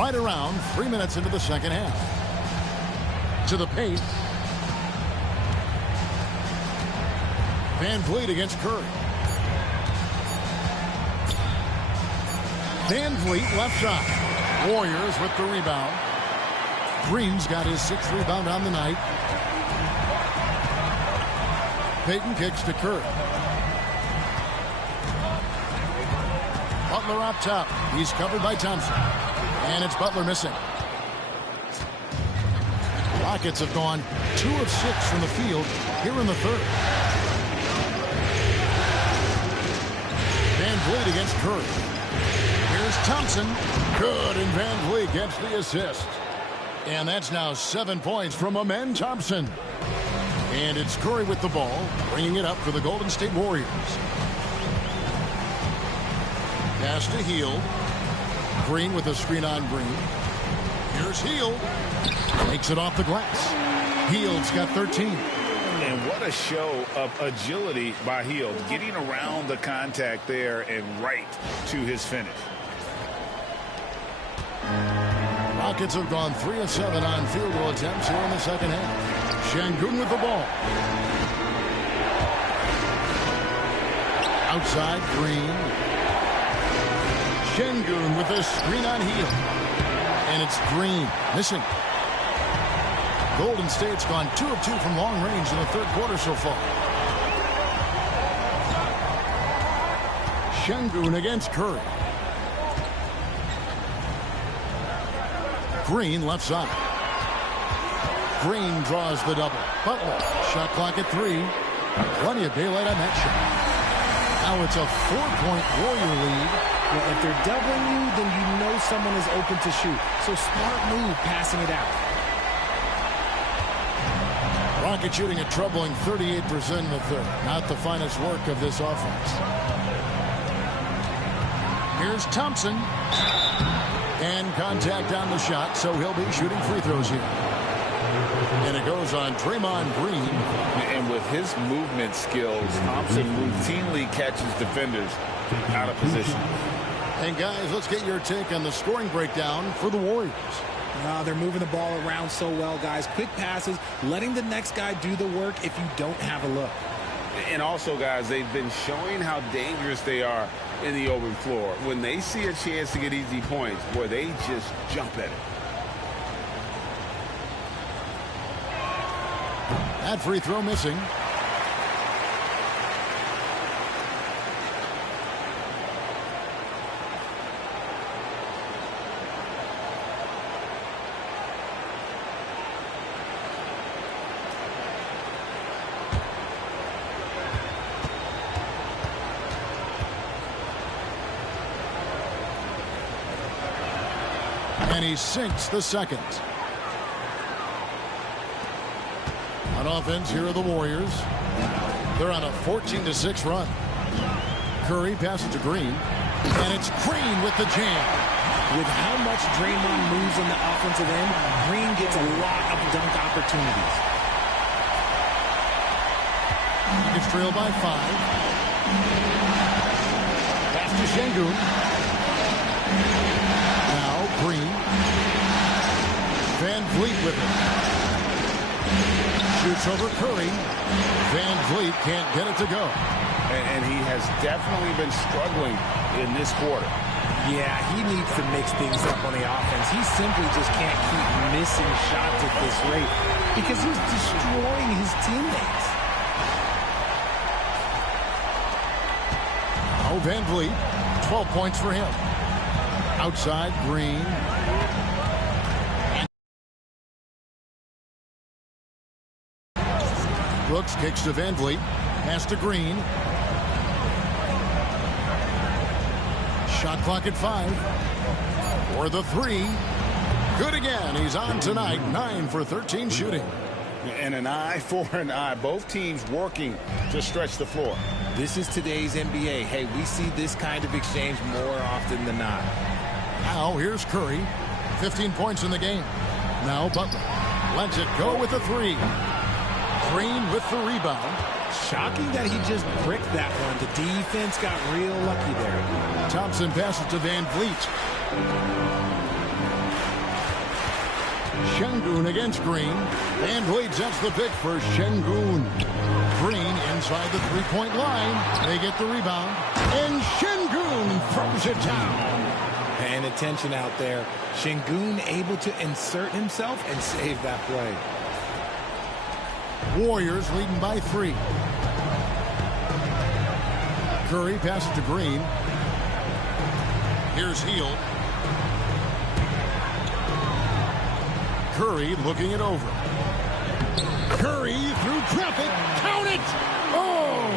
right around 3 minutes into the second half. To the paint. Van Vliet against Curry. Van Vliet left side. Warriors with the rebound. Green's got his 6th rebound on the night. Payton kicks to Curry. Butler up top. He's covered by Thompson. And it's Butler missing. Rockets have gone 2 of 6 from the field here in the third. Van Vliet against Curry. Here's Thompson. Good, and Van Vliet gets the assist. And that's now 7 points from Amen Thompson. And it's Curry with the ball, bringing it up for the Golden State Warriors. Pass to Hield. Green with a screen on Green. Here's Hield. Makes it off the glass. Hield's got 13. And what a show of agility by Hield, getting around the contact there and right to his finish. Rockets have gone 3 of 7 on field goal attempts here in the second half. Şengün with the ball. Outside, Green. Şengün with a screen on Hield. And it's Green missing. Golden State's gone 2 of 2 from long range in the third quarter so far. Şengün against Curry. Green left side. Green draws the double. Butler, shot clock at 3. Plenty of daylight on that shot. Now it's a 4-point Warrior lead. Well, if they're doubling you, then you know someone is open to shoot. So smart move passing it out. Rockets shooting a troubling 38% in the third. Not the finest work of this offense. Here's Thompson. And contact on the shot, so he'll be shooting free throws here. And it goes on Draymond Green. And with his movement skills, Thompson routinely catches defenders out of position. And guys, let's get your take on the scoring breakdown for the Warriors. They're moving the ball around so well, guys. Quick passes, letting the next guy do the work if you don't have a look. And also, guys, they've been showing how dangerous they are in the open floor. When they see a chance to get easy points, boy, they just jump at it. That free throw missing. And he sinks the second. On offense, here are the Warriors. They're on a 14-6 run. Curry passes to Green. And it's Green with the jam. With how much Draymond moves on the offensive end, Green gets a lot of dunk opportunities. He gets trailed by 5. Pass to Şengün. Now Green. Van Vliet with it. Shoots over Curry. Van Vliet can't get it to go. And he has definitely been struggling in this quarter. Yeah, he needs to mix things up on the offense. He simply just can't keep missing shots at this rate because he's destroying his teammates. Oh, Van Vliet, 12 points for him. Outside, Green. Brooks kicks to Van Vliet. Pass to Green. Shot clock at 5. For the 3. Good again. He's on tonight. 9 for 13 shooting. And an eye for an eye. Both teams working to stretch the floor. This is today's NBA. Hey, we see this kind of exchange more often than not. Now here's Curry. 15 points in the game. Now Butler lets it go with the 3. Green with the rebound. Shocking that he just bricked that one. The defense got real lucky there. Thompson passes to Van Vliet. Şengün against Green. Van Vliet sets the pick for Şengün. Green inside the three-point line. They get the rebound. And Şengün throws it down. Paying attention out there. Şengün able to insert himself and save that play. Warriors leading by 3. Curry passes to Green. Here's Hield. Curry looking it over. Curry through traffic. Count it! Oh!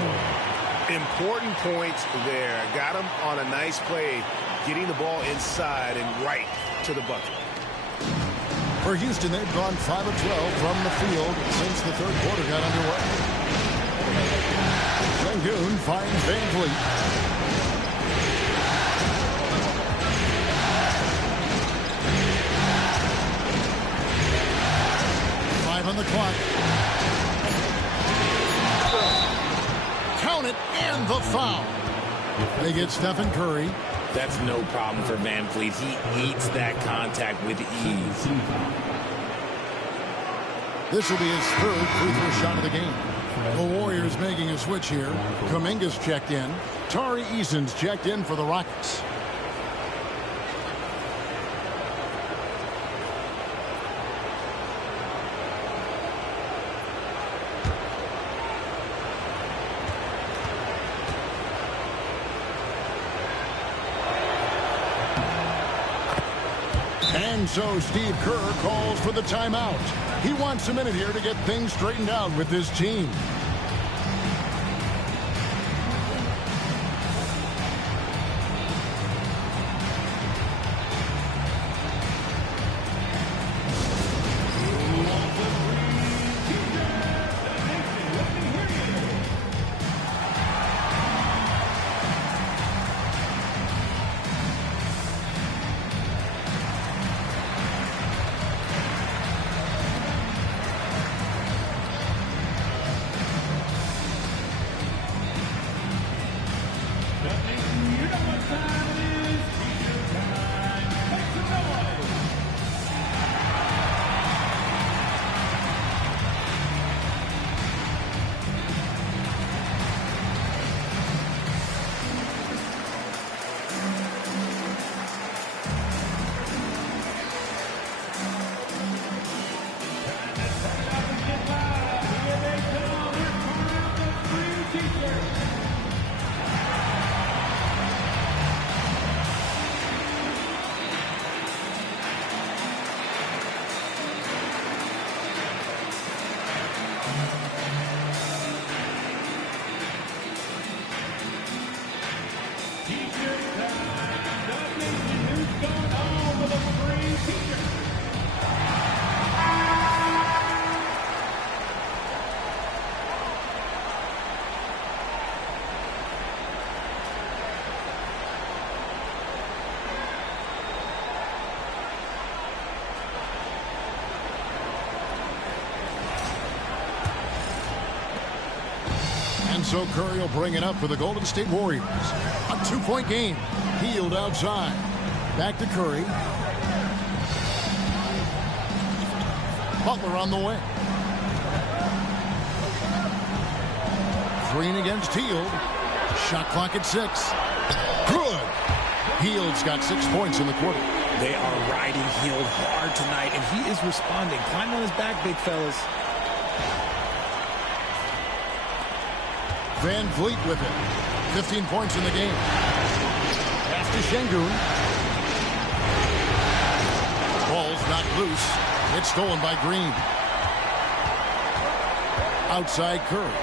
Important points there. Got him on a nice play, getting the ball inside and right to the bucket. For Houston, they've gone 5 of 12 from the field since the third quarter got underway. Şengün finds Van Vliet. On the clock. Count it, and the foul. They get Stephen Curry. That's no problem for Van Vliet. He eats that contact with ease. This will be his third free throw shot of the game. The Warriors making a switch here. Kuminga's checked in. Tari Eason's checked in for the Rockets. And so Steve Kerr calls for the timeout. He wants a minute here to get things straightened out with this team. And so Curry will bring it up for the Golden State Warriors. A 2-point game. Hield outside. Back to Curry. Butler on the way. Green against Hield. Shot clock at 6. Good. Hield's got 6 points in the quarter. They are riding Hield hard tonight, and he is responding. Climb on his back, big fellas. Van Vliet with it. 15 points in the game. Pass to Şengün. Ball's not loose. It's stolen by Green. Outside Curry.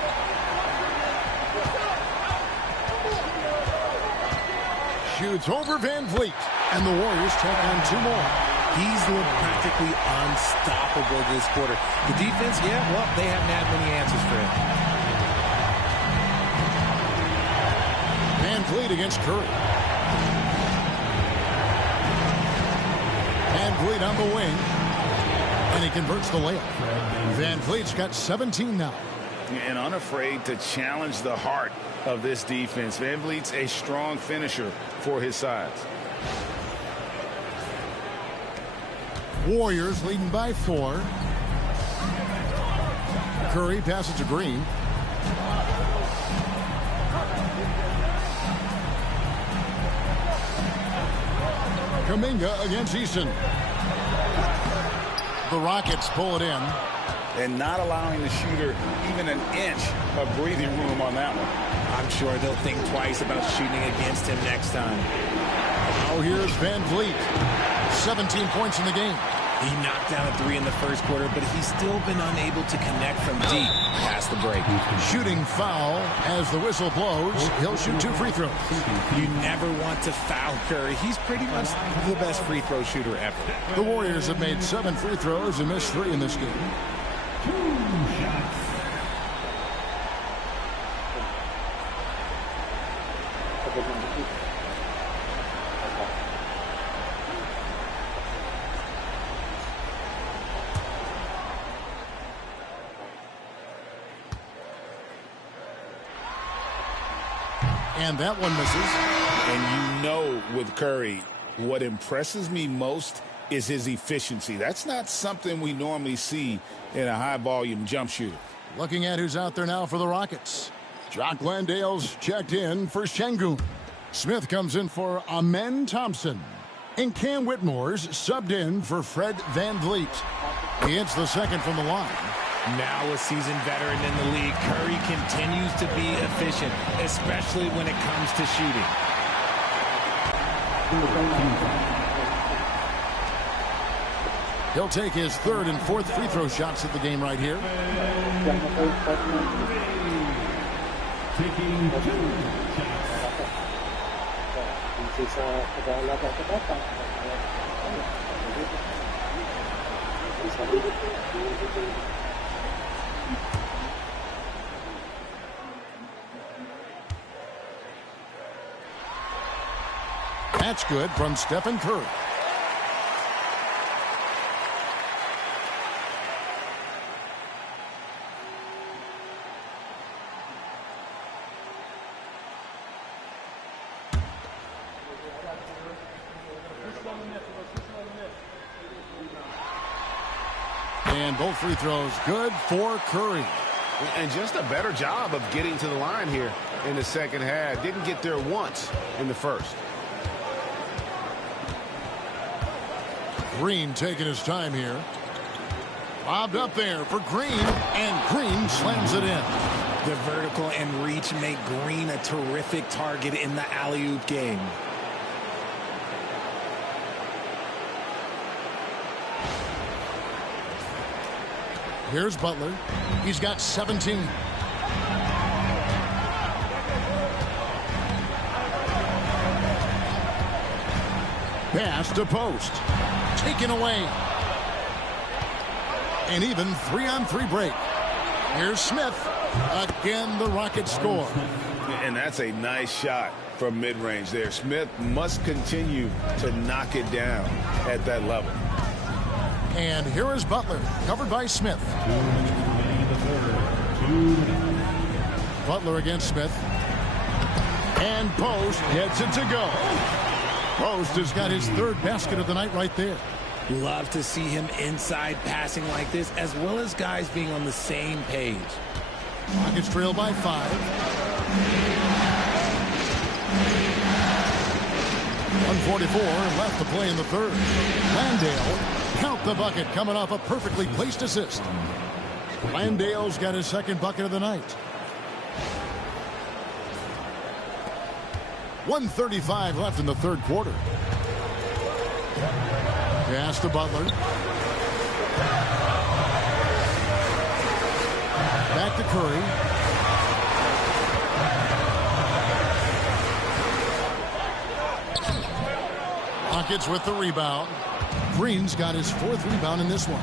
Shoots over Van Vliet. And the Warriors take on 2 more. He's looked practically unstoppable this quarter. The defense, yeah, well, they haven't had many answers for him. Van Vliet against Curry. Van Vliet on the wing. And he converts the layup. Van Vliet's got 17 now. And unafraid to challenge the heart of this defense. Van Vliet's a strong finisher for his size. Warriors leading by 4. Curry passes to Green. Kuminga against Easton. The Rockets pull it in. And not allowing the shooter even an inch of breathing room on that one. I'm sure they'll think twice about shooting against him next time. Now here's Van Vliet. 17 points in the game. He knocked down a 3 in the first quarter, but he's still been unable to connect from deep past the break. Shooting foul as the whistle blows. He'll shoot 2 free throws. You never want to foul Curry. He's pretty much the best free throw shooter ever. The Warriors have made 7 free throws and missed 3 in this game. 2 shots. And that one misses. And you know with Curry, what impresses me most is his efficiency. That's not something we normally see in a high-volume jump shooter. Looking at who's out there now for the Rockets. Jock Landale's checked in for Şengün. Smith comes in for Amen Thompson. And Cam Whitmore's subbed in for Fred Van Vliet. He hits the second from the line. Now a seasoned veteran in the league, Curry continues to be efficient, especially when it comes to shooting. He'll take his 3rd and 4th free throw shots at the game right here. Taking 2 That's good from Stephen Curry. And both free throws good for Curry. And just a better job of getting to the line here in the second half. Didn't get there once in the first. Green taking his time here. Lobbed up there for Green, and Green slams it in. The vertical and reach make Green a terrific target in the alley-oop game. Here's Butler. He's got 17. Pass to Post. Taken away. An even 3-on-3 break. Here's Smith. Again, the Rockets score. And that's a nice shot from mid-range there. Smith must continue to knock it down at that level. And here is Butler, covered by Smith. Butler against Smith. And Post gets it to go. Post has got his 3rd basket of the night right there. Love to see him inside passing like this, as well as guys being on the same page. Rockets trail by 5. 1:44 left to play in the 3rd. Landale, count the bucket, coming off a perfectly placed assist. Landale's got his 2nd bucket of the night. 1:35 left in the 3rd quarter. Pass to Butler. Back to Curry. Rockets with the rebound. Green's got his 4th rebound in this one.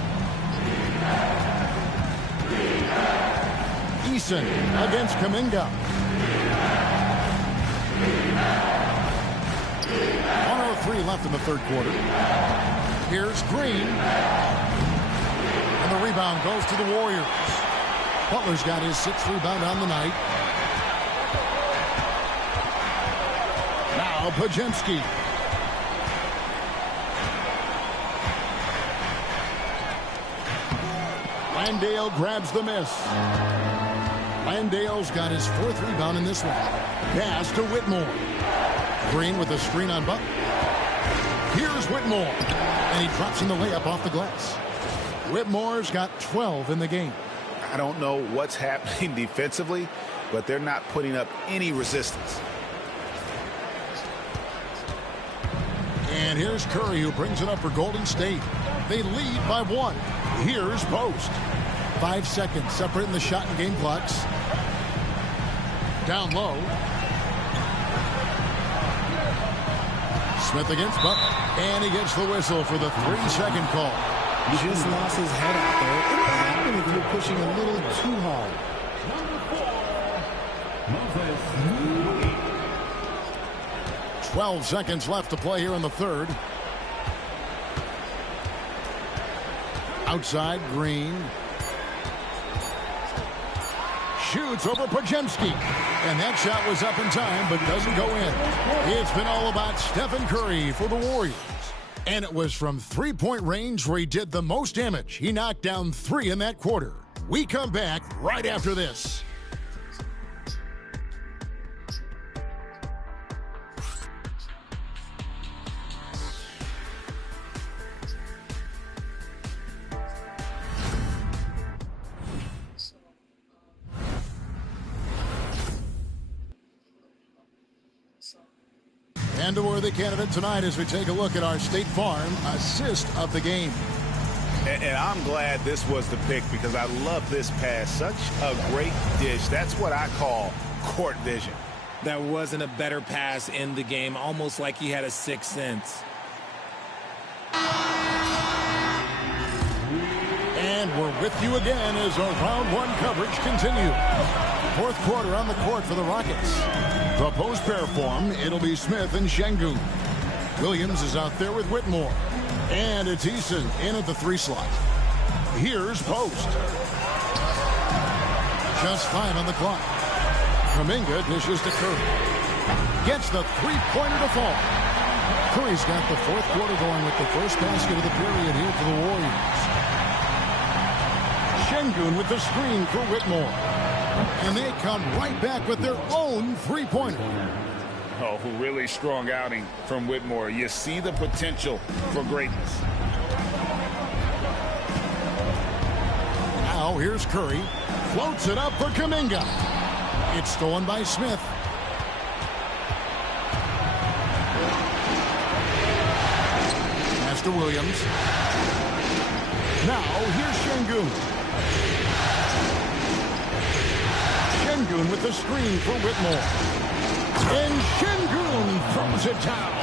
Eason against Kuminga. 1:03 left in the 3rd quarter. Here's Green. And the rebound goes to the Warriors. Butler's got his 6th rebound on the night. Now Podziemski. Landale grabs the miss. Landale's got his 4th rebound in this one. Pass to Whitmore. Green with a screen on Butler. Here's Whitmore. And he drops in the layup off the glass. Whitmore's got 12 in the game. I don't know what's happening defensively, but they're not putting up any resistance. And here's Curry, who brings it up for Golden State. They lead by 1. Here's Post. 5 seconds separating the shot and game clocks. Down low. Smith against Butler. And he gets the whistle for the 3-second call. He just lost his head out there. It will happen if you're pushing a little too hard. 12 seconds left to play here in the 3rd. Outside, Green. Shoots over Podziemski. And that shot was up in time, but doesn't go in. It's been all about Stephen Curry for the Warriors. And it was from 3-point range where he did the most damage. He knocked down 3 in that quarter. We come back right after this. And a worthy candidate tonight as we take a look at our State Farm assist of the game. And I'm glad this was the pick because I love this pass. Such a great dish. That's what I call court vision. That wasn't a better pass in the game, almost like he had a 6th sense. And we're with you again as our round 1 coverage continues. 4th quarter on the court for the Rockets. The post pair form, it'll be Smith and Şengün. Williams is out there with Whitmore. And it's Eason in at the 3 slot. Here's Post. Just 5 on the clock. Kuminga dishes to Curry. Gets the 3-pointer to fall. Curry's got the 4th quarter going with the first basket of the period here for the Warriors. Şengün with the screen for Whitmore. And they come right back with their own 3-pointer. Oh, really strong outing from Whitmore. You see the potential for greatness. Now here's Curry. Floats it up for Kuminga. It's stolen by Smith. Pass to Williams. Now here's Şengün. Şengün with the screen for Whitmore. And Şengün throws it down.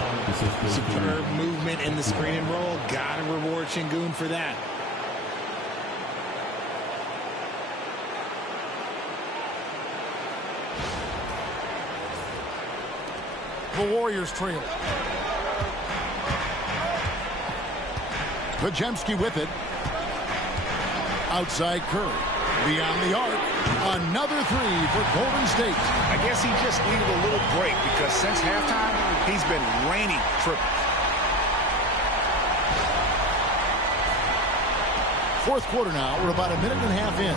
Superb movement in the screen and roll. Gotta reward Şengün for that. The Warriors trail. Podziemski with it. Outside Curry. Beyond the arc. Another 3 for Golden State. I guess he just needed a little break because since halftime, he's been raining triples. 4th quarter now. We're about a minute and a half in.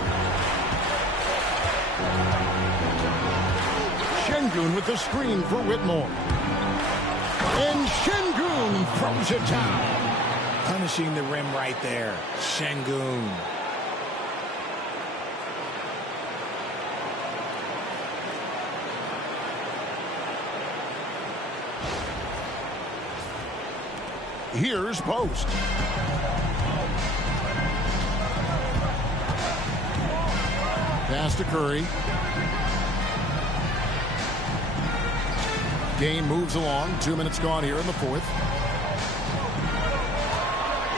Şengün with the screen for Whitmore. And Şengün throws it down. Punishing the rim right there. Şengün. Here's Post. Pass to Curry. Game moves along. 2 minutes gone here in the 4th.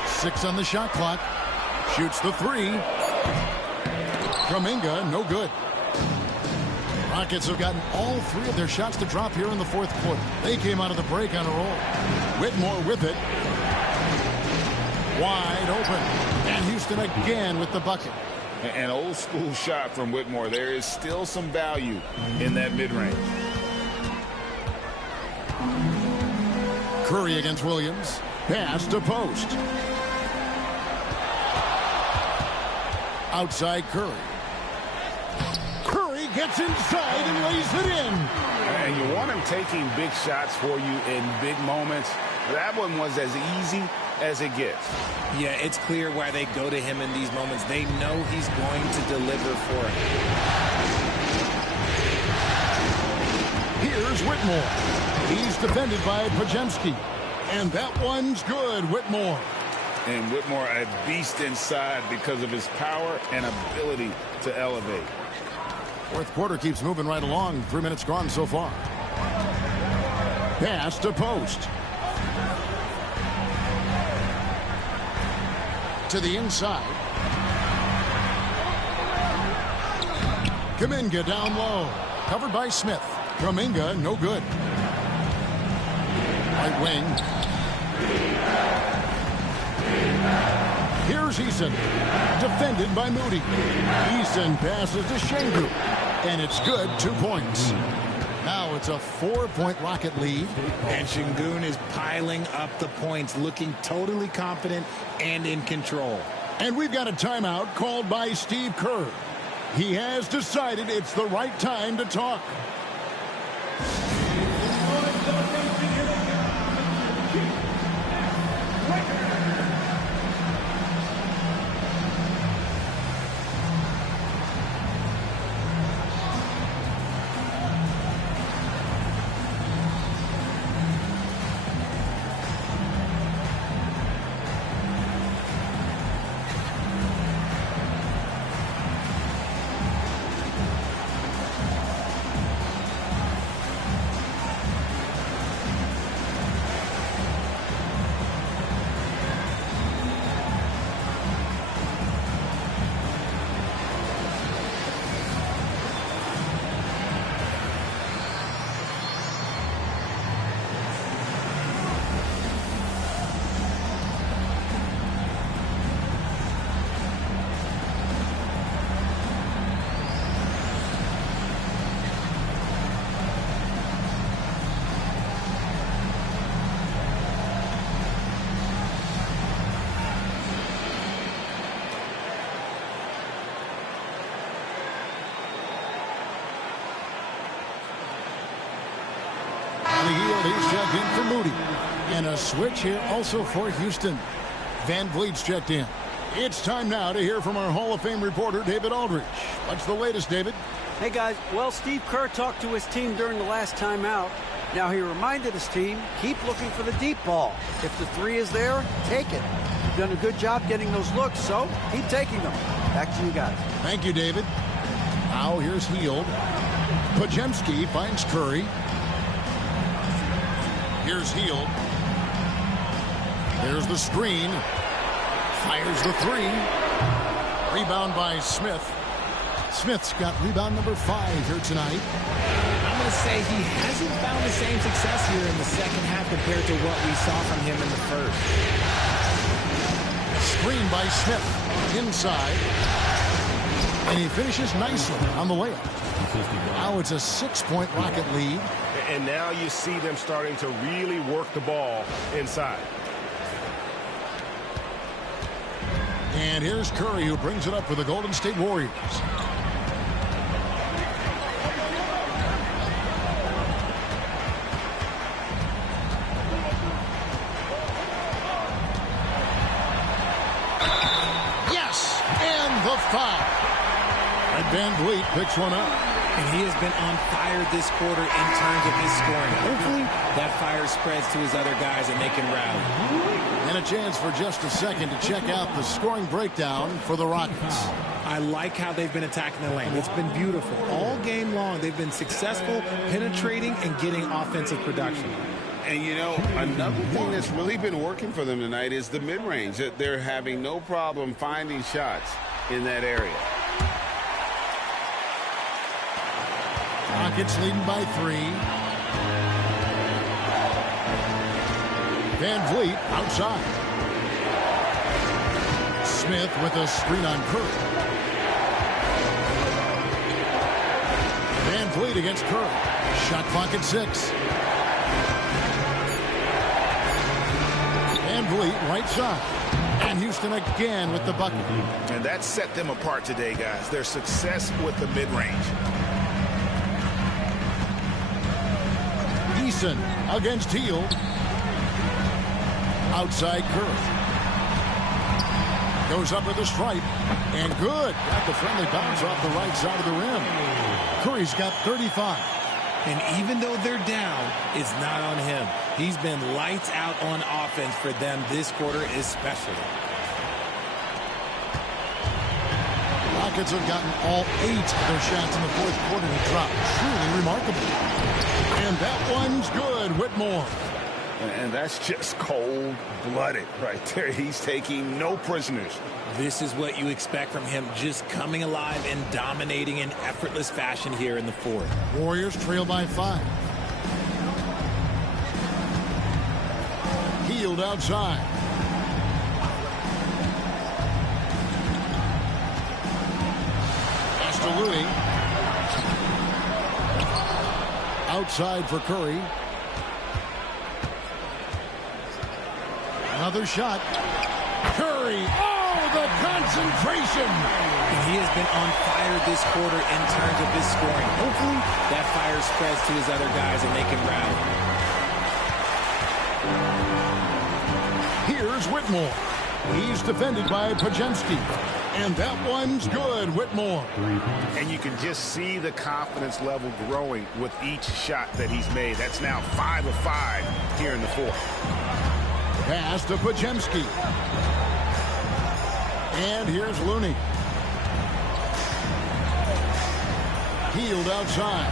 6 on the shot clock. Shoots the 3. Kuminga, no good. Rockets have gotten all 3 of their shots to drop here in the 4th quarter. They came out of the break on a roll. Whitmore with it. Wide open. And Houston again with the bucket. An old school shot from Whitmore. There is still some value in that mid-range. Curry against Williams. Pass to Post. Outside Curry. Curry gets inside and lays it in. And you want him taking big shots for you in big moments. That one was as easy as it gets. Yeah, it's clear why they go to him in these moments. They know he's going to deliver for it. Here's Whitmore. He's defended by Podziemski. And that one's good, Whitmore. And Whitmore a beast inside because of his power and ability to elevate. Fourth quarter keeps moving right along. 3 minutes gone so far. Pass to Post. To the inside. Kuminga down low. Covered by Smith. Kuminga, no good. Right wing. Here's Eason. Defended by Moody. Eason passes to Şengün. And it's good, 2 points. Now it's a 4-point Rocket lead. And Şengün is piling up the points, looking totally confident and in control. And we've got a timeout called by Steve Kerr. He has decided it's the right time to talk. He's checked in for Moody. And a switch here also for Houston. Van Vliet's checked in. It's time now to hear from our Hall of Fame reporter, David Aldridge. What's the latest, David? Hey, guys. Well, Steve Kerr talked to his team during the last timeout. Now, he reminded his team, keep looking for the deep ball. If the three is there, take it. You've done a good job getting those looks, so keep taking them. Back to you guys. Thank you, David. Now here's Hield. Podziemski finds Curry. Here's Hield. There's the screen. Fires the three. Rebound by Smith. Smith's got rebound number 5 here tonight. I'm going to say he hasn't found the same success here in the second half compared to what we saw from him in the first. Screen by Smith. Inside. And he finishes nicely on the layup. Now it's a 6-point Rocket lead. And now you see them starting to really work the ball inside. And here's Curry, who brings it up for the Golden State Warriors. Yes! And the foul. And Van Vliet picks one up. And he has been on fire this quarter in terms of his scoring. Hopefully, that fire spreads to his other guys and they can rally. And a chance for just a second to check out the scoring breakdown for the Rockets. I like how they've been attacking the lane. It's been beautiful. All game long, they've been successful penetrating and getting offensive production. And, you know, another thing that's really been working for them tonight is the mid-range. They're having no problem finding shots in that area. Rockets leading by 3. Van Vliet outside. Smith with a screen on Curry. Van Vliet against Curry. Shot clock at 6. Van Vliet right side. And Houston again with the bucket. And that set them apart today, guys. Their success with the mid-range. Eason against Hield. Outside Curry. Goes up with the stripe. And good. Got the friendly bounce off the right side of the rim. Curry's got 35. And even though they're down, it's not on him. He's been lights out on offense for them this quarter especially. Rockets have gotten all 8 of their shots in the fourth quarter to drop. Truly remarkable. And that one's good. Whitmore. And that's just cold-blooded right there. He's taking no prisoners. This is what you expect from him, just coming alive and dominating in effortless fashion here in the fourth. Warriors trail by 5. Hield outside. Pass to Looney. Outside for Curry. Another shot. Curry. Oh, the concentration. And he has been on fire this quarter in terms of his scoring. Hopefully that fire spreads to his other guys and they can rally. Here's Whitmore. He's defended by Podziemski. And that one's good, Whitmore. And you can just see the confidence level growing with each shot that he's made. That's now 5 of 5 here in the fourth. Pass to Podziemski. And here's Looney. Hield outside.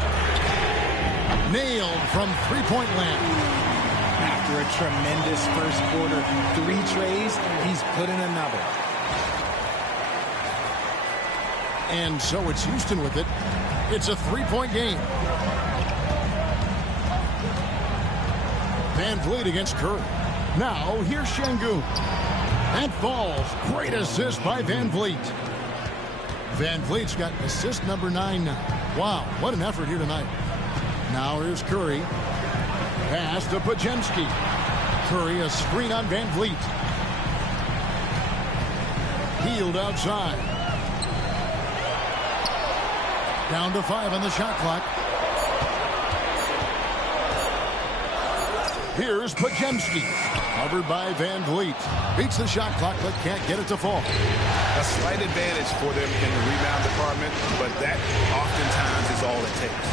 Nailed from three-point land. After a tremendous first quarter, 3 trays, he's put in another. And so it's Houston with it. It's a 3-point game. Van Vliet against Curry. Now, here's Şengün. That falls. Great assist by Van Vliet. Van Vliet's got assist number 9 now. Wow, what an effort here tonight. Now here's Curry. Pass to Podziemski. Curry, a screen on Van Vliet. Hield outside. Down to 5 on the shot clock. Here's Podziemski. Covered by Van Vliet. Beats the shot clock, but can't get it to fall. A slight advantage for them in the rebound department, but that oftentimes is all it takes.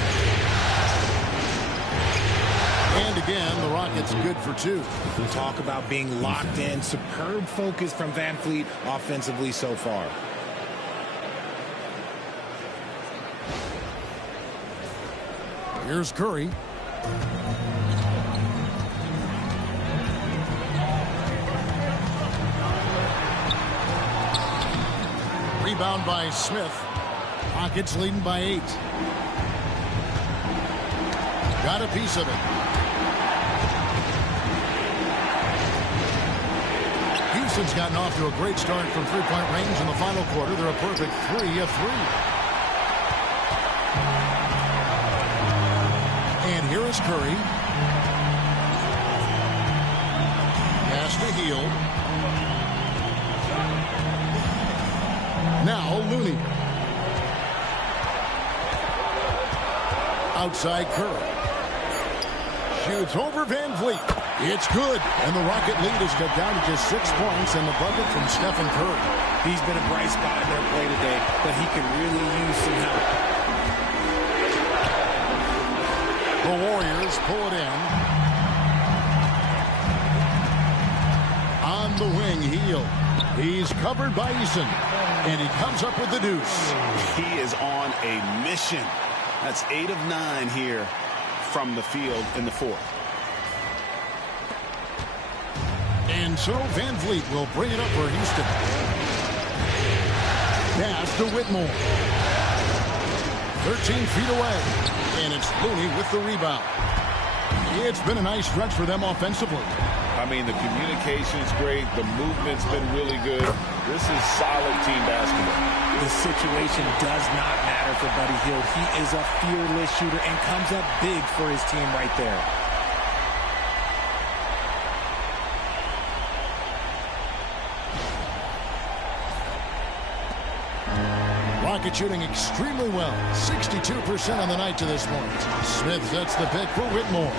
And again, the Rockets good for 2. Talk about being locked in. Superb focus from Van Vliet offensively so far. Here's Curry. Rebound by Smith. Rockets leading by 8. Got a piece of it. Houston's gotten off to a great start from three-point range in the final quarter. They're a perfect 3 of 3. And here is Curry. Pass to Hield. Now Looney. Outside Curry. Shoots over Van Vliet. It's good. And the Rocket lead is cut down to just 6 points and the bucket from Stephen Curry. He's been a bright spot in their play today, but he can really use some help. The Warriors pull it in. On the wing, Hield. He's covered by Eason. And he comes up with the deuce. He is on a mission. That's 8 of 9 here from the field in the fourth. And so Van Vliet will bring it up for Houston. Pass to Whitmore. 13 feet away. And it's Looney with the rebound. It's been a nice stretch for them offensively. I mean, the communication's great. The movement's been really good. This is solid team basketball. The situation does not matter for Buddy Hield. He is a fearless shooter and comes up big for his team right there. Rockets shooting extremely well. 62% on the night to this point. Smith sets the pick for Whitmore.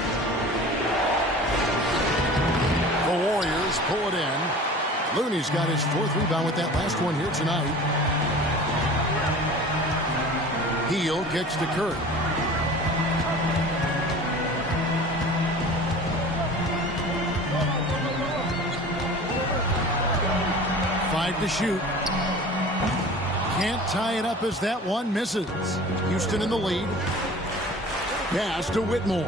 The Warriors pull it in. Looney's got his 4th rebound with that last one here tonight. Heel kicks to Curry. Five to shoot. Can't tie it up as that one misses. Houston in the lead. Pass to Whitmore.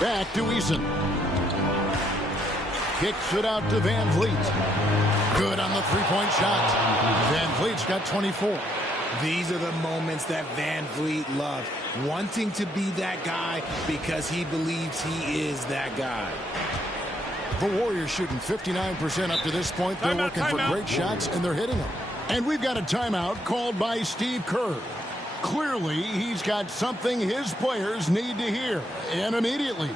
Back to Eason. Kicks it out to Van Vliet. Good on the three-point shot. Van Vliet's got 24. These are the moments that Van Vliet loves. Wanting to be that guy because he believes he is that guy. The Warriors shooting 59% up to this point. They're looking for great shots, and they're hitting them. And we've got a timeout called by Steve Kerr. Clearly, he's got something his players need to hear, and immediately.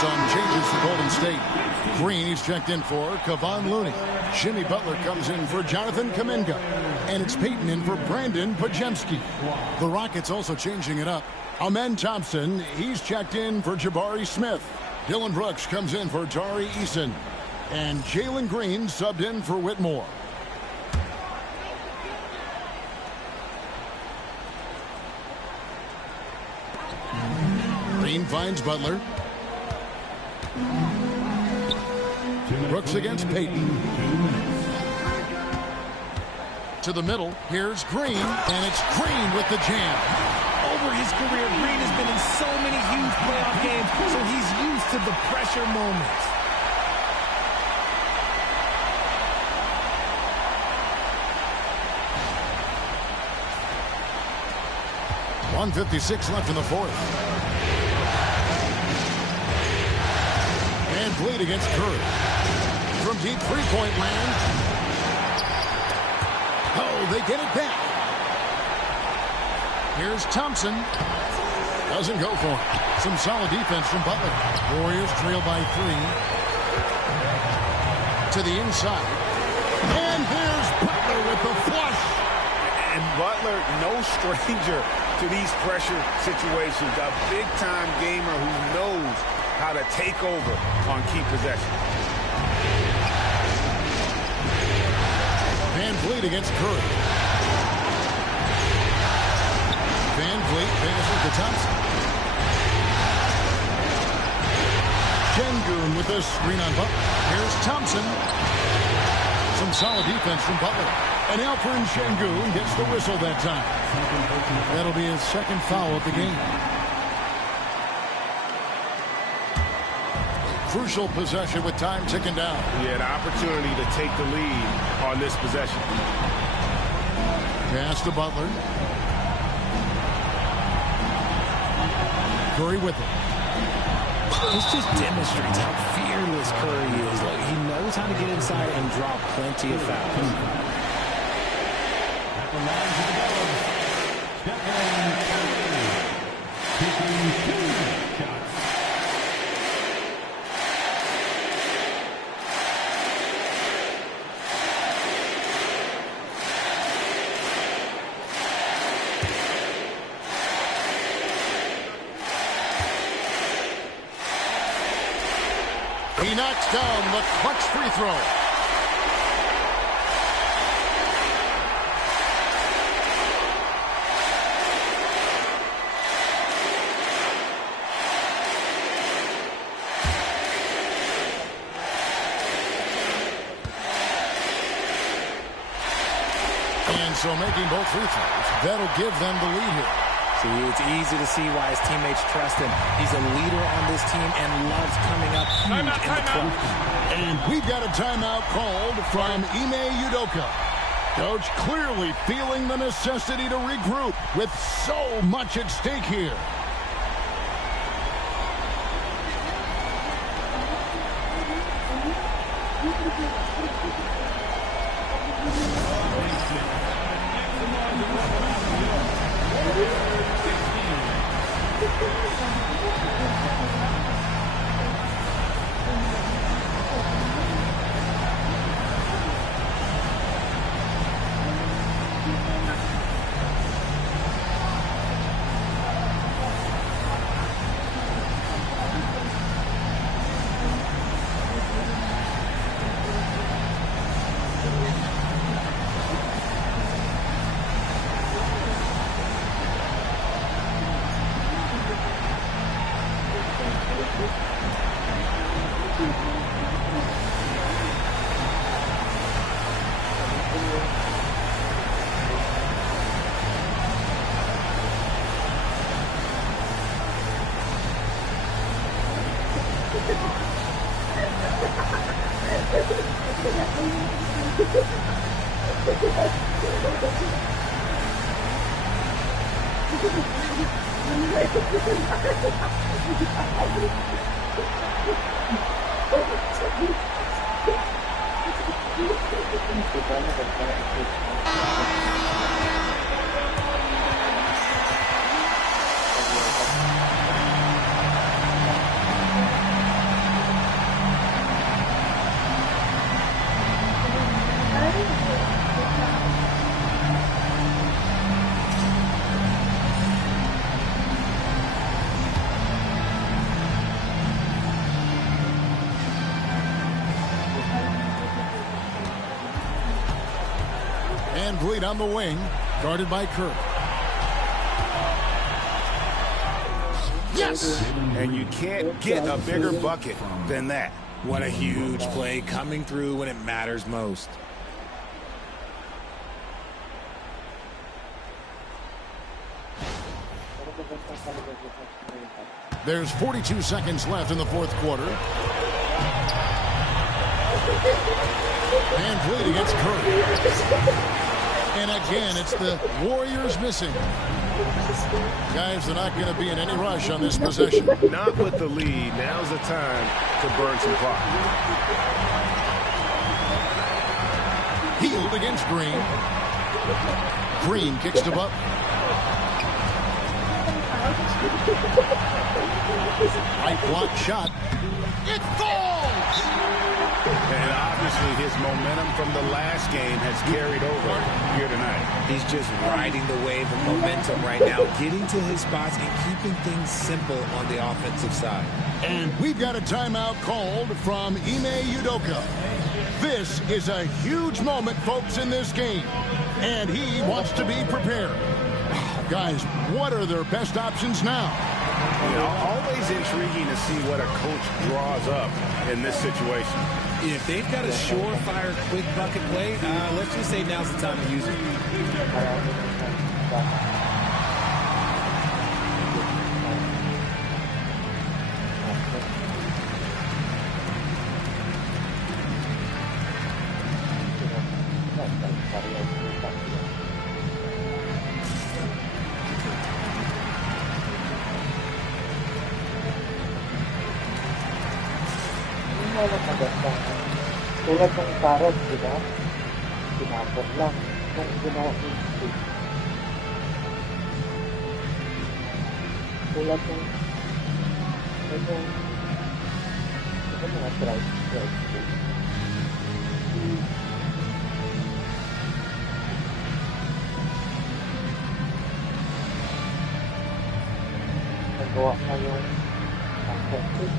Some changes for Golden State. Green is checked in for Kevon Looney. Jimmy Butler comes in for Jonathan Kuminga. And it's Peyton in for Brandon Podziemski. The Rockets also changing it up. Amen Thompson, he's checked in for Jabari Smith. Dylan Brooks comes in for Tari Eason. And Jalen Green subbed in for Whitmore. Green finds Butler. Brooks against Peyton. To the middle. Here's Green. And it's Green with the jam. Over his career, Green has been in so many huge playoff games, so he's used to the pressure moments. .156 left in the fourth. Van Vliet against Curry. From deep three-point land. Oh, they get it back. Here's Thompson. Doesn't go for it. Some solid defense from Butler. Warriors trail by 3. To the inside. And here's Butler with the flush. And Butler, no stranger to these pressure situations. A big-time gamer who knows how to take over on key possessions. Van Vliet against Curry. Van Vliet passes to Thompson. Şengün with a screen on Butler. Here's Thompson. Some solid defense from Butler. And Alperen Şengün gets the whistle that time. That'll be his second foul of the game. Crucial possession with time ticking down. Yeah, the opportunity to take the lead on this possession. Pass to Butler. Curry with it. This just demonstrates how fearless Curry is. Like, he knows how to get inside and draw plenty of fouls. He knocks down the clutch free throw. And so making both free throws, that'll give them the lead here. See, it's easy to see why his teammates trust him. He's a leader on this team and loves coming up huge in the clutch. And we've got a timeout called from Ime Udoka. Coach clearly feeling the necessity to regroup with so much at stake here. Van Vliet on the wing, guarded by Kirk. Yes! And you can't get a bigger bucket than that. What a huge play, coming through when it matters most. There's 42 seconds left in the fourth quarter. Van Vliet against Curry. And again, it's the Warriors missing. Guys, they're not going to be in any rush on this possession. Not with the lead. Now's the time to burn some clock. Hield against Green. Green kicks to Butler. Right block shot. It falls! And obviously his momentum from the last game has carried over here tonight. He's just riding the wave of momentum right now, getting to his spots and keeping things simple on the offensive side. And we've got a timeout called from Ime Udoka. This is a huge moment, folks, in this game. And he wants to be prepared. Guys, what are their best options now? You know, always intriguing to see what a coach draws up in this situation. If they've got a surefire, quick bucket play, let's just say now's the time to use it. Tulad ng carrot, di ba? Tinapon lang. Kung ginawa ko yung stick. Tulad ng ito mga dried stick. Nagawa na yung stick.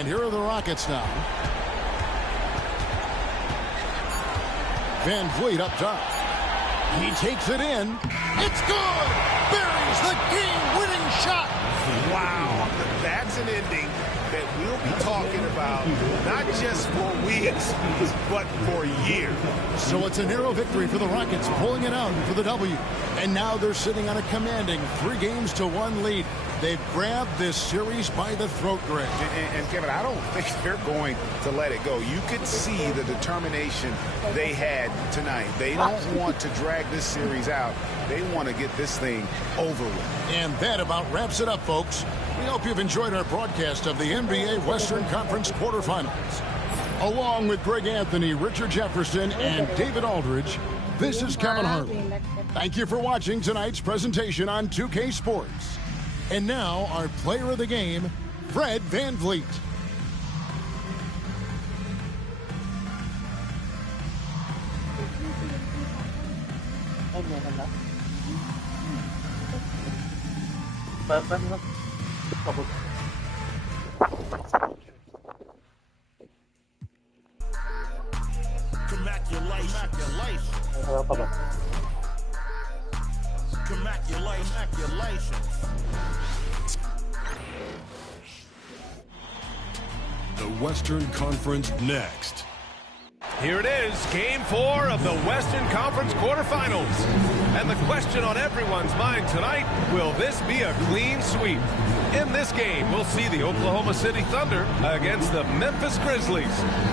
And here are the Rockets now. Van Vliet up top. He takes it in. It's good! Buries the game-winning shot. Wow, that's an ending that we'll be talking about not just for weeks, but for years. So it's a narrow victory for the Rockets, pulling it out for the W. And now they're sitting on a commanding 3-1 lead. They've grabbed this series by the throat, Greg. And Kevin, I don't think they're going to let it go. You could see the determination they had tonight. They don't want to drag this series out. They want to get this thing over with. And that about wraps it up, folks. We hope you've enjoyed our broadcast of the NBA Western Conference quarterfinals. Along with Greg Anthony, Richard Jefferson, and David Aldridge, this is Kevin Harlan. Thank you for watching tonight's presentation on 2K Sports. And now, our player of the game, Fred VanVleet. The Western Conference next. Here it is, Game 4 of the Western Conference quarterfinals. And the question on everyone's mind tonight, will this be a clean sweep? In this game, we'll see the Oklahoma City Thunder against the Memphis Grizzlies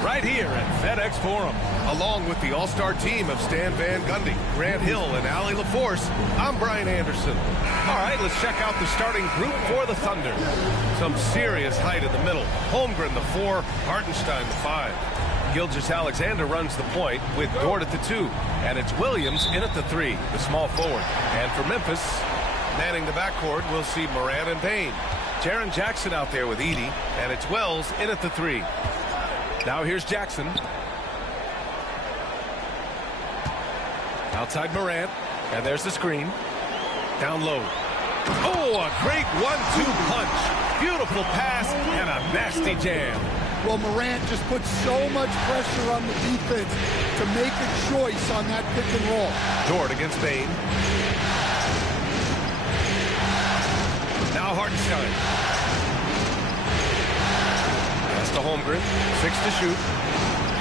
right here at FedEx Forum. Along with the all-star team of Stan Van Gundy, Grant Hill, and Allie LaForce, I'm Brian Anderson. All right, let's check out the starting group for the Thunder. Some serious height in the middle. Holmgren, the 4, Hartenstein, the 5. Gilgeous-Alexander runs the point with Dort at the 2. And it's Williams in at the 3, the small forward. And for Memphis, manning the backcourt, we'll see Morant and Payne. Jaren Jackson out there with Edey. And it's Wells in at the 3. Now here's Jackson. Outside Morant. And there's the screen. Down low. Oh, a great 1-2 punch. Beautiful pass and a nasty jam. Well, Morant just put so much pressure on the defense to make a choice on that pick and roll. Dort against Payne. Now Hartenstein. Pass to Holmgren. 6 to shoot.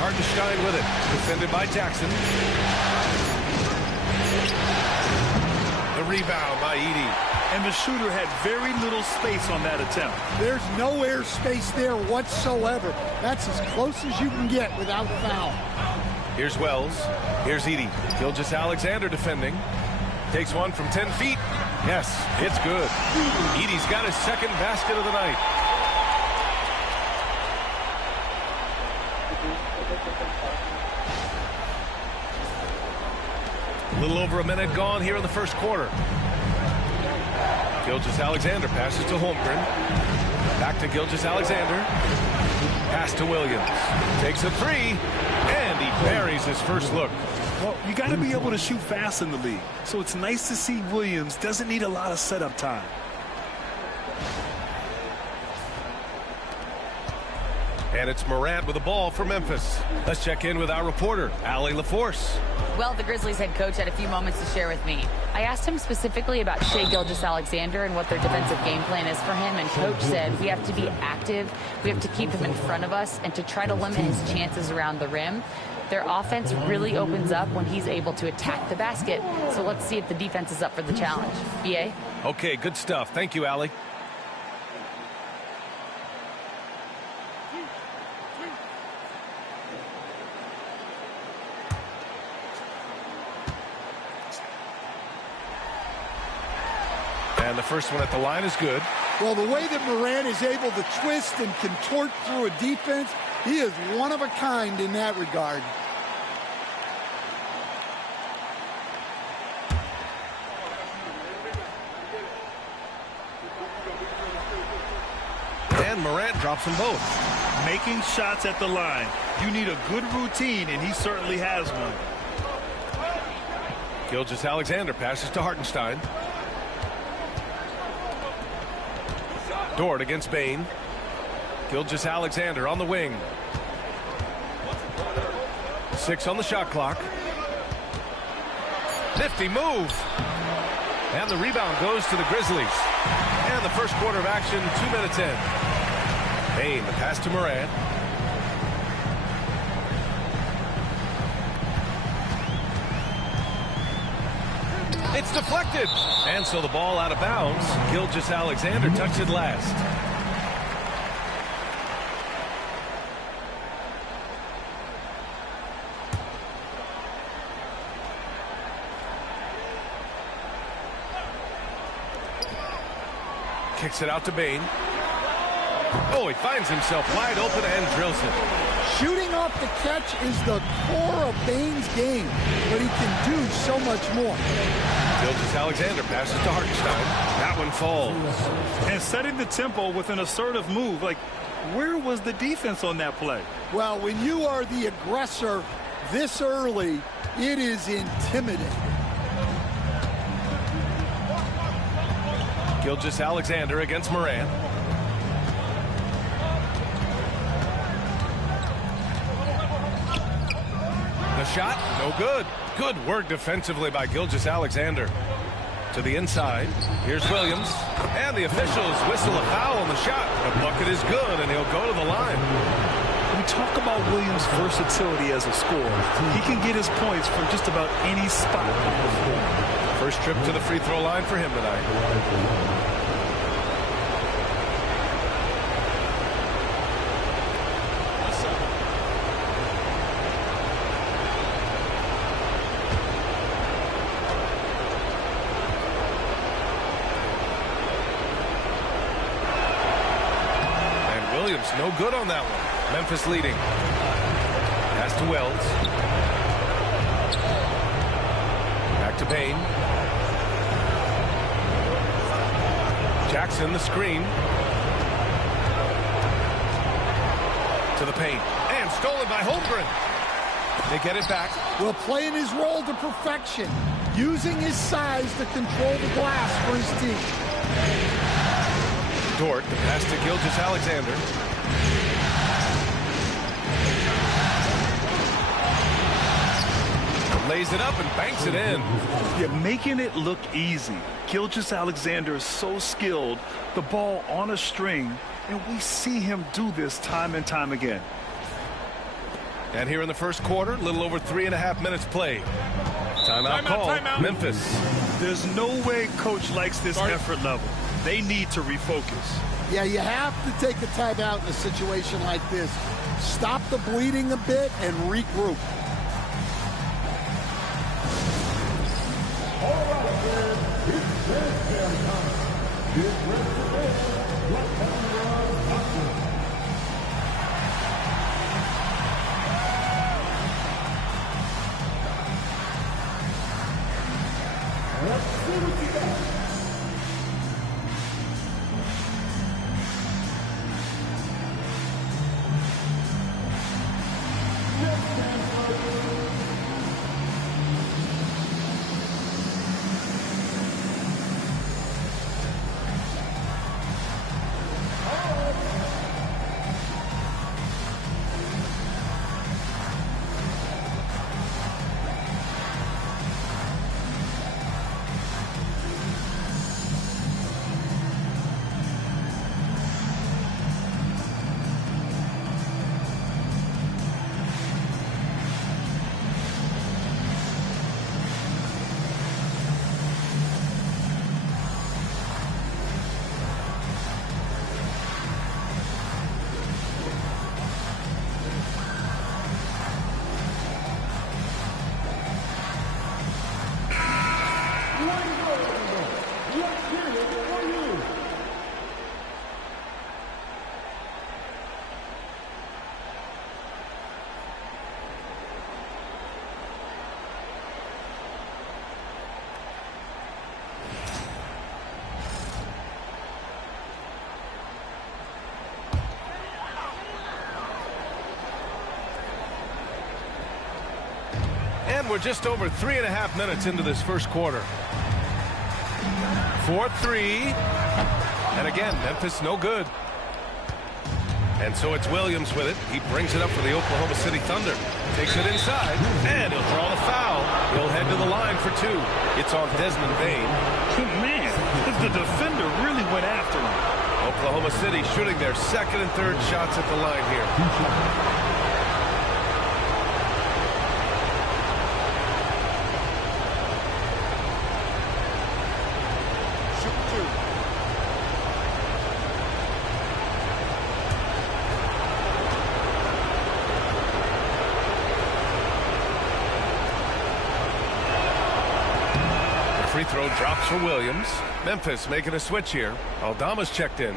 Hartenstein with it. Defended by Jackson. The rebound by Edey. And the shooter had very little space on that attempt. There's no air space there whatsoever. That's as close as you can get without foul. Here's Wells. Here's Edey. Gilgeous-Alexander defending. Takes one from 10 feet. Yes, it's good. Edey's got his second basket of the night. A little over a minute gone here in the first quarter. Gilgeous-Alexander passes to Holmgren. Back to Gilgeous-Alexander. Pass to Williams. Takes a 3, and he buries his first look. Well, you got to be able to shoot fast in the league. So it's nice to see Williams doesn't need a lot of setup time. And it's Morant with the ball for Memphis. Let's check in with our reporter, Allie LaForce. Well, the Grizzlies head coach had a few moments to share with me. I asked him specifically about Shai Gilgeous-Alexander and what their defensive game plan is for him, and coach said we have to be active, we have to keep him in front of us, and to try to limit his chances around the rim. Their offense really opens up when he's able to attack the basket, so let's see if the defense is up for the challenge. B.A.? Okay, good stuff. Thank you, Allie. And the first one at the line is good. Well, the way that Morant is able to twist and contort through a defense, he is one of a kind in that regard. And Morant drops them both. Making shots at the line. You need a good routine, and he certainly has one. Gilgeous-Alexander passes to Hartenstein. Dort against Payne. Gilgeous-Alexander on the wing. 6 on the shot clock. Nifty move. And the rebound goes to the Grizzlies. And the first quarter of action, 2 minutes in. Bane, the pass to Morant. It's deflected. And so the ball out of bounds. Gilgeous-Alexander touched it last. Kicks it out to Bane. Oh, he finds himself wide open and drills it. Shooting off the catch is the core of Bane's game, but he can do so much more. Gilgeous-Alexander passes to Hartenstein. That one falls. And setting the tempo with an assertive move. Like, where was the defense on that play? Well, when you are the aggressor this early, it is intimidating. Gilgeous-Alexander against Morant. The shot, no good. Good work defensively by Gilgeous-Alexander. To the inside. Here's Williams. And the officials whistle a foul on the shot. The bucket is good, and he'll go to the line. We talk about Williams' versatility as a scorer. He can get his points from just about any spot. First trip to the free throw line for him tonight. No good on that one. Memphis leading. Pass to Wells. Back to Bane. Jackson the screen. To the paint. And stolen by Holmgren. They get it back. Well, playing his role to perfection. Using his size to control the glass for his team. Dort, the pass to Gilgeous-Alexander. Lays it up and banks it in. You're making it look easy. Gilgeous-Alexander is so skilled. The ball on a string, and we see him do this time and time again. And here in the first quarter, a little over 3.5 minutes played. Timeout call. Timeout. Memphis. There's no way coach likes this effort level. They need to refocus. Yeah, you have to take a timeout in a situation like this. Stop the bleeding a bit and regroup. All right, then. It's their time. Get ready for this. Let's see what you got. And we're just over 3.5 minutes into this first quarter. 4-3. And again, Memphis no good. And so it's Williams with it. He brings it up for the Oklahoma City Thunder. Takes it inside, and he'll draw the foul. He'll head to the line for 2. It's on Desmond Bane. Man, the defender really went after him. Oklahoma City shooting their second and third shots at the line here. Free throw drops for Williams. Memphis making a switch here. Aldama's checked in.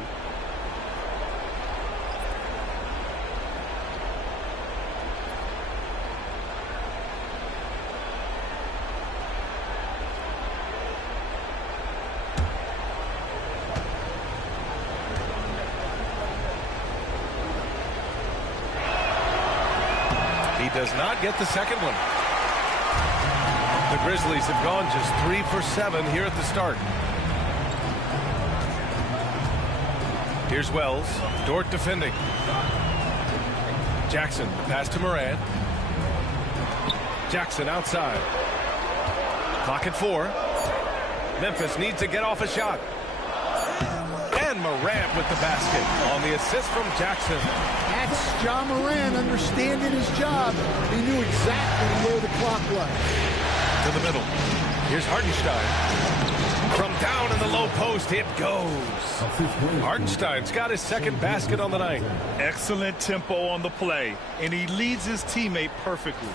He does not get the second one. The Grizzlies have gone just 3 for 7 here at the start. Here's Wells. Dort defending. Jackson, the pass to Morant. Jackson outside. Clock at 4. Memphis needs to get off a shot. And Morant with the basket on the assist from Jackson. That's Ja Morant understanding his job. He knew exactly where the clock was. To the middle. Here's Hartenstein. From down in the low post, it goes. Hartenstein's got his second basket on the night. Excellent tempo on the play, and he leads his teammate perfectly.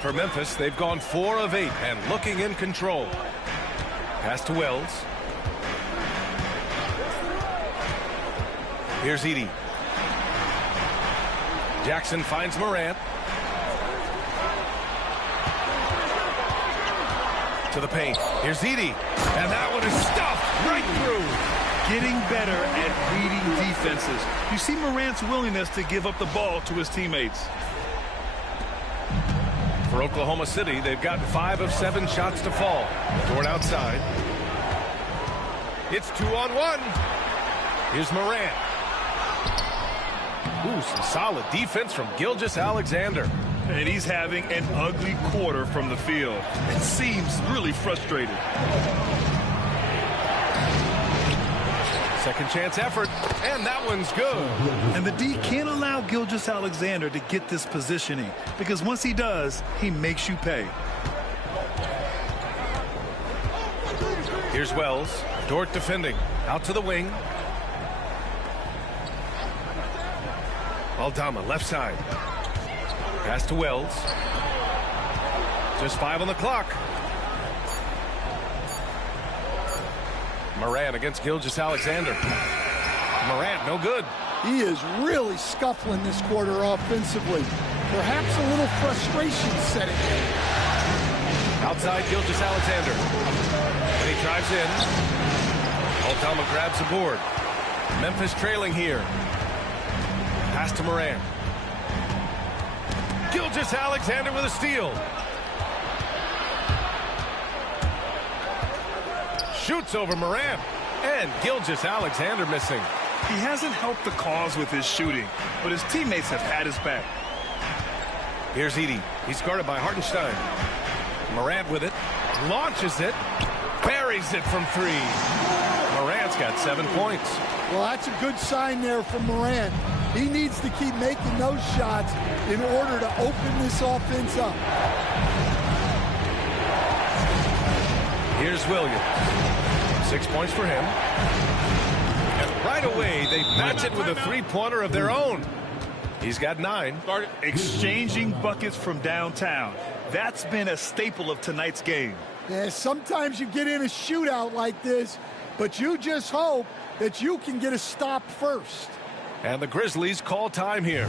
For Memphis, they've gone 4 of 8 and looking in control. Pass to Wells. Here's Edey. Jackson finds Morant. To the paint. Here's Edey. And that one is stuffed right through. Getting better at reading defenses. You see Morant's willingness to give up the ball to his teammates. For Oklahoma City, they've gotten 5 of 7 shots to fall. Dort outside. It's 2-on-1. Here's Morant. Ooh, some solid defense from Gilgeous-Alexander. And he's having an ugly quarter from the field. It seems really frustrated. Second chance effort, and that one's good. And the D can't allow Gilgeous-Alexander to get this positioning, because once he does, he makes you pay. Here's Wells. Dort defending. Out to the wing. Aldama, left side. Pass to Wells. Just 5 on the clock. Morant against Gilgeous-Alexander. Morant, no good. He is really scuffling this quarter offensively. Perhaps a little frustration setting in. Outside Gilgeous-Alexander. And he drives in. Aldama grabs the board. Memphis trailing here. Pass to Morant. Gilgeous-Alexander with a steal. Shoots over Morant. And Gilgeous-Alexander missing. He hasn't helped the cause with his shooting, but his teammates have had his back. Here's Edey. He's guarded by Hartenstein. Morant with it. Launches it. Buries it from 3. Morant's got 7 points. Well, that's a good sign there from Morant. He needs to keep making those shots in order to open this offense up. Here's Williams. 6 points for him. And right away, they match it with a three-pointer of their own. He's got 9. Exchanging buckets from downtown. That's been a staple of tonight's game. Yeah, sometimes you get in a shootout like this, but you just hope that you can get a stop first. And the Grizzlies call time here.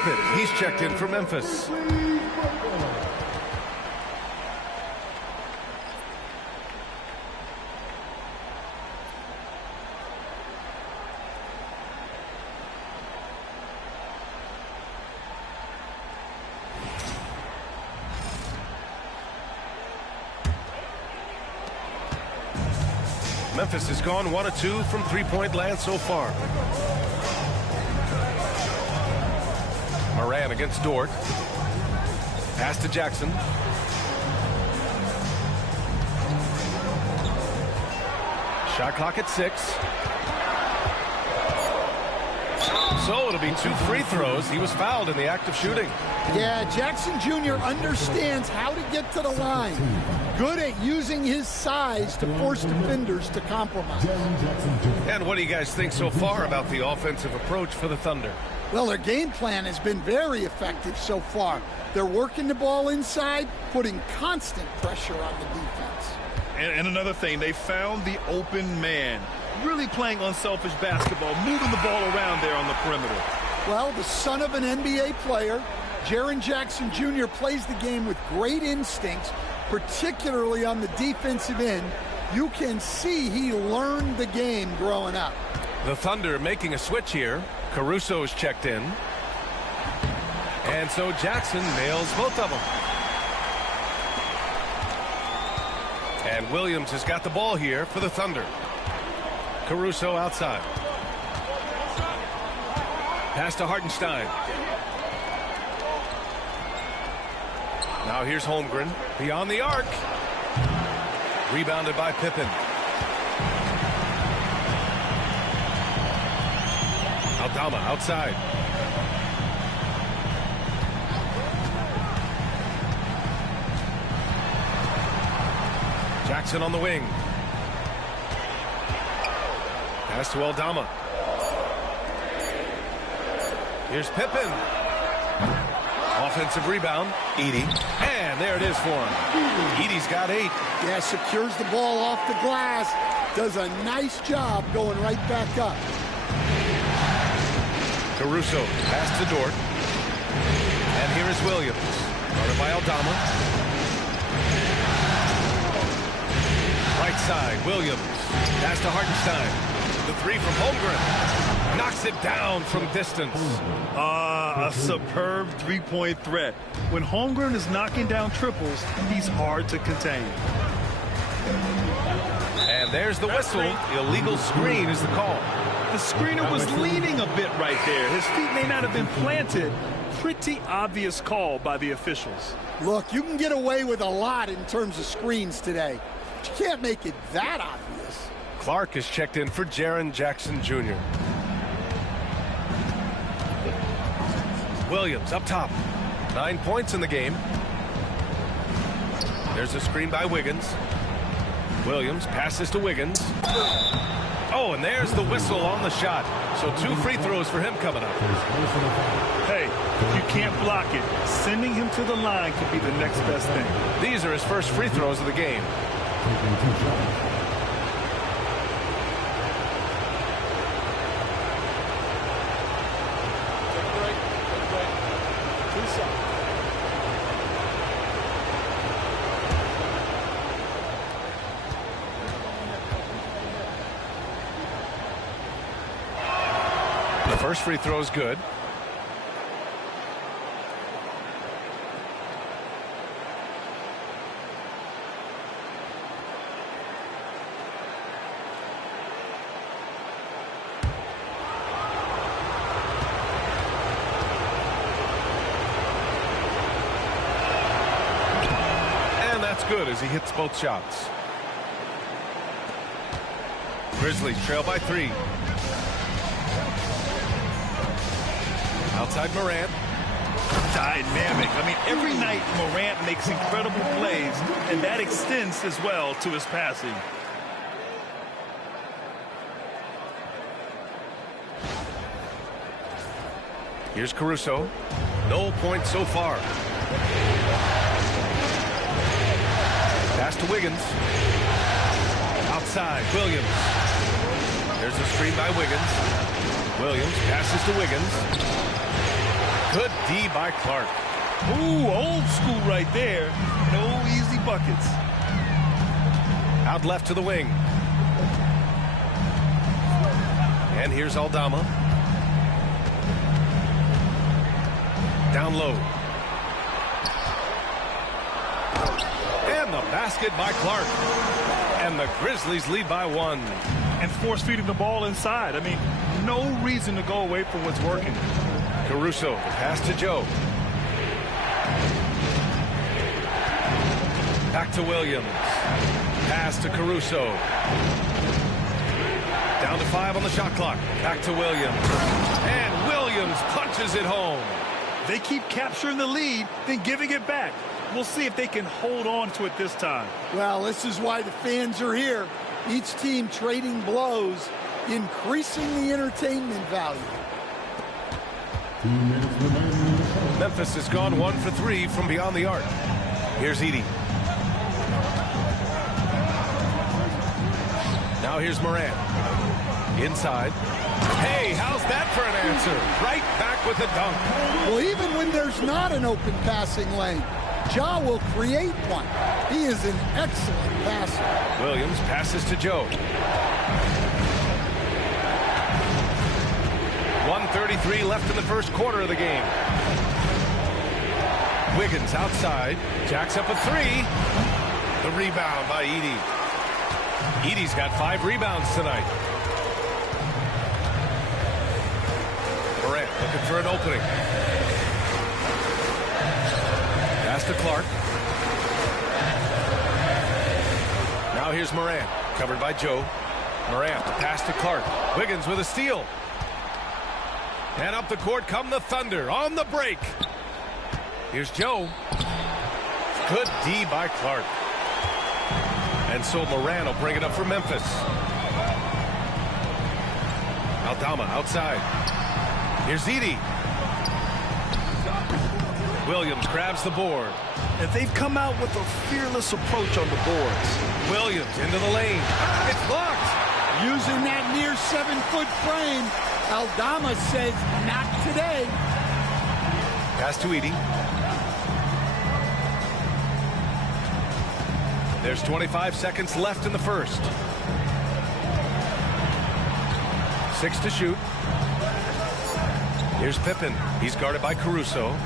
Tippett, he's checked in for Memphis. Memphis has gone 1 of 2 from three-point land so far. Moran against Dort. Pass to Jackson. Shot clock at 6. So it'll be 2 free throws. He was fouled in the act of shooting. Yeah, Jackson Jr. understands how to get to the line. Good at using his size to force defenders to compromise. And what do you guys think so far about the offensive approach for the Thunder? Well, their game plan has been very effective so far. They're working the ball inside, putting constant pressure on the defense. And another thing, they found the open man. Really playing unselfish basketball, moving the ball around there on the perimeter. Well, the son of an NBA player, Jaren Jackson Jr. plays the game with great instincts, particularly on the defensive end. You can see he learned the game growing up. The Thunder making a switch here. Caruso's checked in. And so Jackson nails both of them. And Williams has got the ball here for the Thunder. Caruso outside. Pass to Hartenstein. Now here's Holmgren. Beyond the arc. Rebounded by Pippen. Aldama outside. Jackson on the wing. Pass to Aldama. Here's Pippen. Offensive rebound. Edey. And there it is for him. Edey's got 8. Yeah, secures the ball off the glass. Does a nice job going right back up. Caruso. Pass to Dort. And here is Williams. Guarded by Aldama. Right side. Williams. Pass to Hartenstein. The 3 from Holmgren. Knocks it down from distance. A superb three-point threat. When Holmgren is knocking down triples, he's hard to contain. And there's the whistle. Illegal screen is the call. The screener was leaning a bit right there. His feet may not have been planted. Pretty obvious call by the officials. Look, you can get away with a lot in terms of screens today. But you can't make it that obvious. Clark is checked in for Jaren Jackson Jr. Williams up top. 9 points in the game. There's a screen by Wiggins. Williams passes to Wiggins. Oh, and there's the whistle on the shot. So 2 free throws for him coming up. Hey, if you can't block it, sending him to the line could be the next best thing. These are his first free throws of the game. The first free throw is good. And that's good as he hits both shots. Grizzlies trail by 3. Outside Morant. Dynamic. I mean, every night Morant makes incredible plays, and that extends as well to his passing. Here's Caruso. No points so far. Pass to Wiggins. Outside, Williams. There's a screen by Wiggins. Williams passes to Wiggins. Good D by Clark. Ooh, old school right there. No easy buckets. Out left to the wing. And here's Aldama. Down low. And the basket by Clark. And the Grizzlies lead by 1. And force feeding the ball inside. I mean, no reason to go away from what's working. Caruso, the pass to Joe. Back to Williams. Pass to Caruso. Down to 5 on the shot clock. Back to Williams. And Williams punches it home. They keep capturing the lead, then giving it back. We'll see if they can hold on to it this time. Well, this is why the fans are here. Each team trading blows, increasing the entertainment value. Memphis has gone 1 for 3 from beyond the arc. Here's Edey. Now here's Morant. Inside. Hey, how's that for an answer? Right back with the dunk. Well, even when there's not an open passing lane, Ja will create one. He is an excellent passer. Williams passes to Joe. 1:33 left in the first quarter of the game. Wiggins outside. Jacks up a 3. The rebound by Edey. Edey's got 5 rebounds tonight. Morant looking for an opening. Pass to Clark. Now here's Morant, covered by Joe. Morant, the pass to Clark. Wiggins with a steal. And up the court come the Thunder on the break. Here's Joe. Good D by Clark. And so Morant will bring it up for Memphis. Aldama outside. Here's Edey. Williams grabs the board. And they've come out with a fearless approach on the boards. Williams into the lane. It's blocked. Using that near 7-foot frame, Aldama says, not today. Pass to Edey. There's 25 seconds left in the first. 6 to shoot. Here's Pippen. He's guarded by Caruso.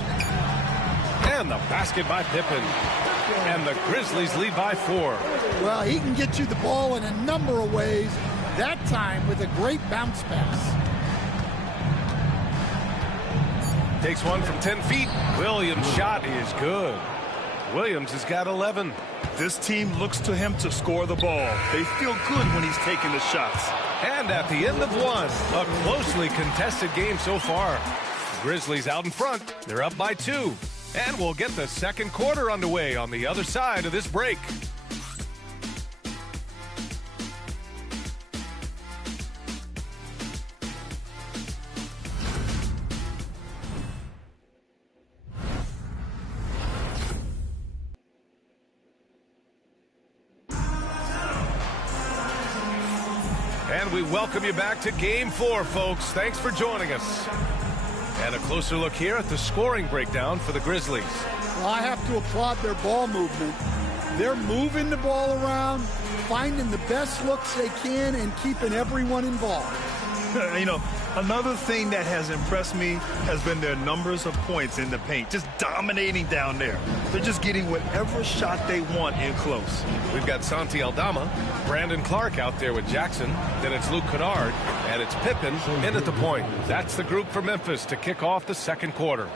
And the basket by Pippen. And the Grizzlies lead by 4. Well, he can get you the ball in a number of ways. That time with a great bounce pass. Takes one from 10 feet. Williams' shot is good. Williams has got 11. This team looks to him to score the ball. They feel good when he's taking the shots. And at the end of one, a closely contested game so far. Grizzlies out in front. They're up by 2. And we'll get the second quarter underway on the other side of this break. And we welcome you back to Game 4, folks. Thanks for joining us. And a closer look here at the scoring breakdown for the Grizzlies. Well, I have to applaud their ball movement. They're moving the ball around, finding the best looks they can, and keeping everyone involved. You know, another thing that has impressed me has been their numbers of points in the paint, just dominating down there. They're just getting whatever shot they want in close. We've got Santi Aldama, Brandon Clark out there with Jackson, then it's Luke Kennard, and it's Pippen in at the point. That's the group for Memphis to kick off the second quarter.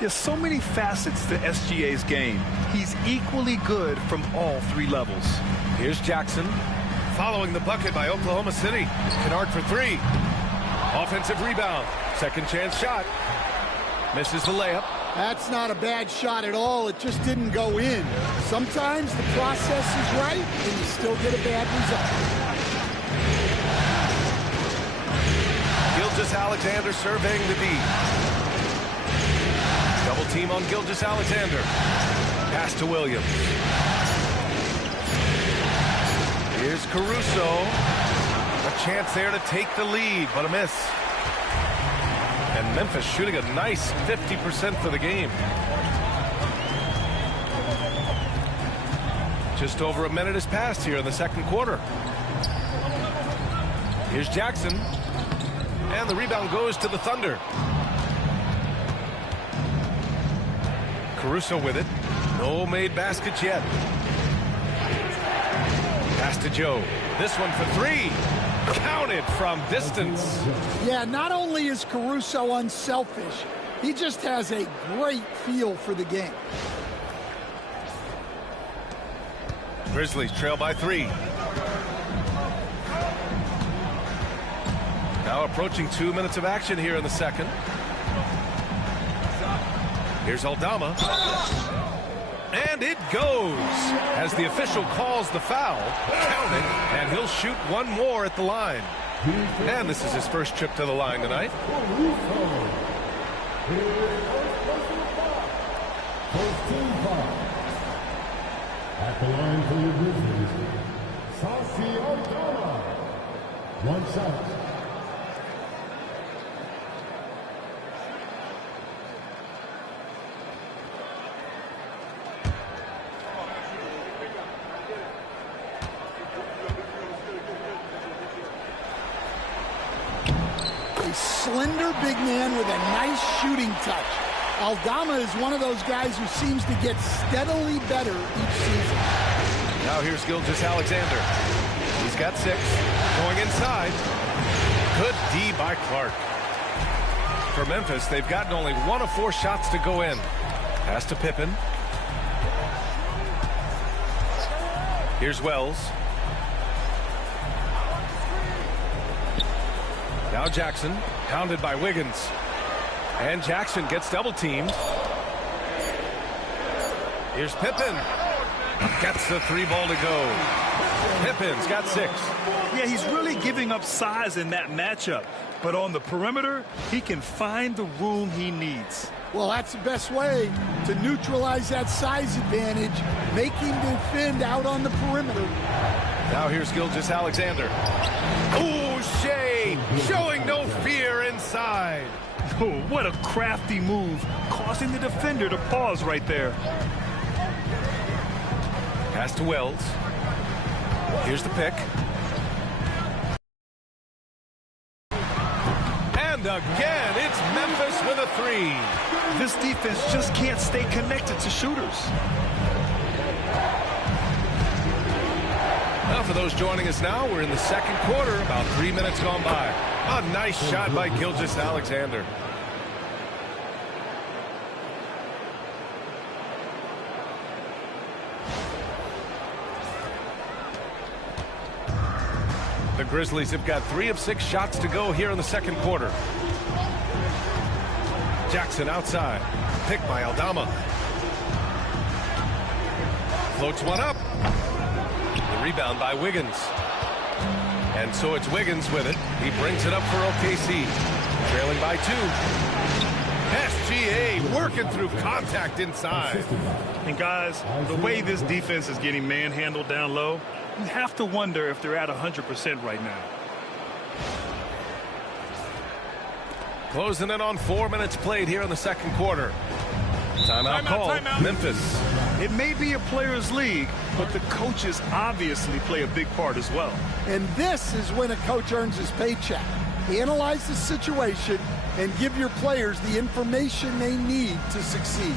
There's so many facets to SGA's game. He's equally good from all 3 levels. Here's Jackson. Following the bucket by Oklahoma City. Kennard for 3. Offensive rebound. Second chance shot. Misses the layup. That's not a bad shot at all. It just didn't go in. Sometimes the process is right and you still get a bad result. Gilgeous-Alexander surveying the D. Double team on Gilgeous-Alexander. Pass to Williams. Here's Caruso. A chance there to take the lead, but a miss. And Memphis shooting a nice 50% for the game. Just over a minute has passed here in the second quarter. Here's Jackson. And the rebound goes to the Thunder. Caruso with it. No made baskets yet. Pass to Joe. This one for three. Counted from distance. Yeah, not only is Caruso unselfish, he just has a great feel for the game. Grizzlies trail by 3. Now approaching 2 minutes of action here in the second. Here's Aldama. And it goes as the official calls the foul. Counted, and he'll shoot one more at the line. And this is his first trip to the line tonight. At the line for your Grizzlies, Santi Aldama. One shot. A slender big man with a nice shooting touch. Aldama is one of those guys who seems to get steadily better each season. Now here's Gilgeous-Alexander. He's got 6. Going inside. Good D by Clark. For Memphis, they've gotten only 1 of 4 shots to go in. Pass to Pippen. Here's Wells. Now Jackson, pounded by Wiggins. And Jackson gets double-teamed. Here's Pippen. Gets the 3 ball to go. Pippen's got 6. Yeah, he's really giving up size in that matchup. But on the perimeter, he can find the room he needs. Well, that's the best way to neutralize that size advantage. Make him defend out on the perimeter. Now here's Gilgeous-Alexander. Oh, Shea showing no fear inside. Oh, what a crafty move, causing the defender to pause right there. Pass to Wells. Here's the pick. And again, it's Memphis with a 3. This defense just can't stay connected to shooters. Now for those joining us now, we're in the second quarter, about 3 minutes gone by. A nice shot by Gilgeous-Alexander. The Grizzlies have got 3 of 6 shots to go here in the second quarter. Jackson outside. Picked by Aldama. Floats one up. The rebound by Wiggins. And so it's Wiggins with it. He brings it up for OKC. Trailing by 2. SGA working through contact inside. And guys, the way this defense is getting manhandled down low, you have to wonder if they're at 100% right now. Closing in on 4 minutes played here in the second quarter. Timeout call. Timeout. Memphis. It may be a players' league, but the coaches obviously play a big part as well. And this is when a coach earns his paycheck. Analyze the situation and give your players the information they need to succeed.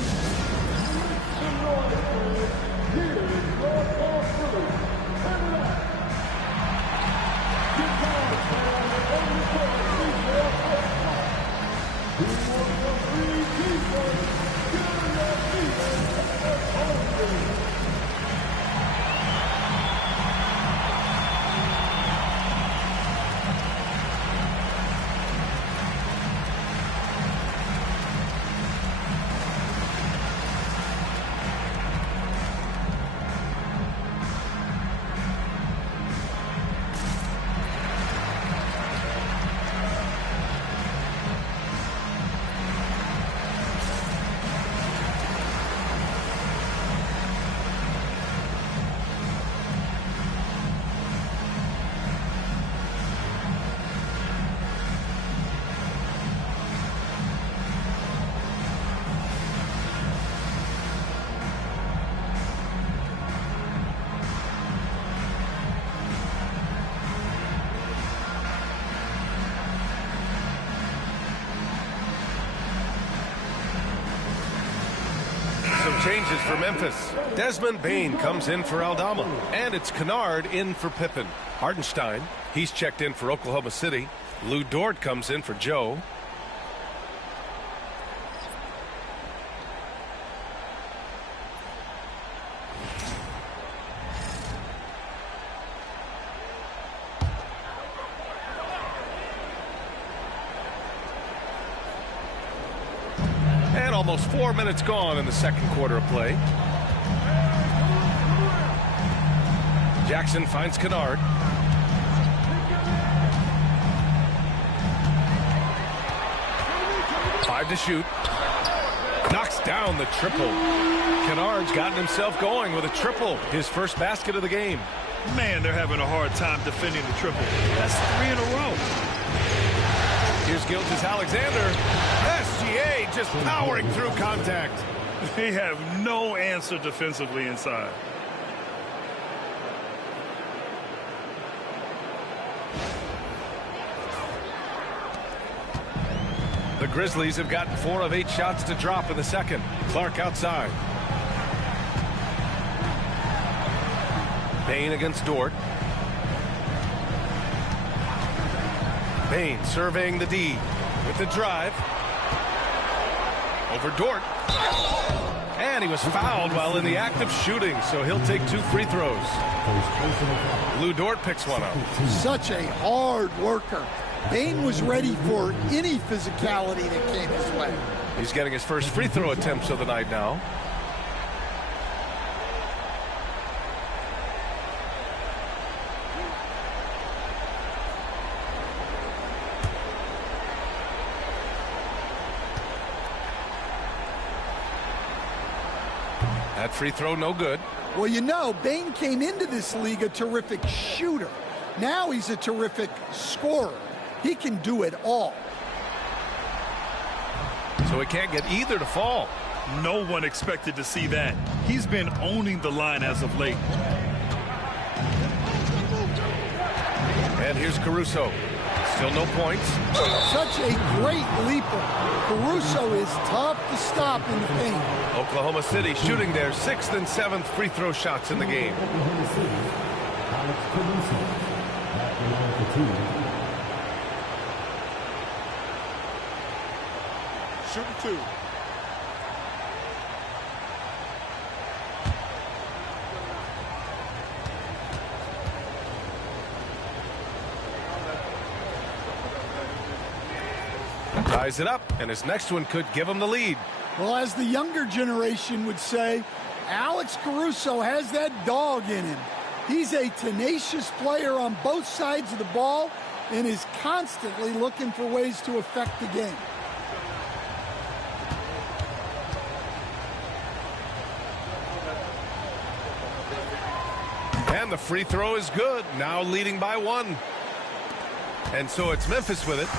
Some changes for Memphis. Desmond Bane comes in for Aldama. And it's Kennard in for Pippen. Hartenstein, he's checked in for Oklahoma City. Lou Dort comes in for Joe. And almost 4 minutes gone in the second quarter of play. Jackson finds Kennard. Five to shoot. Knocks down the triple. Kennard's gotten himself going with a triple. His first basket of the game. Man, they're having a hard time defending the triple. That's 3 in a row. Here's Gilgeous-Alexander. SGA just powering through contact. They have no answer defensively inside. The Grizzlies have gotten 4 of 8 shots to drop in the second. Clark outside. Bane against Dort. Bane surveying the D with the drive. Over Dort. And he was fouled while in the act of shooting, so he'll take 2 free throws. Lou Dort picks one up. Such a hard worker. Bane was ready for any physicality that came his way. He's getting his first free throw attempts of the night now. That free throw no good. Well, you know, Bane came into this league a terrific shooter. Now he's a terrific scorer. He can do it all. So he can't get either to fall. No one expected to see that. He's been owning the line as of late. And here's Caruso. Still no points. Such a great leaper. Caruso is tough to stop in the paint. Oklahoma City shooting their 6th and 7th free throw shots in the game. Shooting 2. Ties it up, and his next one could give him the lead. Well, as the younger generation would say, Alex Caruso has that dog in him. He's a tenacious player on both sides of the ball and is constantly looking for ways to affect the game. And the free throw is good, now leading by 1. And so it's Memphis with it.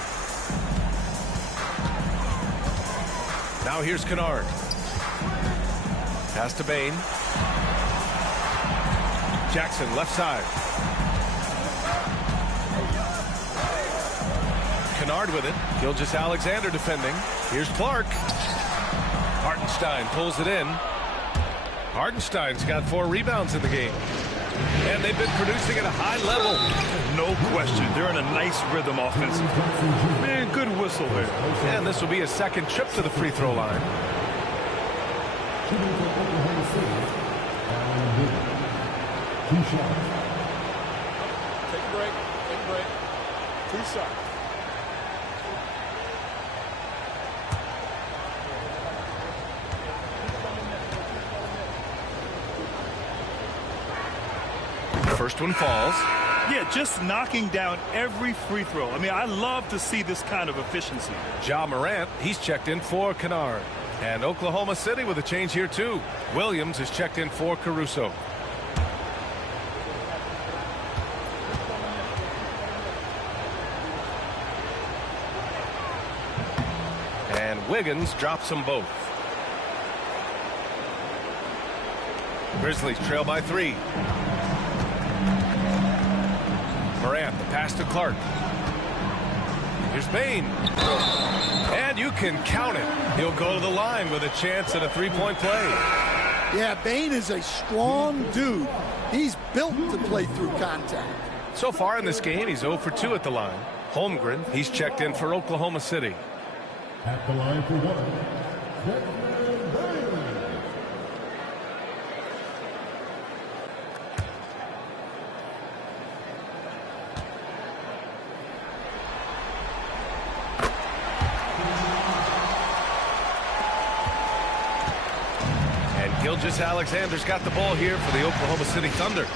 Now here's Kennard. Pass to Bane. Jackson left side. Kennard with it. Gilgeous-Alexander defending. Here's Clark. Hartenstein pulls it in. Hartenstein's got 4 rebounds in the game. And they've been producing at a high level. No question. They're in a nice rhythm offensively. Man, good whistle there. And this will be his second trip to the free throw line. Take a break. Take a break. 2 shots. First one falls. Yeah, just knocking down every free throw. I mean, I love to see this kind of efficiency. Ja Morant, he's checked in for Kennard. And Oklahoma City with a change here, too. Williams is checked in for Caruso. And Wiggins drops them both. Grizzlies trail by 3. Morant, the pass to Clark. Here's Bane. And you can count it. He'll go to the line with a chance at a three-point play. Yeah, Bain is a strong dude. He's built to play through contact. So far in this game, he's 0 for 2 at the line. Holmgren, he's checked in for Oklahoma City. At the line for one, Desmond Bain. And Gilgeous-Alexander's got the ball here for the Oklahoma City Thunder.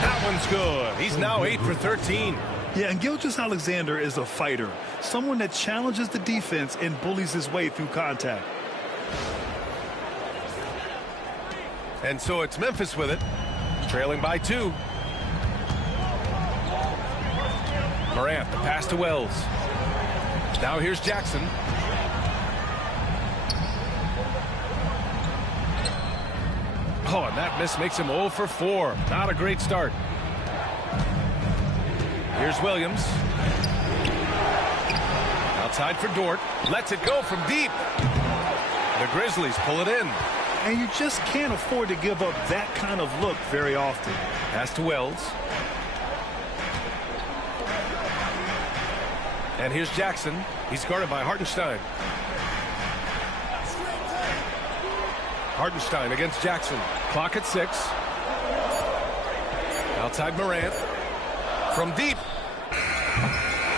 That one's good. He's now 8 for 13. Yeah, and Gilgeous-Alexander is a fighter, someone that challenges the defense and bullies his way through contact. And so it's Memphis with it, trailing by 2. Morant, the pass to Wells. Now here's Jackson. Oh, and that miss makes him 0 for 4. Not a great start. Here's Williams. Outside for Dort. Lets it go from deep. The Grizzlies pull it in. And you just can't afford to give up that kind of look very often. Pass to Wells. And here's Jackson. He's guarded by Hartenstein. Hartenstein against Jackson. Clock at 6. Outside Morant. From deep.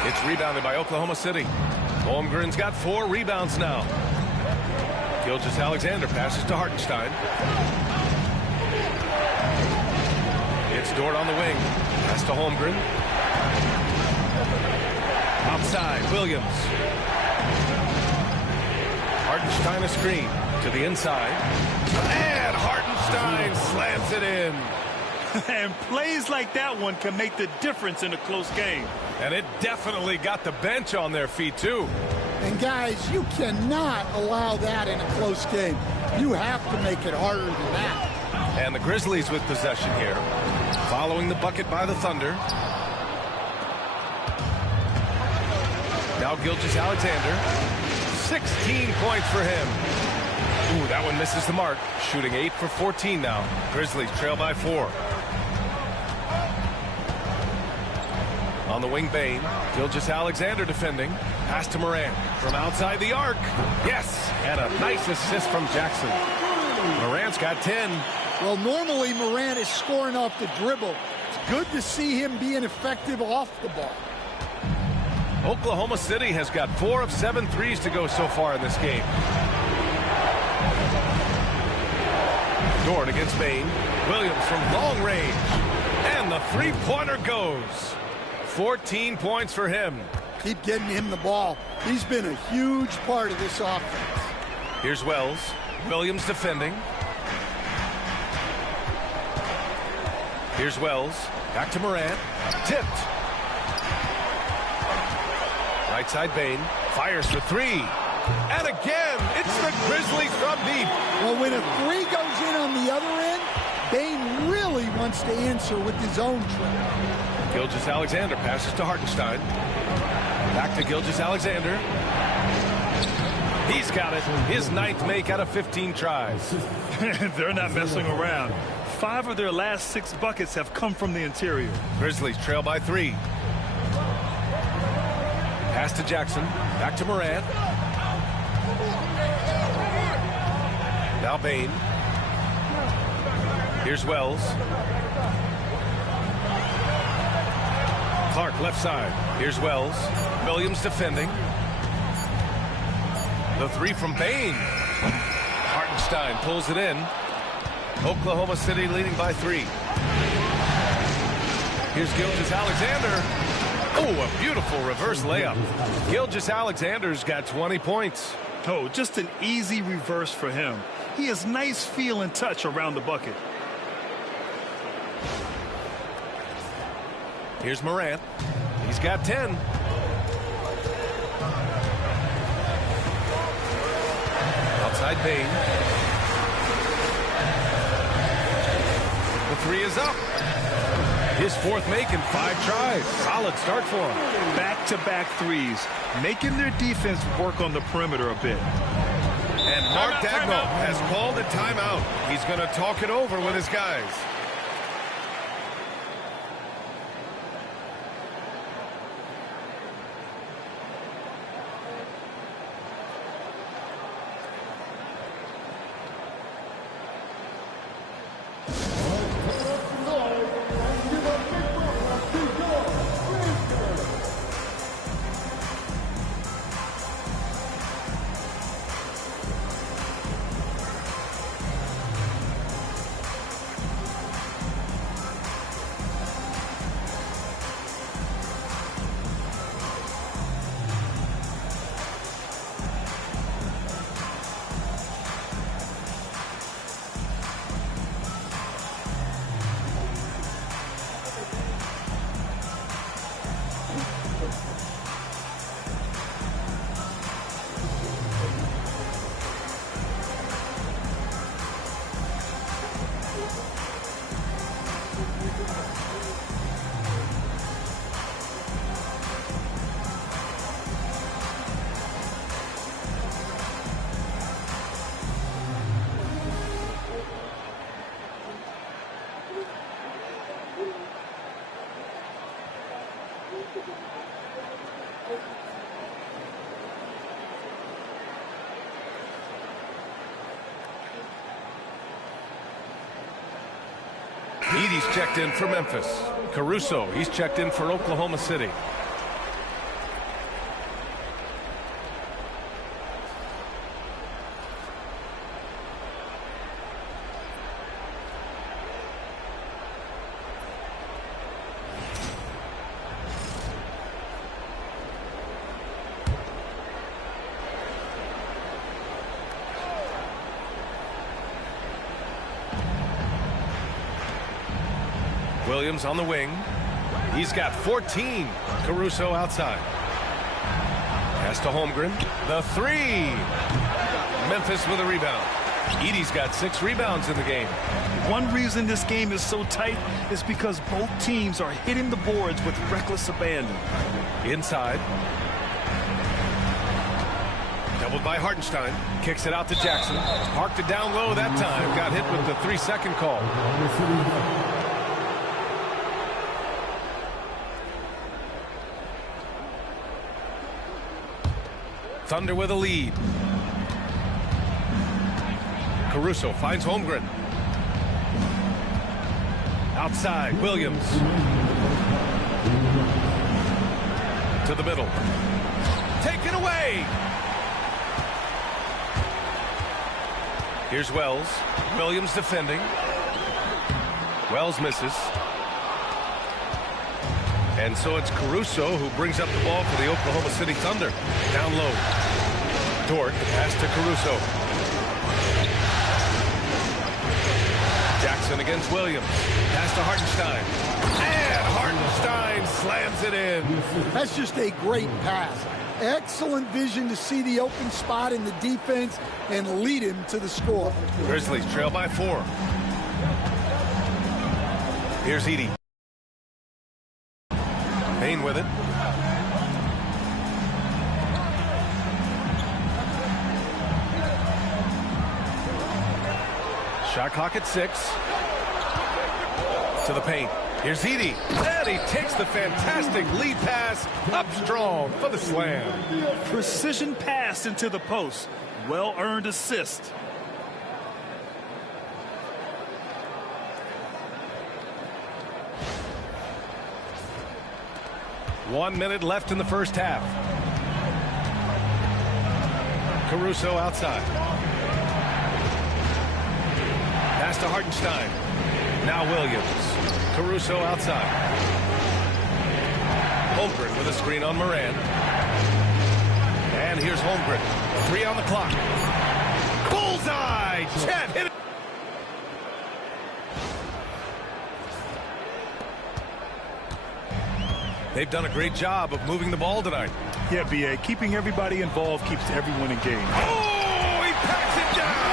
It's rebounded by Oklahoma City. Holmgren's got 4 rebounds now. Gilgeous-Alexander passes to Hartenstein. It's Dort on the wing. Pass to Holmgren. Outside, Williams. Hartenstein a screen to the inside. And Hartenstein slams it in. And plays like that one can make the difference in a close game. And it definitely got the bench on their feet, too. And, guys, you cannot allow that in a close game. You have to make it harder than that. And the Grizzlies with possession here. Following the bucket by the Thunder. Now Gilgeous-Alexander. 16 points for him. Ooh, that one misses the mark. Shooting 8 for 14 now. Grizzlies trail by 4. On the wing, Bain. Gilgeous-Alexander defending. Pass to Morant from outside the arc. Yes, and a nice assist from Jackson. Morant's got 10. Well, normally Morant is scoring off the dribble. It's good to see him being effective off the ball. Oklahoma City has got 4 of 7 threes to go so far in this game. Dort against Bain. Williams from long range. And the three-pointer goes. 14 points for him. Keep getting him the ball. He's been a huge part of this offense. Here's Wells. Williams defending. Here's Wells. Back to Morant. Tipped. Right side Bain. Fires for 3. And again, it's the Grizzlies from deep. Well, when a 3 goes in on the other end, Bain really wants to answer with his own trick. Gilgeous-Alexander passes to Hartenstein. Back to Gilgeous-Alexander. He's got it. His 9th make out of 15 tries. They're not messing around. 5 of their last 6 buckets have come from the interior. Grizzlies trail by 3. Pass to Jackson. Back to Morant. Now Bain. Here's Wells. Clark left side. Here's Wells. Williams defending. The 3 from Bain. Hartenstein pulls it in. Oklahoma City leading by 3. Here's Gilgeous-Alexander. Oh, a beautiful reverse layup. Gilgeous-Alexander's got 20 points. Oh, just an easy reverse for him. He has nice feel and touch around the bucket. Here's Morant. He's got 10. Outside Bain. The 3 is up. His fourth make in 5 tries. Solid start for him. Back-to-back threes, making their defense work on the perimeter a bit. And Mark Daigneault has called a timeout. He's going to talk it over with his guys. Edey's checked in for Memphis. Caruso, he's checked in for Oklahoma City. Williams on the wing. He's got 14. Caruso outside. Pass to Holmgren. The 3. Memphis with a rebound. Edey's got 6 rebounds in the game. One reason this game is so tight is because both teams are hitting the boards with reckless abandon. Inside. Doubled by Hartenstein. Kicks it out to Jackson. Parked it down low that time. Got hit with the 3-second call. Thunder with a lead. Caruso finds Holmgren. Outside, Williams. To the middle. Taken away. Here's Wells. Williams defending. Wells misses. And so it's Caruso who brings up the ball for the Oklahoma City Thunder. Down low. Dort, pass to Caruso. Jackson against Williams. Pass to Hartenstein. And Hartenstein slams it in. That's just a great pass. Excellent vision to see the open spot in the defense and lead him to the score. Grizzlies trail by 4. Here's Edey. Payne with it. Shot clock at 6. To the paint. Here's Edey. And he takes the fantastic lead pass up strong for the slam. Precision pass into the post. Well-earned assist. One minute left in the first half. Caruso outside. Pass to Hartenstein. Now Williams. Caruso outside. Holmgren with a screen on Moran. And here's Holmgren. 3 on the clock. Bullseye! Chet hit it. They've done a great job of moving the ball tonight. Yeah, B.A. Keeping everybody involved keeps everyone engaged. Oh, he packs it down!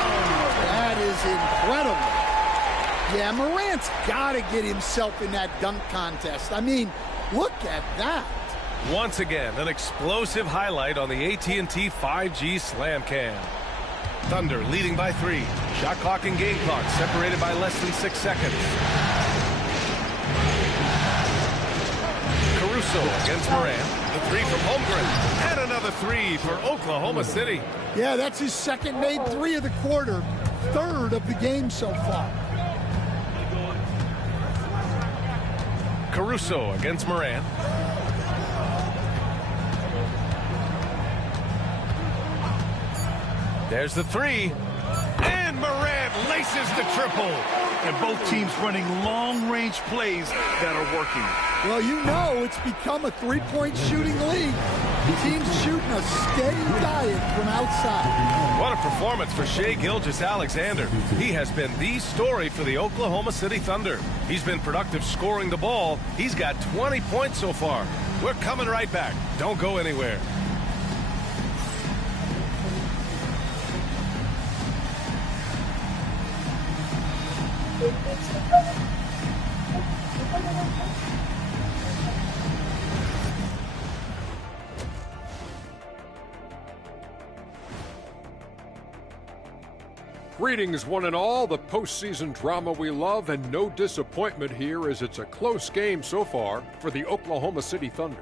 That is incredible. Yeah, Morant's got to get himself in that dunk contest. I mean, look at that. Once again, an explosive highlight on the AT&T 5G Slam Cam. Thunder leading by 3. Shot clock and game clock separated by less than 6 seconds. Caruso against Morant. The 3 from Holmgren. And another 3 for Oklahoma City. Yeah, that's his second made 3 of the quarter. Third of the game so far. Caruso against Morant. There's the 3. And Morant laces the triple. And both teams running long-range plays that are working. Well, you know it's become a three-point shooting league. The team's shooting a steady diet from outside. What a performance for Shai Gilgeous-Alexander. He has been the story for the Oklahoma City Thunder. He's been productive scoring the ball. He's got 20 points so far. We're coming right back. Don't go anywhere. Greetings, one and all. The postseason drama we love, and no disappointment here as it's a close game so far for the Oklahoma City Thunder.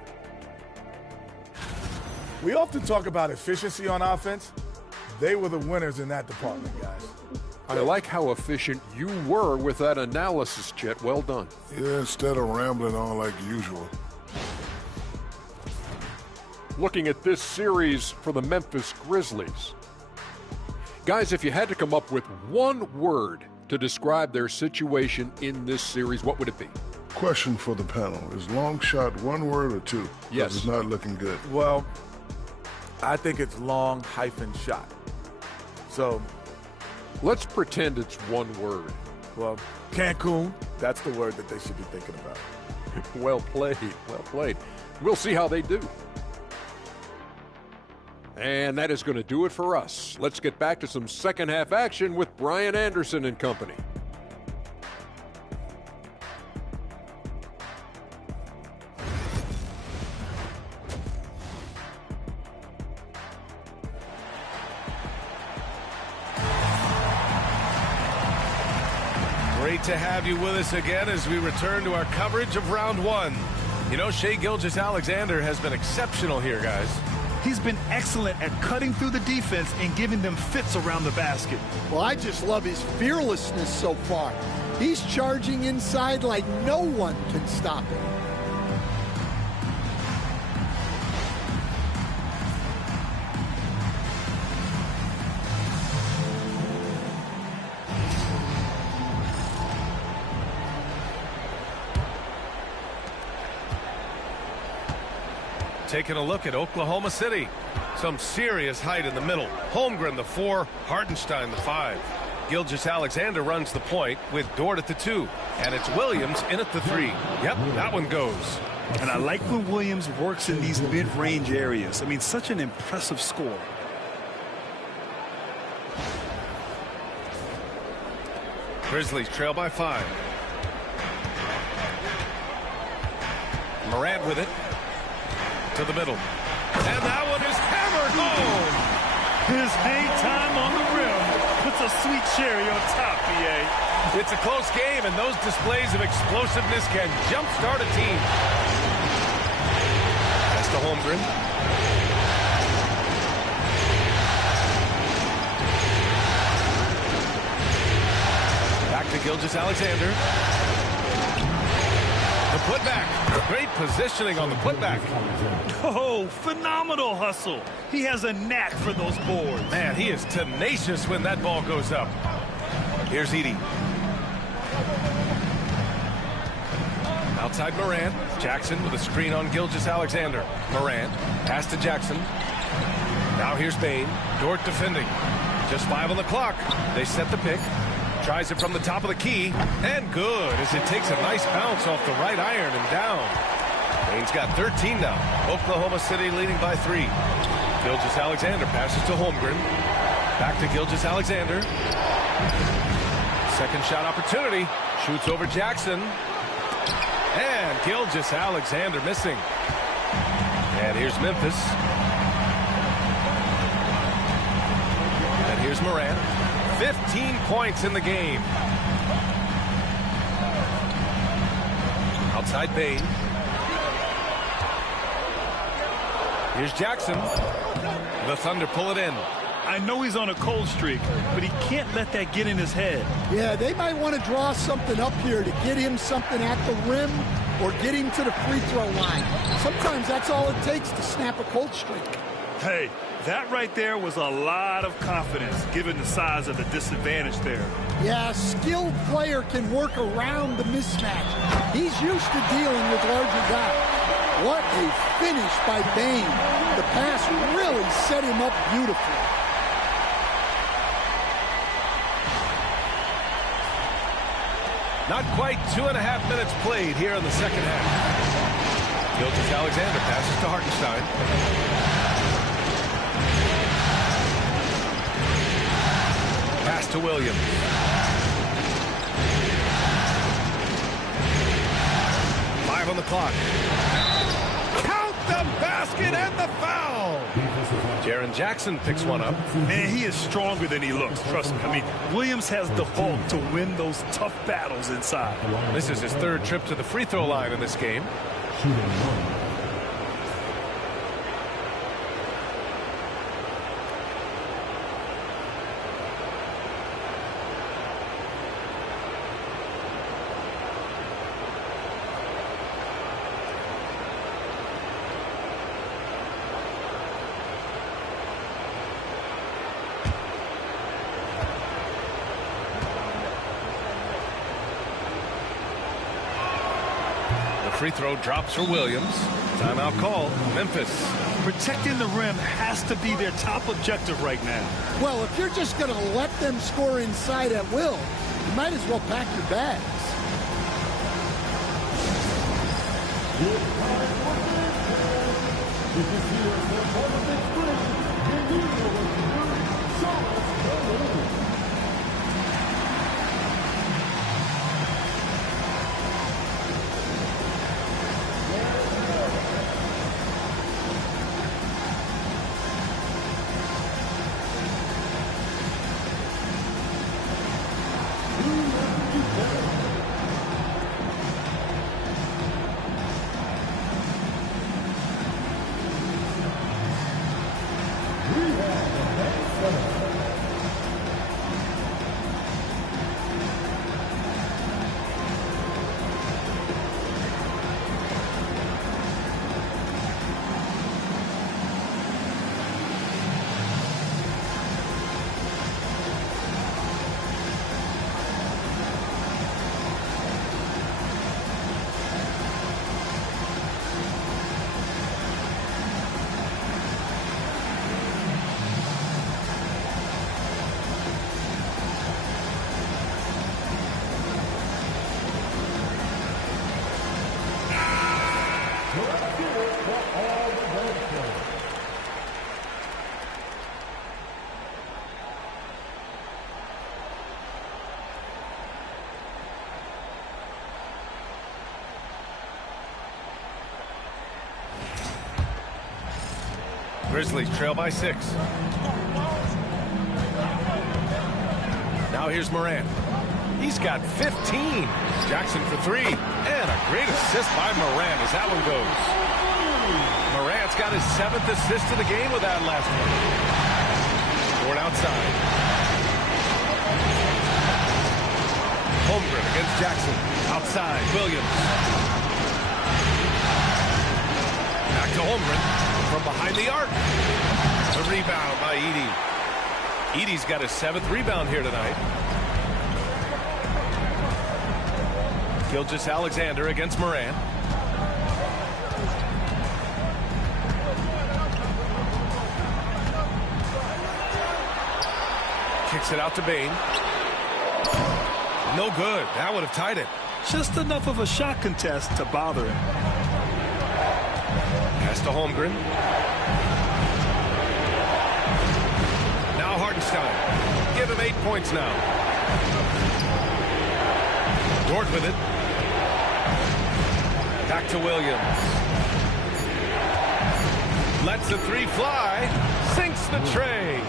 We often talk about efficiency on offense. They were the winners in that department, guys. I like how efficient you were with that analysis, Chet. Well done. Yeah, instead of rambling on like usual. Looking at this series for the Memphis Grizzlies. Guys, if you had to come up with one word to describe their situation in this series, what would it be? Question for the panel. Is long shot one word or two? Yes. It's not looking good. Well, I think it's long hyphen shot. So let's pretend it's one word. Well, Cancun, that's the word that they should be thinking about. Well played, well played. We'll see how they do. And that is going to do it for us. Let's get back to some second half action with Brian Anderson and company. Great to have you with us again as we return to our coverage of round 1. You know, Shai Gilgeous-Alexander has been exceptional here, guys. He's been excellent at cutting through the defense and giving them fits around the basket. Well, I just love his fearlessness so far. He's charging inside like no one can stop him. Taking a look at Oklahoma City. Some serious height in the middle. Holmgren the 4, Hartenstein the 5. Gilgeous-Alexander runs the point with Dort at the 2. And it's Williams in at the 3. Yep, that one goes. And I like when Williams works in these mid-range areas. I mean, such an impressive score. Grizzlies trail by 5. Morant with it. To the middle. And that one is hammered home. His hang time on the rim puts a sweet cherry on top, BA. It's a close game, and those displays of explosiveness can jumpstart a team. That's to Holmgren. Back to Gilgeous-Alexander. The putback. Great positioning on the putback. Oh, phenomenal hustle. He has a knack for those boards. Man, he is tenacious when that ball goes up. Here's Edey. Outside Morant. Jackson with a screen on Gilgeous-Alexander. Morant. Pass to Jackson. Now here's Bane. Dort defending. Just 5 on the clock. They set the pick. Tries it from the top of the key, and good as it takes a nice bounce off the right iron and down. Bane's got 13 now. Oklahoma City leading by 3. Gilgeous-Alexander passes to Holmgren. Back to Gilgeous-Alexander. Second shot opportunity. Shoots over Jackson. And Gilgeous-Alexander missing. And here's Memphis. And here's Morant. 15 points in the game. Outside Bane. Here's Jackson. The Thunder pull it in. I know he's on a cold streak, but he can't let that get in his head. Yeah, they might want to draw something up here to get him something at the rim or get him to the free throw line. Sometimes that's all it takes to snap a cold streak. Hey, that right there was a lot of confidence, given the size of the disadvantage there. Yeah, a skilled player can work around the mismatch. He's used to dealing with larger guys. What a finish by Bane. The pass really set him up beautifully. Not quite 2.5 minutes played here in the second half. Gilgeous-Alexander passes to Hartenstein. Pass to Williams. Five on the clock. Count the basket and the foul. Jaren Jackson picks one up. Man, he is stronger than he looks. Trust me. I mean, Williams has the bulk to win those tough battles inside. This is his third trip to the free throw line in this game. Free throw drops for Williams. Timeout call, Memphis. Protecting the rim has to be their top objective right now. Well, if you're just going to let them score inside at will, you might as well pack your bags. Grizzlies trail by 6. Now here's Morant. He's got 15. Jackson for 3. And a great assist by Morant as that one goes. Morant's got his 7th assist of the game with that last one. Scored outside. Holmgren against Jackson. Outside, Williams. Back to Holmgren. From behind the arc. The rebound by Edey. Edey's got his 7th rebound here tonight. Gilgeous-Alexander against Morant. Kicks it out to Bane. No good. That would have tied it. Just enough of a shot contest to bother him. Pass to Holmgren. Now Hartenstein. Give him 8 points now. Dort with it. Back to Williams. Lets the three fly. Sinks the tray.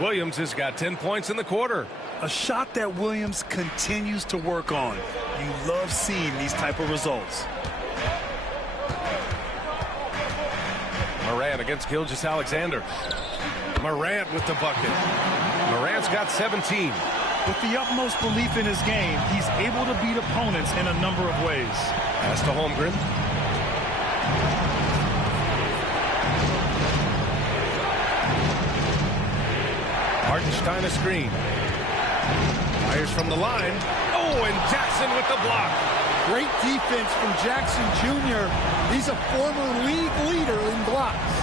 Williams has got 10 points in the quarter. A shot that Williams continues to work on. You love seeing these type of results. Morant against Gilgeous-Alexander. Morant with the bucket. Morant's got 17. With the utmost belief in his game, he's able to beat opponents in a number of ways. Pass to Holmgren. Hartenstein a screen. Fires from the line. Oh, and Jackson with the block. Great defense from Jackson Jr. He's a former league leader in blocks.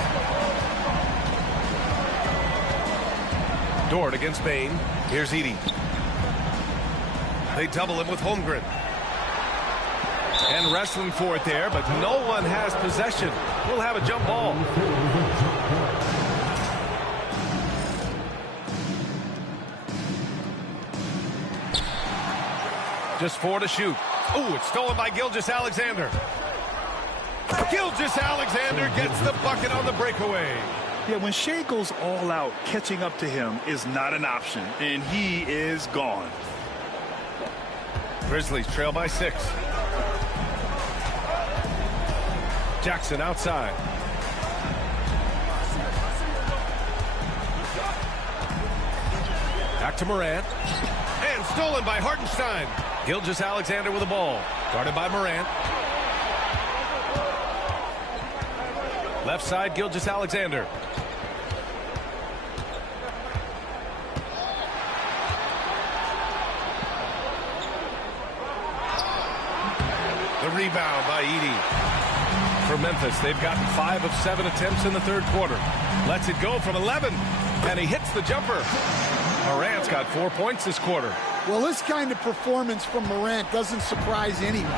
Dort against Bain. Here's Edey. They double him with Holmgren. And wrestling for it there, but no one has possession. We'll have a jump ball. Just 4 to shoot. Oh, it's stolen by Gilgeous-Alexander. Gilgeous-Alexander gets the bucket on the breakaway. Yeah, when Shea goes all out, catching up to him is not an option, and he is gone. Grizzlies trail by 6. Jackson outside. Back to Morant. And stolen by Hartenstein. Gilgeous-Alexander with the ball. Guarded by Morant. Left side, Gilgeous-Alexander. The rebound by Edey. For Memphis, they've gotten 5 of 7 attempts in the third quarter. Lets it go from 11, and he hits the jumper. Morant's got 4 points this quarter. Well, this kind of performance from Morant doesn't surprise anyone.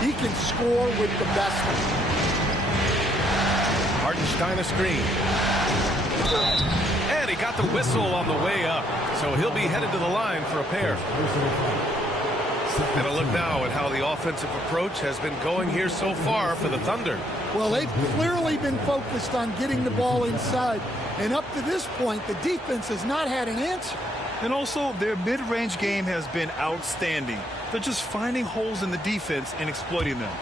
He can score with the best of them. Hartenstein a screen. And he got the whistle on the way up, so he'll be headed to the line for a pair. And a look now at how the offensive approach has been going here so far for the Thunder. Well, they've clearly been focused on getting the ball inside, and up to this point, the defense has not had an answer. And also, their mid-range game has been outstanding. They're just finding holes in the defense and exploiting them.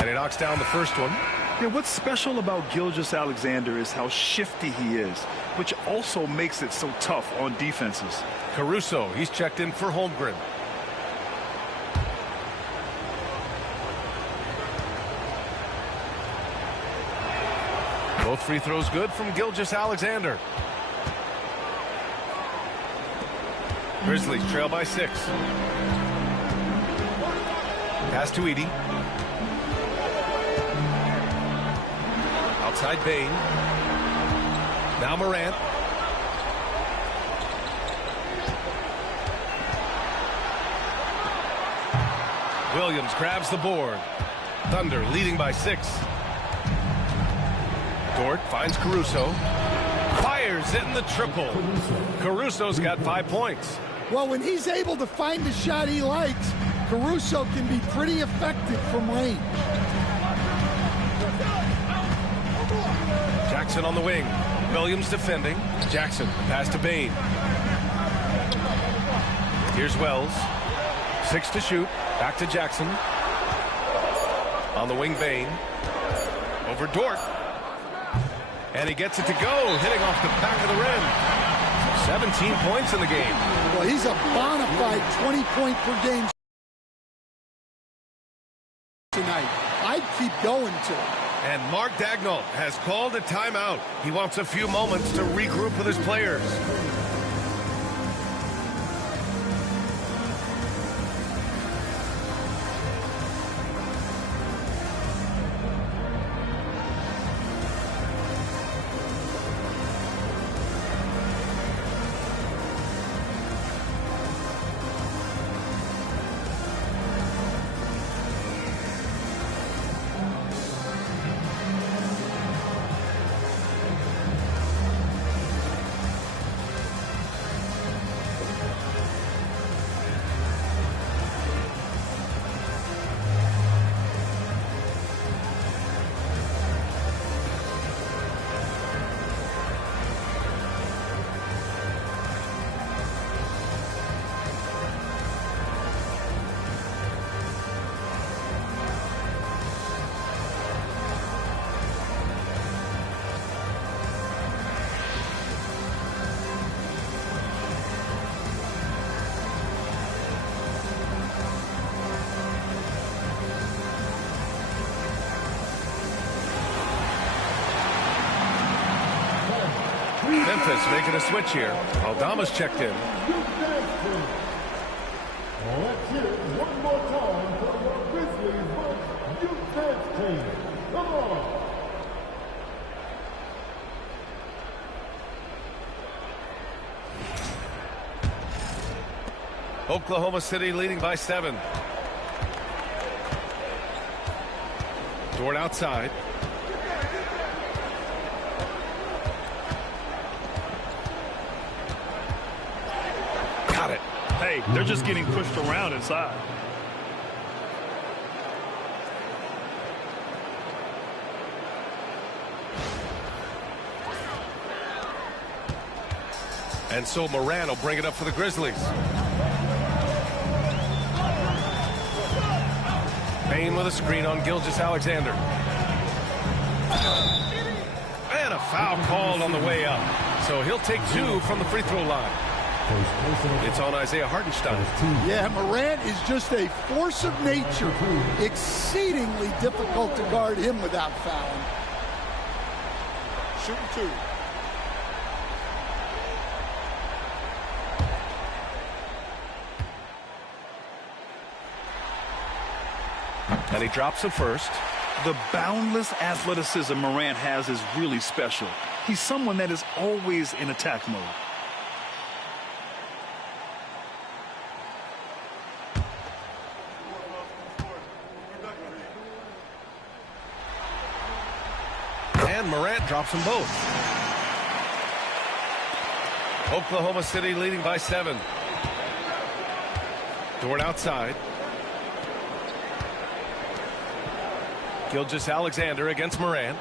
And he knocks down the first one. Yeah, what's special about Gilgeous-Alexander is how shifty he is, which also makes it so tough on defenses. Caruso, he's checked in for Holmgren. Both free throws good from Gilgeous-Alexander. Grizzlies trail by 6. Pass to Edey. Outside Bain. Now Morant. Williams grabs the board. Thunder leading by 6. Dort finds Caruso. Fires in the triple. Caruso's got 5 points. Well, when he's able to find the shot he likes, Caruso can be pretty effective from range. Jackson on the wing. Williams defending. Jackson, pass to Bain. Here's Wells. 6 to shoot. Back to Jackson. On the wing, Bain. Over Dort. And he gets it to go, hitting off the back of the rim. 17 points in the game. Well, he's a bona fide 20-point per game tonight. I'd keep going to it. And Mark Daigneault has called a timeout. He wants a few moments to regroup with his players. Memphis making a switch here. Aldama's checked in. Let's hear it one more time for the Grizzlies youth dance team. Come on. Oklahoma City leading by 7. Dort outside. Got it. Hey, they're just getting pushed around inside. And so Moran will bring it up for the Grizzlies. Bane with a screen on Gilgeous-Alexander. And a foul called on the way up. So he'll take 2 from the free throw line. It's on Isaiah Hartenstein. Yeah, Morant is just a force of nature. Exceedingly difficult to guard him without fouling. Shooting 2. And he drops the first. The boundless athleticism Morant has is really special. He's someone that is always in attack mode. And Morant drops them both. Oklahoma City leading by 7. Dort outside. Gilgeous-Alexander against Morant.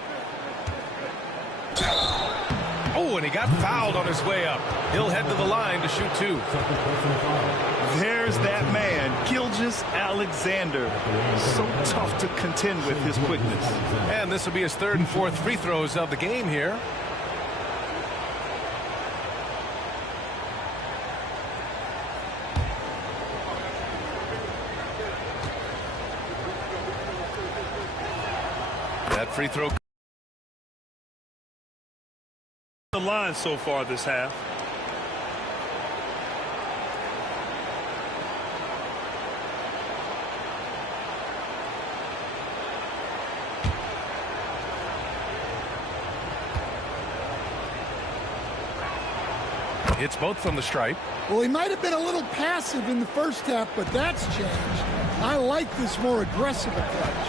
Oh, and he got fouled on his way up. He'll head to the line to shoot 2. There's that man, Gilgeous-Alexander. So tough to contend with his quickness. And this will be his 3rd and 4th free throws of the game here. That free throw. The line so far this half. Hits both from the stripe. Well, he might have been a little passive in the first half, but that's changed. I like this more aggressive approach.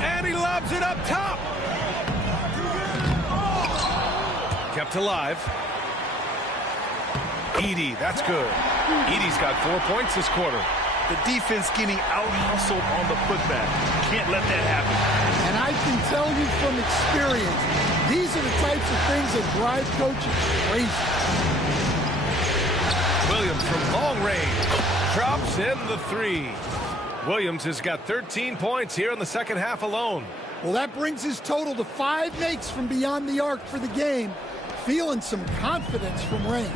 And he lobs it up top. Kept alive. Edey, that's good. Edey's got 4 points this quarter. The defense getting out-hustled on the putback. Can't let that happen. And I can tell you from experience, these are the types of things that drive coaches crazy. Williams from long range drops in the 3. Williams has got 13 points here in the second half alone. Well, that brings his total to 5 makes from beyond the arc for the game. Feeling some confidence from range.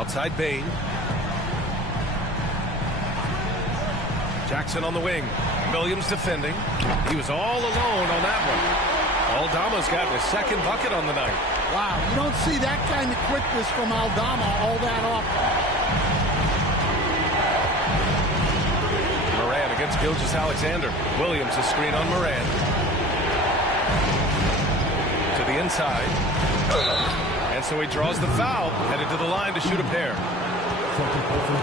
Outside Bane. Jackson on the wing. Williams defending. He was all alone on that one. Aldama's got his 2nd bucket on the night. Wow, you don't see that kind of quickness from Aldama all that often. Moran against Gilgeous-Alexander. Williams a screen on Moran. To the inside. And so he draws the foul, headed to the line to shoot a pair.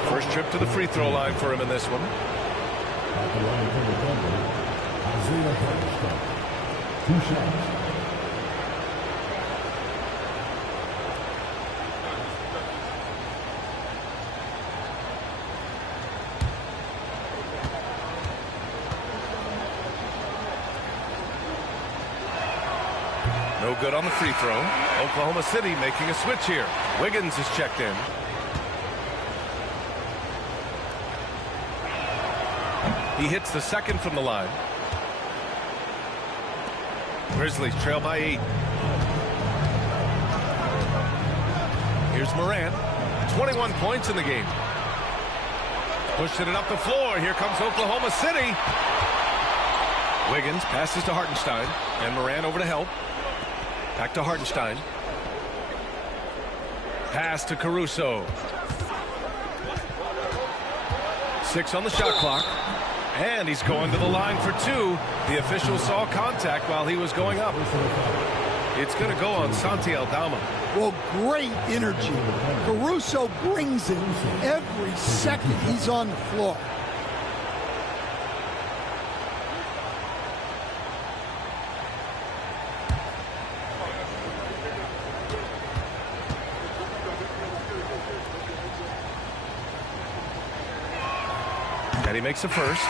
First trip to the free throw line for him in this one. At the line for the Thunder, Isaiah Hartenstein. 2 shots. No good on the free throw. Oklahoma City making a switch here. Wiggins is checked in. He hits the 2nd from the line. Grizzlies trail by 8. Here's Moran. 21 points in the game. Pushing it up the floor. Here comes Oklahoma City. Wiggins passes to Hartenstein, and Moran over to help. Back to Hartenstein. Pass to Caruso. 6 on the shot clock. And he's going to the line for 2. The official saw contact while he was going up. It's going to go on Santi Aldama. Well, great energy. Caruso brings it every second he's on the floor. And he makes the first.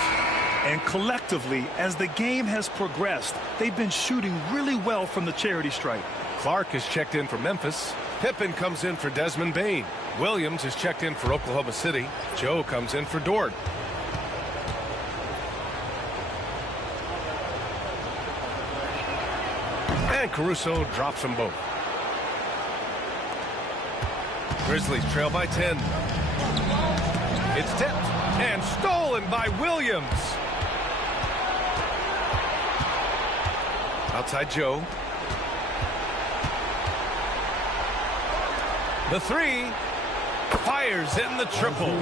And collectively, as the game has progressed, they've been shooting really well from the charity stripe. Clark is checked in for Memphis. Pippen comes in for Desmond Bane. Williams is checked in for Oklahoma City. Joe comes in for Dort. And Caruso drops them both. Grizzlies trail by 10. It's tipped and stolen by Williams. Outside Joe. The 3 fires in the triple.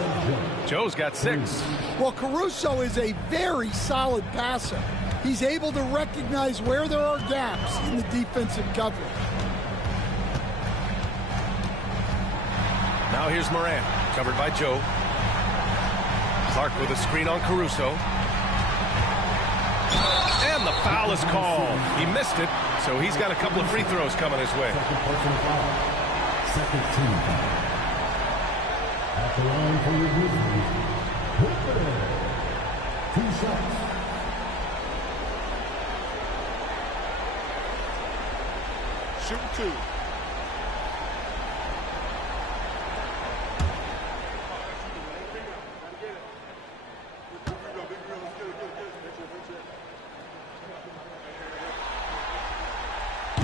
Joe's got 6. Well, Caruso is a very solid passer. He's able to recognize where there are gaps in the defensive coverage. Now here's Moran, covered by Joe. Clark with a screen on Caruso. And the foul is called. He missed it, so he's got a couple of free throws coming his way. Second team foul. At the line for your Grizzlies, 2 shots. Shoot 2.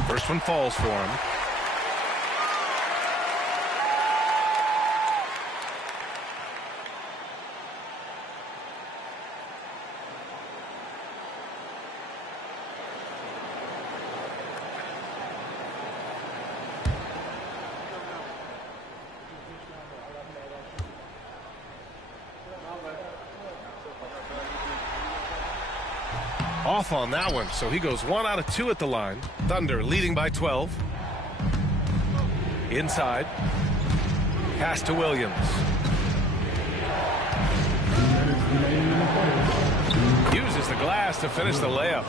First one falls for him. Off on that one, so he goes 1 out of 2 at the line. Thunder leading by 12. Inside. Pass to Williams. Uses the glass to finish the layup.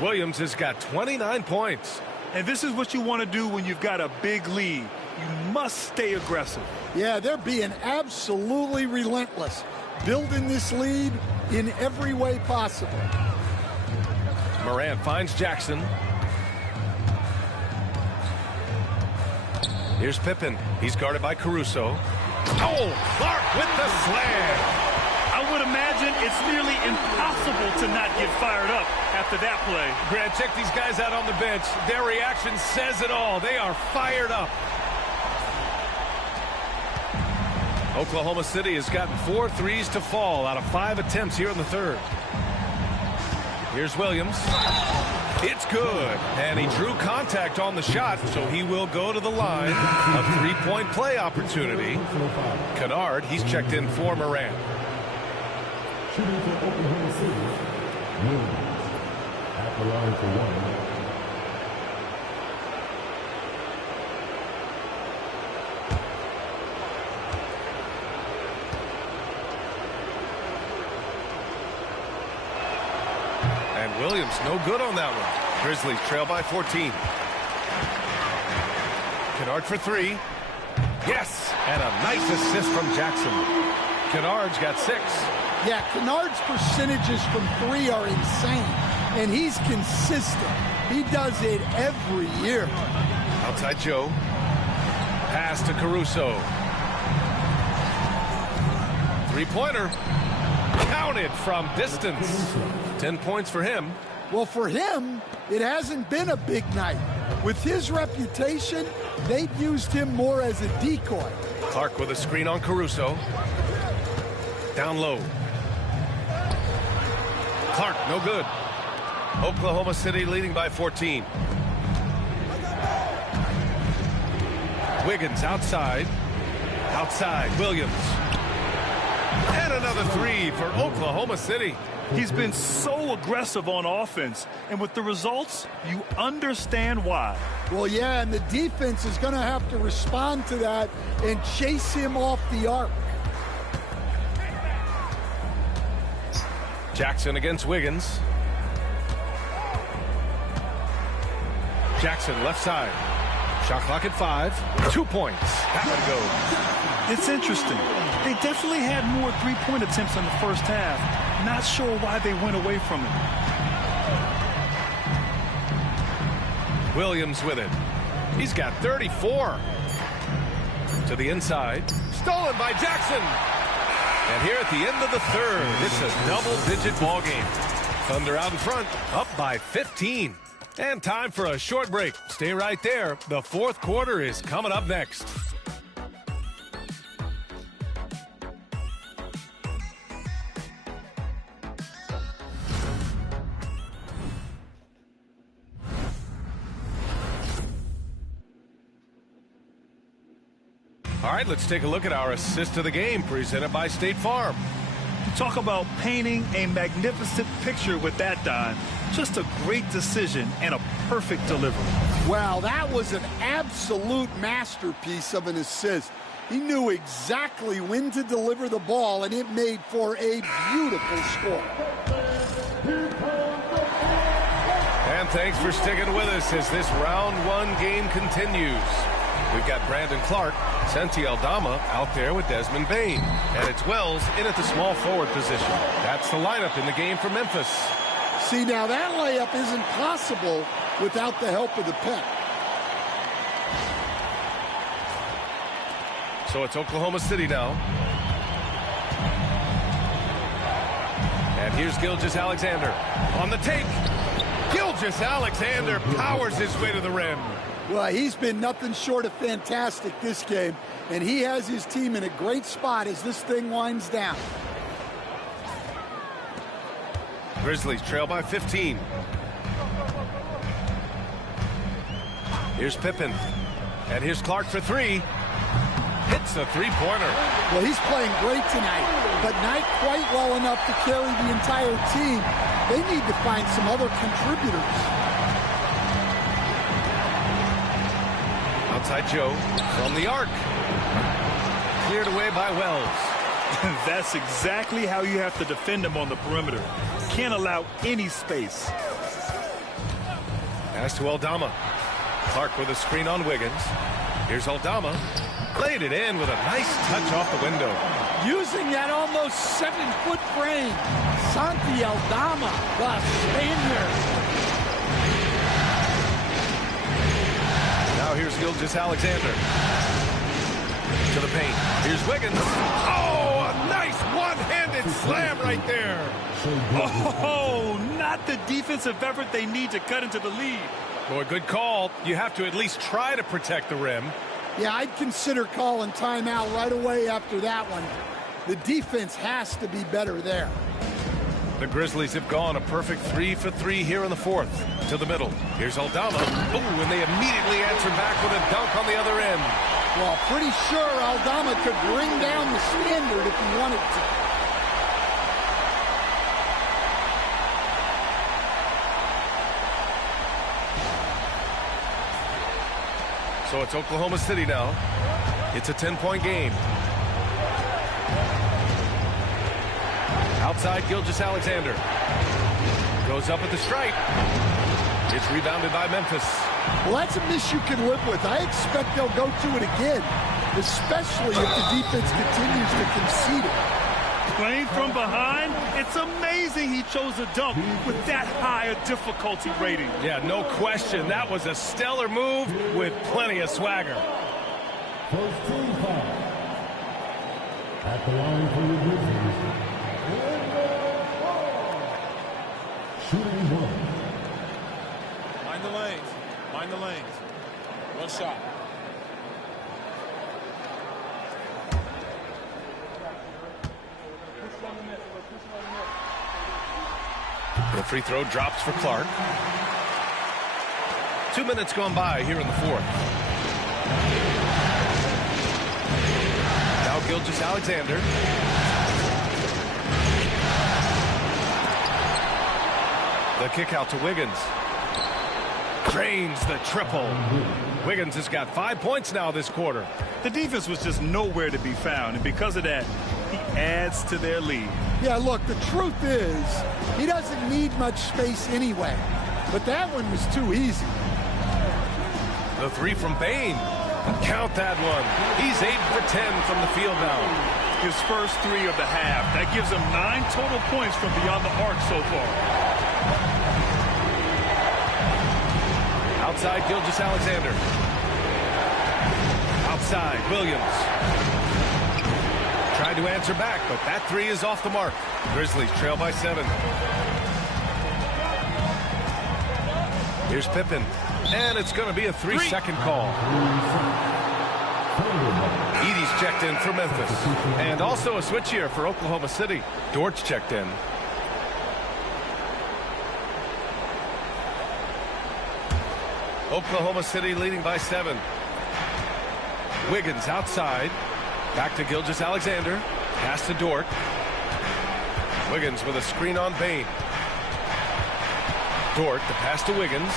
Williams has got 29 points. And this is what you want to do when you've got a big lead. You must stay aggressive. Yeah, they're being absolutely relentless, building this lead in every way possible. Moran finds Jackson. Here's Pippen. He's guarded by Caruso. Oh, Clark with the slam. I would imagine it's nearly impossible to not get fired up after that play. Grant, check these guys out on the bench. Their reaction says it all. They are fired up. Oklahoma City has gotten 4 threes to fall out of 5 attempts here in the third. Here's Williams. It's good. And he drew contact on the shot, so he will go to the line. A 3-point play opportunity. Kennard, he's checked in for Moran. Shooting for Oklahoma City, Williams. At the line for 1. And Williams no good on that one. Grizzlies trail by 14. Kennard for 3. Yes, and a nice assist from Jackson. Kennard's got 6. Yeah, Kennard's percentages from 3 are insane, and he's consistent. He does it every year. Outside Joe. Pass to Caruso. 3-pointer. Counted from distance. 10 points for him. Well, for him, it hasn't been a big night. With his reputation, they've used him more as a decoy. Clark with a screen on Caruso. Down low. Clark, no good. Oklahoma City leading by 14. Wiggins outside. Outside, Williams. And another three for Oklahoma City. He's been so aggressive on offense, and with the results, you understand why. Well, yeah, and the defense is going to have to respond to that and chase him off the arc. Jackson against Wiggins. Jackson left side. Shot clock at 5. 2 points. That one goes. It's interesting. They definitely had more three-point attempts in the first half. Not sure why they went away from it. Williams with it. He's got 34. To the inside. Stolen by Jackson. And here at the end of the third, it's a double-digit ball game. Thunder out in front, up by 15. And time for a short break. Stay right there. The fourth quarter is coming up next. All right, let's take a look at our assist of the game presented by State Farm. Talk about painting a magnificent picture with that dime. Just a great decision and a perfect delivery. Wow, that was an absolute masterpiece of an assist. He knew exactly when to deliver the ball, and it made for a beautiful score. And thanks for sticking with us as this round one game continues. We've got Brandon Clark, Santi Aldama out there with Desmond Bain. And it's Wells in at the small forward position. That's the lineup in the game for Memphis. See, now that layup isn't possible without the help of the pick. So it's Oklahoma City now. And here's Gilgeous-Alexander on the take. Gilgeous-Alexander powers his way to the rim. Well, he's been nothing short of fantastic this game, and he has his team in a great spot as this thing winds down. Grizzlies trail by 15. Here's Pippen. And here's Clark for three. Hits a three-pointer. Well, he's playing great tonight, but not quite well enough to carry the entire team. They need to find some other contributors. Outside Joe from the arc. Cleared away by Wells. That's exactly how you have to defend him on the perimeter. Can't allow any space. Pass to Aldama. Clark with a screen on Wiggins. Here's Aldama. Laid it in with a nice touch off the window. Using that almost 7-foot frame. Santi Aldama, the Spaniard. Now here's Gilgeous-Alexander. To the paint. Here's Wiggins. Oh, a nice one-handed slam right there. Oh, not the defensive effort they need to cut into the lead. Boy, good call. You have to at least try to protect the rim. Yeah, I'd consider calling timeout right away after that one. The defense has to be better there. The Grizzlies have gone a perfect 3 for 3 here in the fourth. To the middle. Here's Aldama. Oh, and they immediately answer back with a dunk on the other end. Well, pretty sure Aldama could bring down the standard if he wanted to. So it's Oklahoma City now. It's a 10-point game. Outside, Gilgeous-Alexander. Goes up at the stripe. It's rebounded by Memphis. Well, that's a miss you can live with. I expect they'll go to it again, especially if the defense continues to concede it. Playing from behind, it's amazing he chose a dunk with that high a difficulty rating. Yeah, no question. That was a stellar move with plenty of swagger. First team foul. At the line for the Grizzlies. Shooting one. Mind the lanes. Mind the lanes. One shot. free throw drops for Clark. 2 minutes gone by here in the fourth. Now Gilgeous-Alexander. The kick out to Wiggins. Drains the triple. Wiggins has got 5 points now this quarter. The defense was just nowhere to be found, and because of that, he adds to their lead. Yeah, look, the truth is, he doesn't need much space anyway. But that one was too easy. The three from Bane. Count that one. He's 8 for 10 from the field now. His first 3 of the half. That gives him 9 total points from beyond the arc so far. Outside Gilgeous-Alexander. Outside Williams. Tried to answer back, but that 3 is off the mark. Grizzlies trail by 7. Here's Pippen. And it's going to be a 3-second call. Edey's checked in for Memphis. And also a switch here for Oklahoma City. Dortch checked in. Oklahoma City leading by 7. Wiggins outside. Back to Gilgeous-Alexander. Pass to Dort. Wiggins with a screen on Bane. Dort, the pass to Wiggins.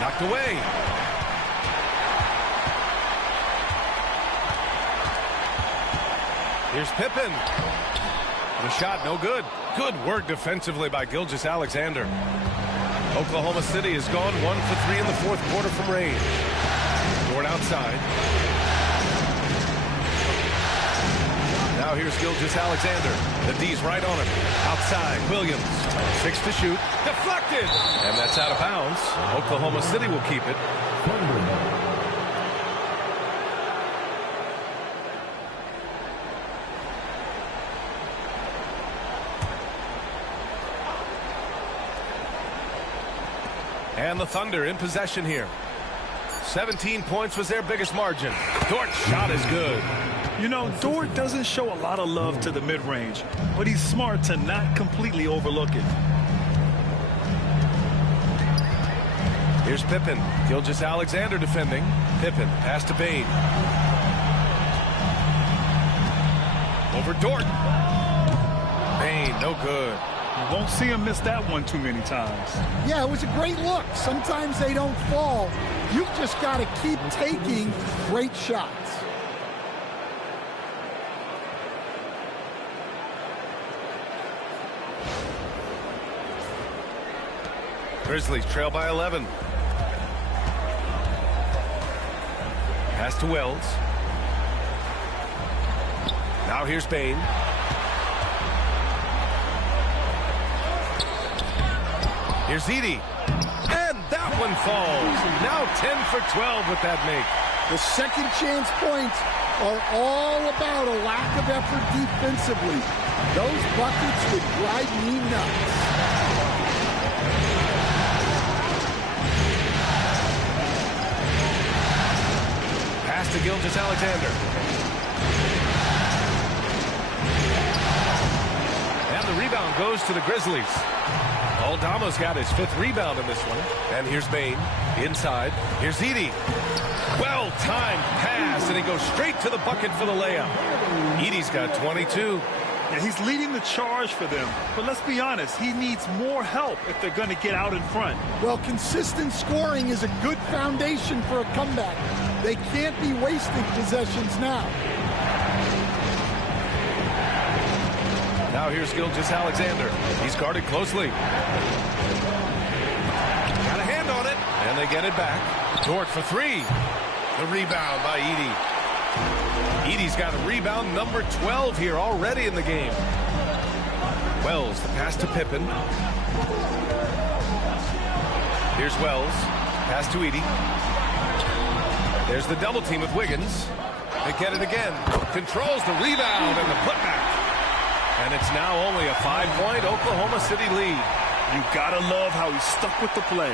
Knocked away. Here's Pippen. The shot no good. Good work defensively by Gilgeous-Alexander. Oklahoma City has gone 1 for 3 in the fourth quarter from range. Dort outside. Now here's Gilgeous-Alexander. The D's right on him. Outside, Williams. 6 to shoot. Deflected! And that's out of bounds. Oklahoma City will keep it. And the Thunder in possession here. 17 points was their biggest margin. Dort's shot is good. You know, Dort doesn't show a lot of love to the mid-range, but he's smart to not completely overlook it. Here's Pippen. Gilgeous-Alexander defending. Pippen, pass to Bane. Over Dort. Bane, no good. You won't see him miss that one too many times. Yeah, it was a great look. Sometimes they don't fall. You've just got to keep taking great shots. Grizzlies trail by 11. Pass to Wells. Now here's Bane. Here's Edey. And that one falls. Now 10 for 12 with that make. The second chance points are all about a lack of effort defensively. Those buckets would drive me nuts. Pass to Gilgeous-Alexander. And the rebound goes to the Grizzlies. Aldama's got his 5th rebound in this one. And here's Bane. Inside. Here's Edey. Well-timed pass, and he goes straight to the bucket for the layup. Edey's got 22. Yeah, he's leading the charge for them. But let's be honest, he needs more help if they're going to get out in front. Well, consistent scoring is a good foundation for a comeback. They can't be wasting possessions now. Now here's Gilgeous-Alexander. He's guarded closely. Got a hand on it. And they get it back. Dort for 3. The rebound by Edey. Edey's got a rebound number 12 here already in the game. Wells, the pass to Pippen. Here's Wells. Pass to Edey. There's the double team with Wiggins. They get it again. Controls the rebound and the putback. And it's now only a 5-point Oklahoma City lead. You gotta love how he stuck with the play.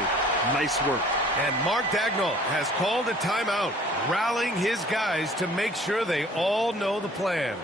Nice work. And Mark Daigneault has called a timeout, rallying his guys to make sure they all know the plan.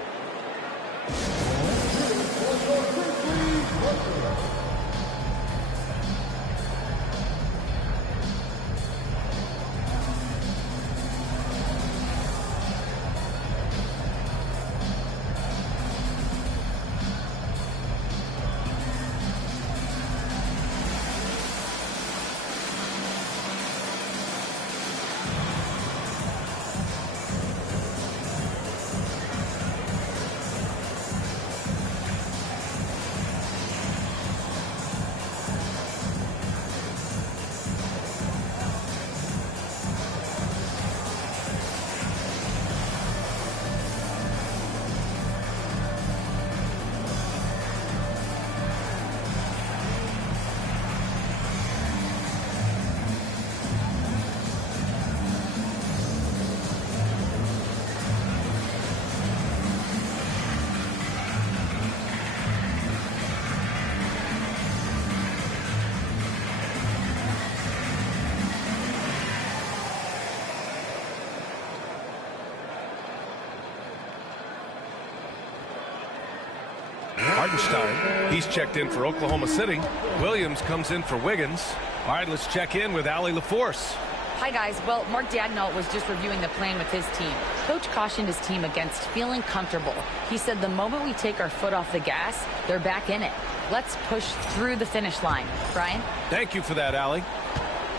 Hartenstein. He's checked in for Oklahoma City. Williams comes in for Wiggins. All right, let's check in with Allie LaForce. Hi, guys. Well, Mark Daigneault was just reviewing the plan with his team. Coach cautioned his team against feeling comfortable. He said the moment we take our foot off the gas, they're back in it. Let's push through the finish line. Brian? Thank you for that, Allie.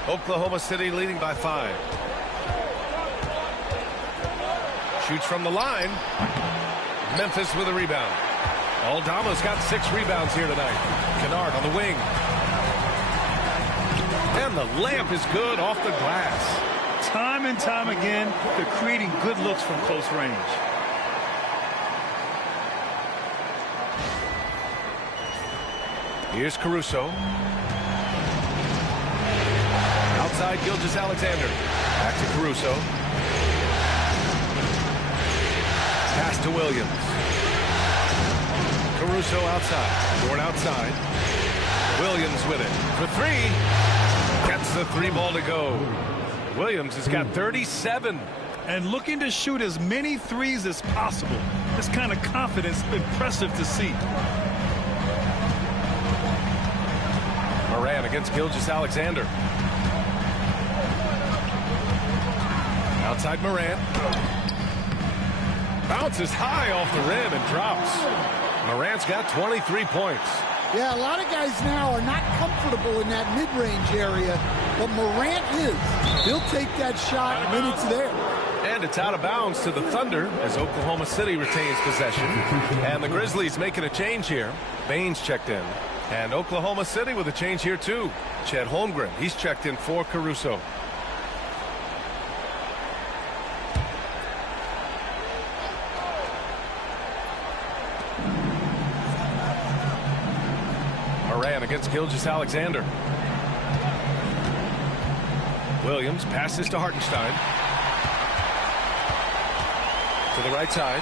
Oklahoma City leading by 5. Shoots from the line. Memphis with a rebound. Aldama's got 6 rebounds here tonight. Kennard on the wing. And the layup is good off the glass. Time and time again, they're creating good looks from close range. Here's Caruso. Outside, Gilgeous-Alexander. Back to Caruso. Pass to Williams. Caruso outside. Short outside. Williams with it for 3. Gets the 3 ball to go. Williams has got 37. And looking to shoot as many threes as possible. This kind of confidence, impressive to see. Moran against Gilgeous-Alexander. Outside Moran. Bounces high off the rim and drops. Morant's got 23 points. Yeah, a lot of guys now are not comfortable in that mid-range area, but Morant is. He'll take that shot when it's there. And it's out of bounds to the Thunder as Oklahoma City retains possession. And the Grizzlies making a change here. Baines checked in. And Oklahoma City with a change here too. Chet Holmgren, he's checked in for Caruso. Moran against Gilgeous-Alexander. Williams passes to Hartenstein. To the right side.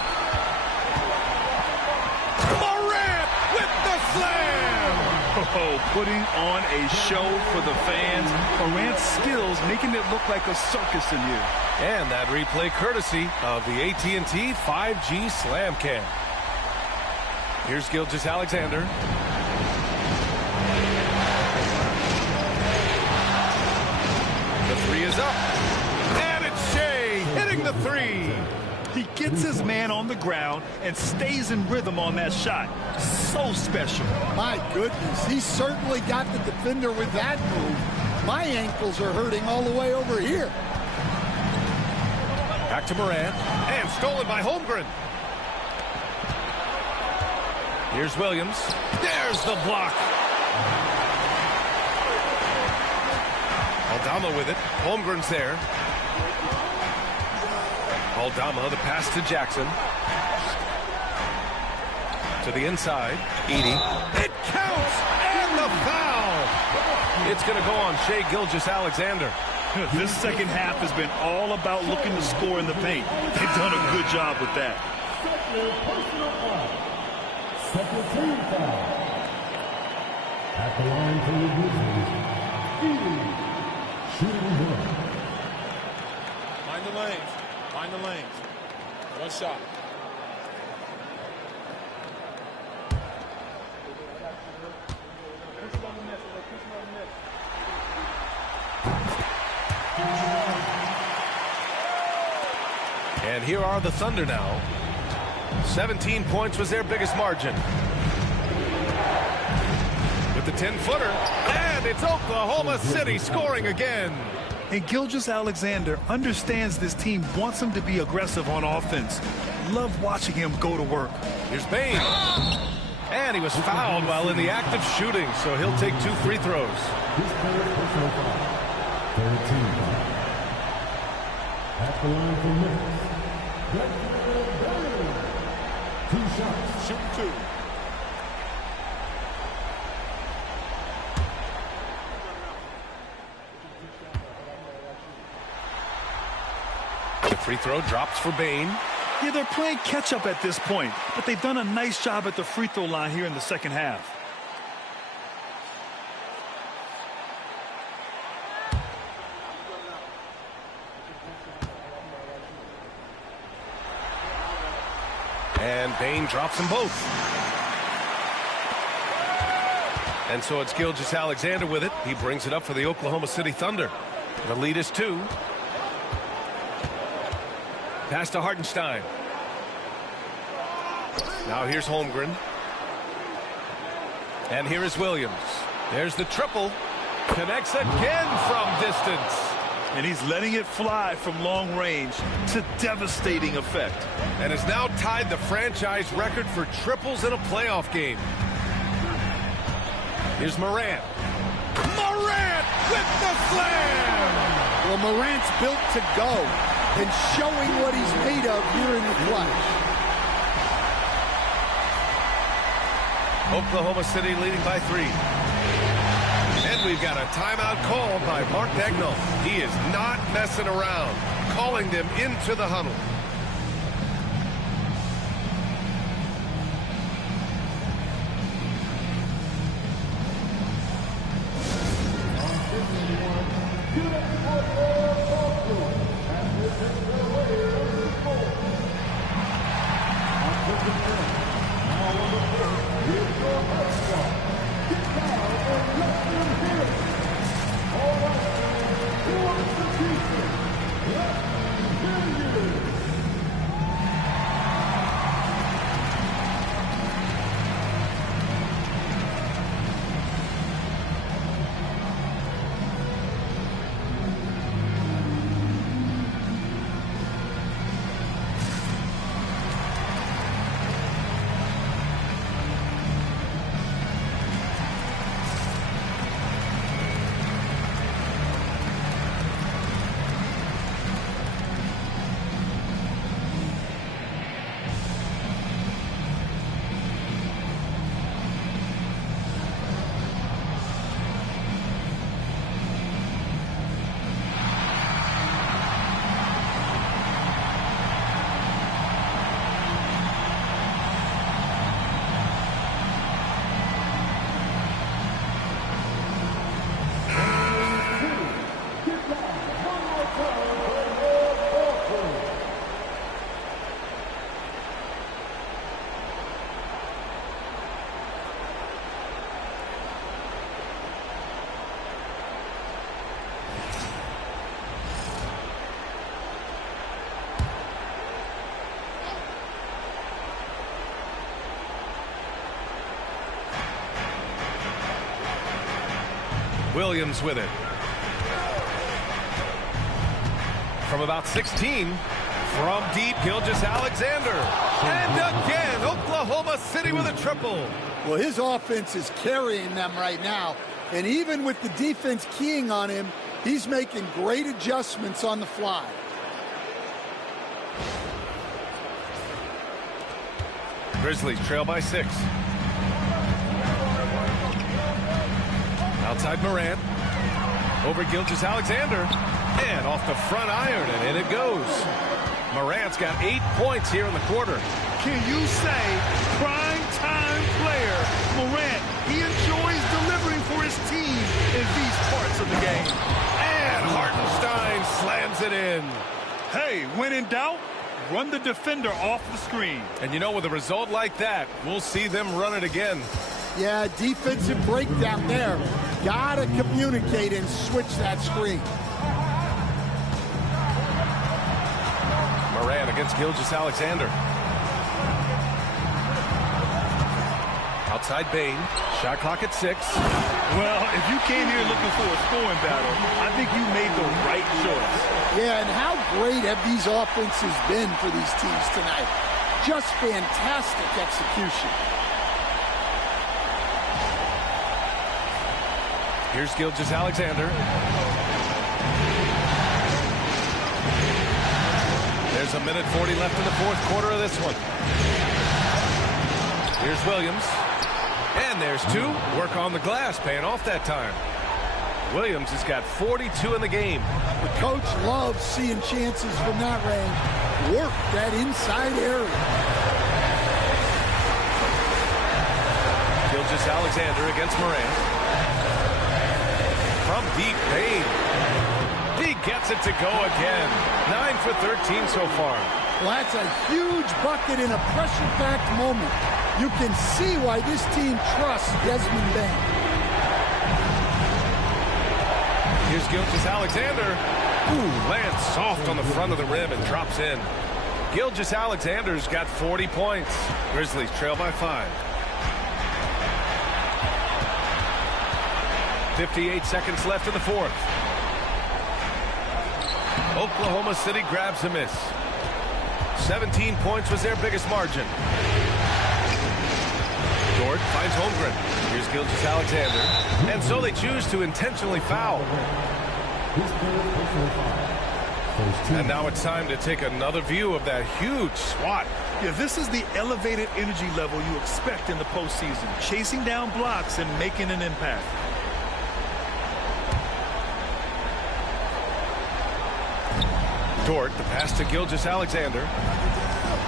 Morant with the slam! Oh, putting on a show for the fans. Morant's skills making it look like a circus in here. And that replay courtesy of the AT&T 5G Slam Cam. Here's Gilgeous-Alexander. The 3 is up. And it's Shea hitting the 3. He gets his man on the ground and stays in rhythm on that shot. So special. My goodness, he certainly got the defender with that move. My ankles are hurting all the way over here. Back to Moran. And stolen by Holmgren. Here's Williams. There's the block. Aldama with it. Holmgren's there. Aldama, the pass to Jackson. To the inside. Edey. It counts! And the foul! It's going to go on Shea Gilgeous-Alexander. This second half has been all about looking to score in the paint. They've done a good job with that. Second team foul. At the line for the Grizzlies, Edey. Shooting one. Find the lanes. Find the lanes. One shot. And here are the Thunder now. 17 points was their biggest margin. With the 10-footer, and it's Oklahoma City scoring again. And Gilgeous-Alexander understands this team wants him to be aggressive on offense. Love watching him go to work. Here's Baines. And he was fouled while in the act of shooting, so he'll take 2 free throws. At the line for Memphis, 2 shots. Shoot 2. The free throw drops for Bane. Yeah, they're playing catch-up at this point, but they've done a nice job at the free throw line here in the second half. And Bane drops them both. And so it's Gilgeous-Alexander with it. He brings it up for the Oklahoma City Thunder. The lead is 2. Pass to Hartenstein. Now here's Holmgren. And here is Williams. There's the triple. Connects again from distance. And he's letting it fly from long range to devastating effect. And has now tied the franchise record for triples in a playoff game. Here's Morant. Morant with the slam! Well, Morant's built to go and showing what he's made of here in the clutch. Oklahoma City leading by 3. And we've got a timeout call by Mark Daigneault. He is not messing around, calling them into the huddle. Williams with it. From about 16, from deep, Gilgeous-Alexander. And again, Oklahoma City with a triple. Well, his offense is carrying them right now. And even with the defense keying on him, he's making great adjustments on the fly. Grizzlies trail by 6. Outside Morant. Over Gilgeous-Alexander. And off the front iron, and in it goes. Morant's got 8 points here in the quarter. Can you say prime-time player Morant? He enjoys delivering for his team in these parts of the game. And Hartenstein slams it in. Hey, when in doubt, run the defender off the screen. And you know, with a result like that, we'll see them run it again. Yeah, defensive breakdown there. Gotta communicate and switch that screen. Morant against Gilgeous-Alexander. Outside Bane. Shot clock at 6. Well, if you came here looking for a scoring battle, I think you made the right choice. Yeah, and how great have these offenses been for these teams tonight? Just fantastic execution. Here's Gilgeous-Alexander. There's a minute 40 left in the fourth quarter of this one. Here's Williams. And there's 2. Work on the glass, paying off that time. Williams has got 42 in the game. The coach loves seeing chances from that range. Work that inside area. Gilgeous-Alexander against Morant. From deep, Bane. He gets it to go again. 9 for 13 so far. Well, that's a huge bucket in a pressure-packed moment. You can see why this team trusts Desmond Bane. Here's Gilgeous-Alexander. Ooh, lands soft on the front of the rim and drops in. Gilgeous-Alexander's got 40 points. Grizzlies trail by 5. 58 seconds left in the fourth. Oklahoma City grabs a miss. 17 points was their biggest margin. Dort finds Holmgren. Here's Gilgeous-Alexander. And so they choose to intentionally foul. And now it's time to take another view of that huge swat. Yeah, this is the elevated energy level you expect in the postseason. Chasing down blocks and making an impact. Dort, the pass to Gilgeous-Alexander.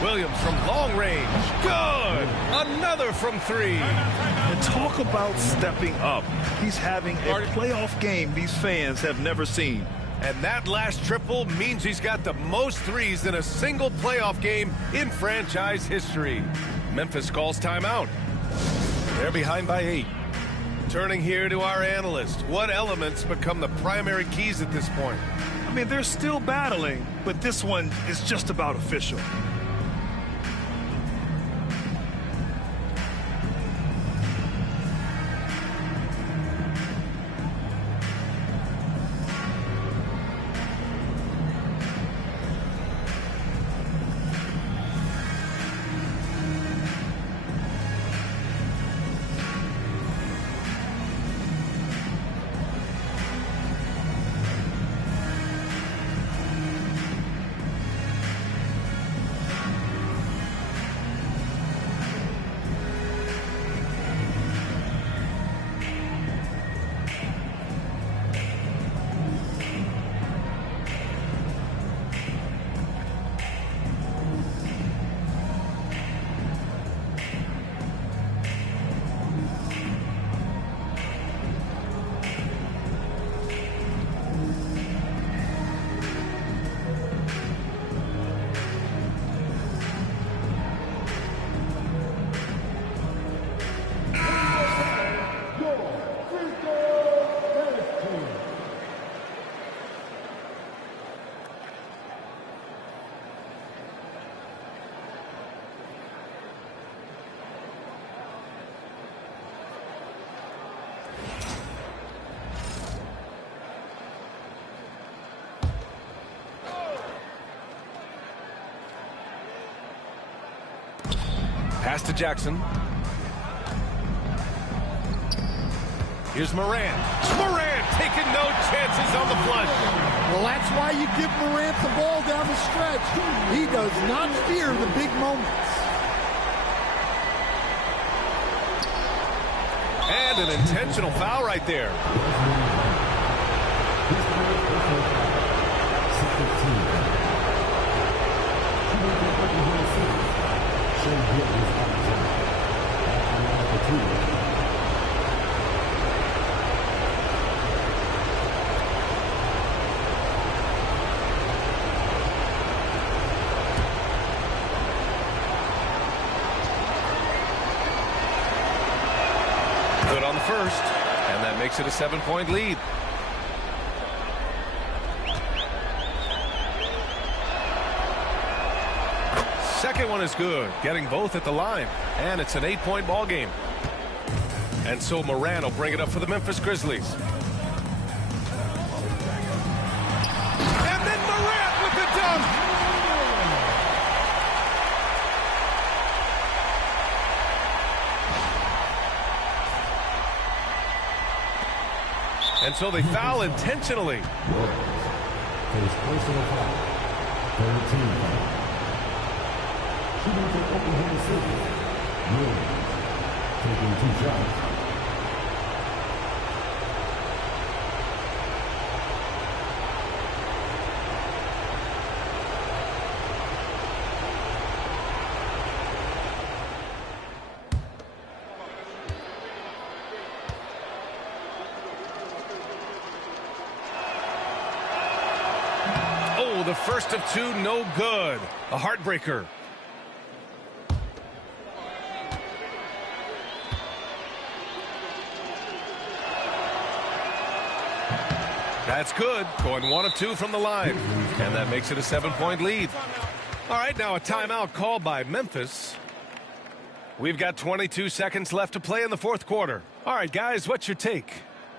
Williams from long range. Good! Another from 3. And talk about stepping up. He's having a playoff game these fans have never seen. And that last triple means he's got the most threes in a single playoff game in franchise history. Memphis calls timeout. They're behind by 8. Turning here to our analyst. What elements become the primary keys at this point? I mean, they're still battling, but this one is just about official. Pass to Jackson. Here's Morant. Morant taking no chances on the flush. Well, that's why you give Morant the ball down the stretch. He does not fear the big moments. And an intentional foul right there. Good on the first, and that makes it a 7-point lead. Second one is good, getting both at the line, and it's an 8-point ball game. And so Morant will bring it up for the Memphis Grizzlies. And then Morant with the dunk. And so they foul intentionally. His personal foul. 13. Shooting for Oklahoma City. Williams taking 2 shots. The first of 2, no good. A heartbreaker. That's good. Going 1 of 2 from the line. And that makes it a 7-point lead. All right, now a timeout called by Memphis. We've got 22 seconds left to play in the fourth quarter. All right, guys, what's your take?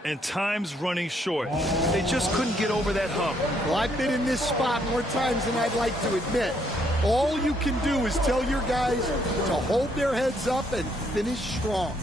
And time's running short. They just couldn't get over that hump. Well, I've been in this spot more times than I'd like to admit. All you can do is tell your guys to hold their heads up and finish strong.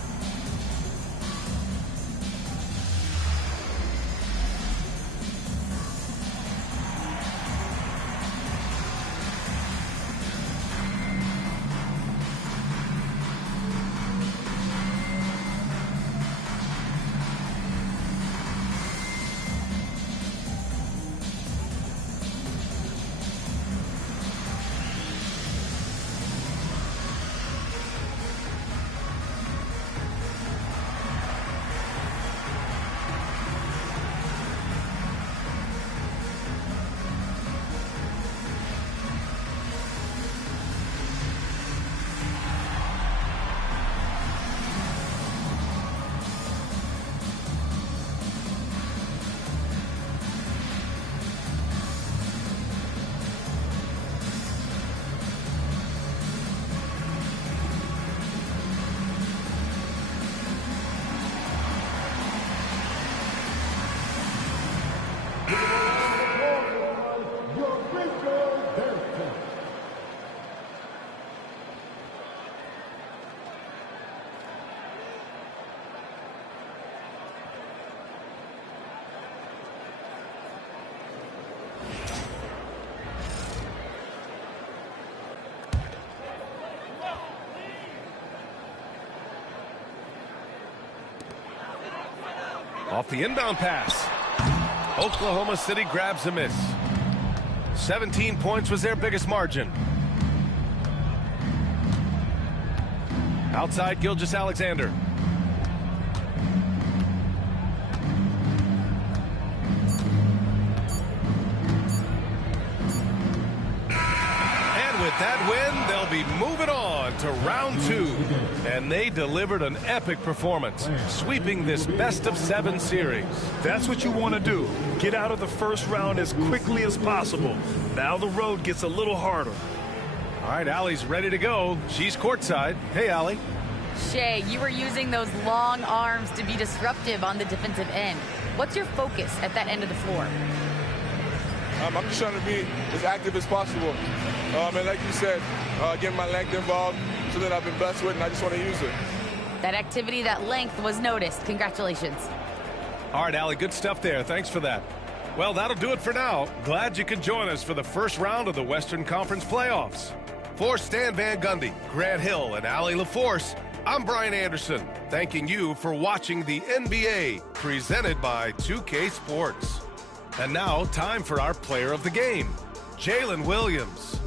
Off the inbound pass. Oklahoma City grabs a miss. 17 points was their biggest margin. Outside Gilgeous-Alexander. And with that win, they'll be moving on to round 2. And they delivered an epic performance, sweeping this best-of-7 series. That's what you want to do. Get out of the first round as quickly as possible. Now the road gets a little harder. All right, Allie's ready to go. She's courtside. Hey, Allie. Shea, you were using those long arms to be disruptive on the defensive end. What's your focus at that end of the floor? I'm just trying to be as active as possible. And like you said, getting my length involved, so that I've been blessed with, and I just want to use it. That activity, that length was noticed. Congratulations. All right, Allie, good stuff there. Thanks for that. Well, that'll do it for now. Glad you could join us for the first round of the Western Conference playoffs. For Stan Van Gundy, Grant Hill, and Allie LaForce, I'm Brian Anderson, thanking you for watching the NBA, presented by 2K Sports. And now, time for our player of the game, Jalen Williams.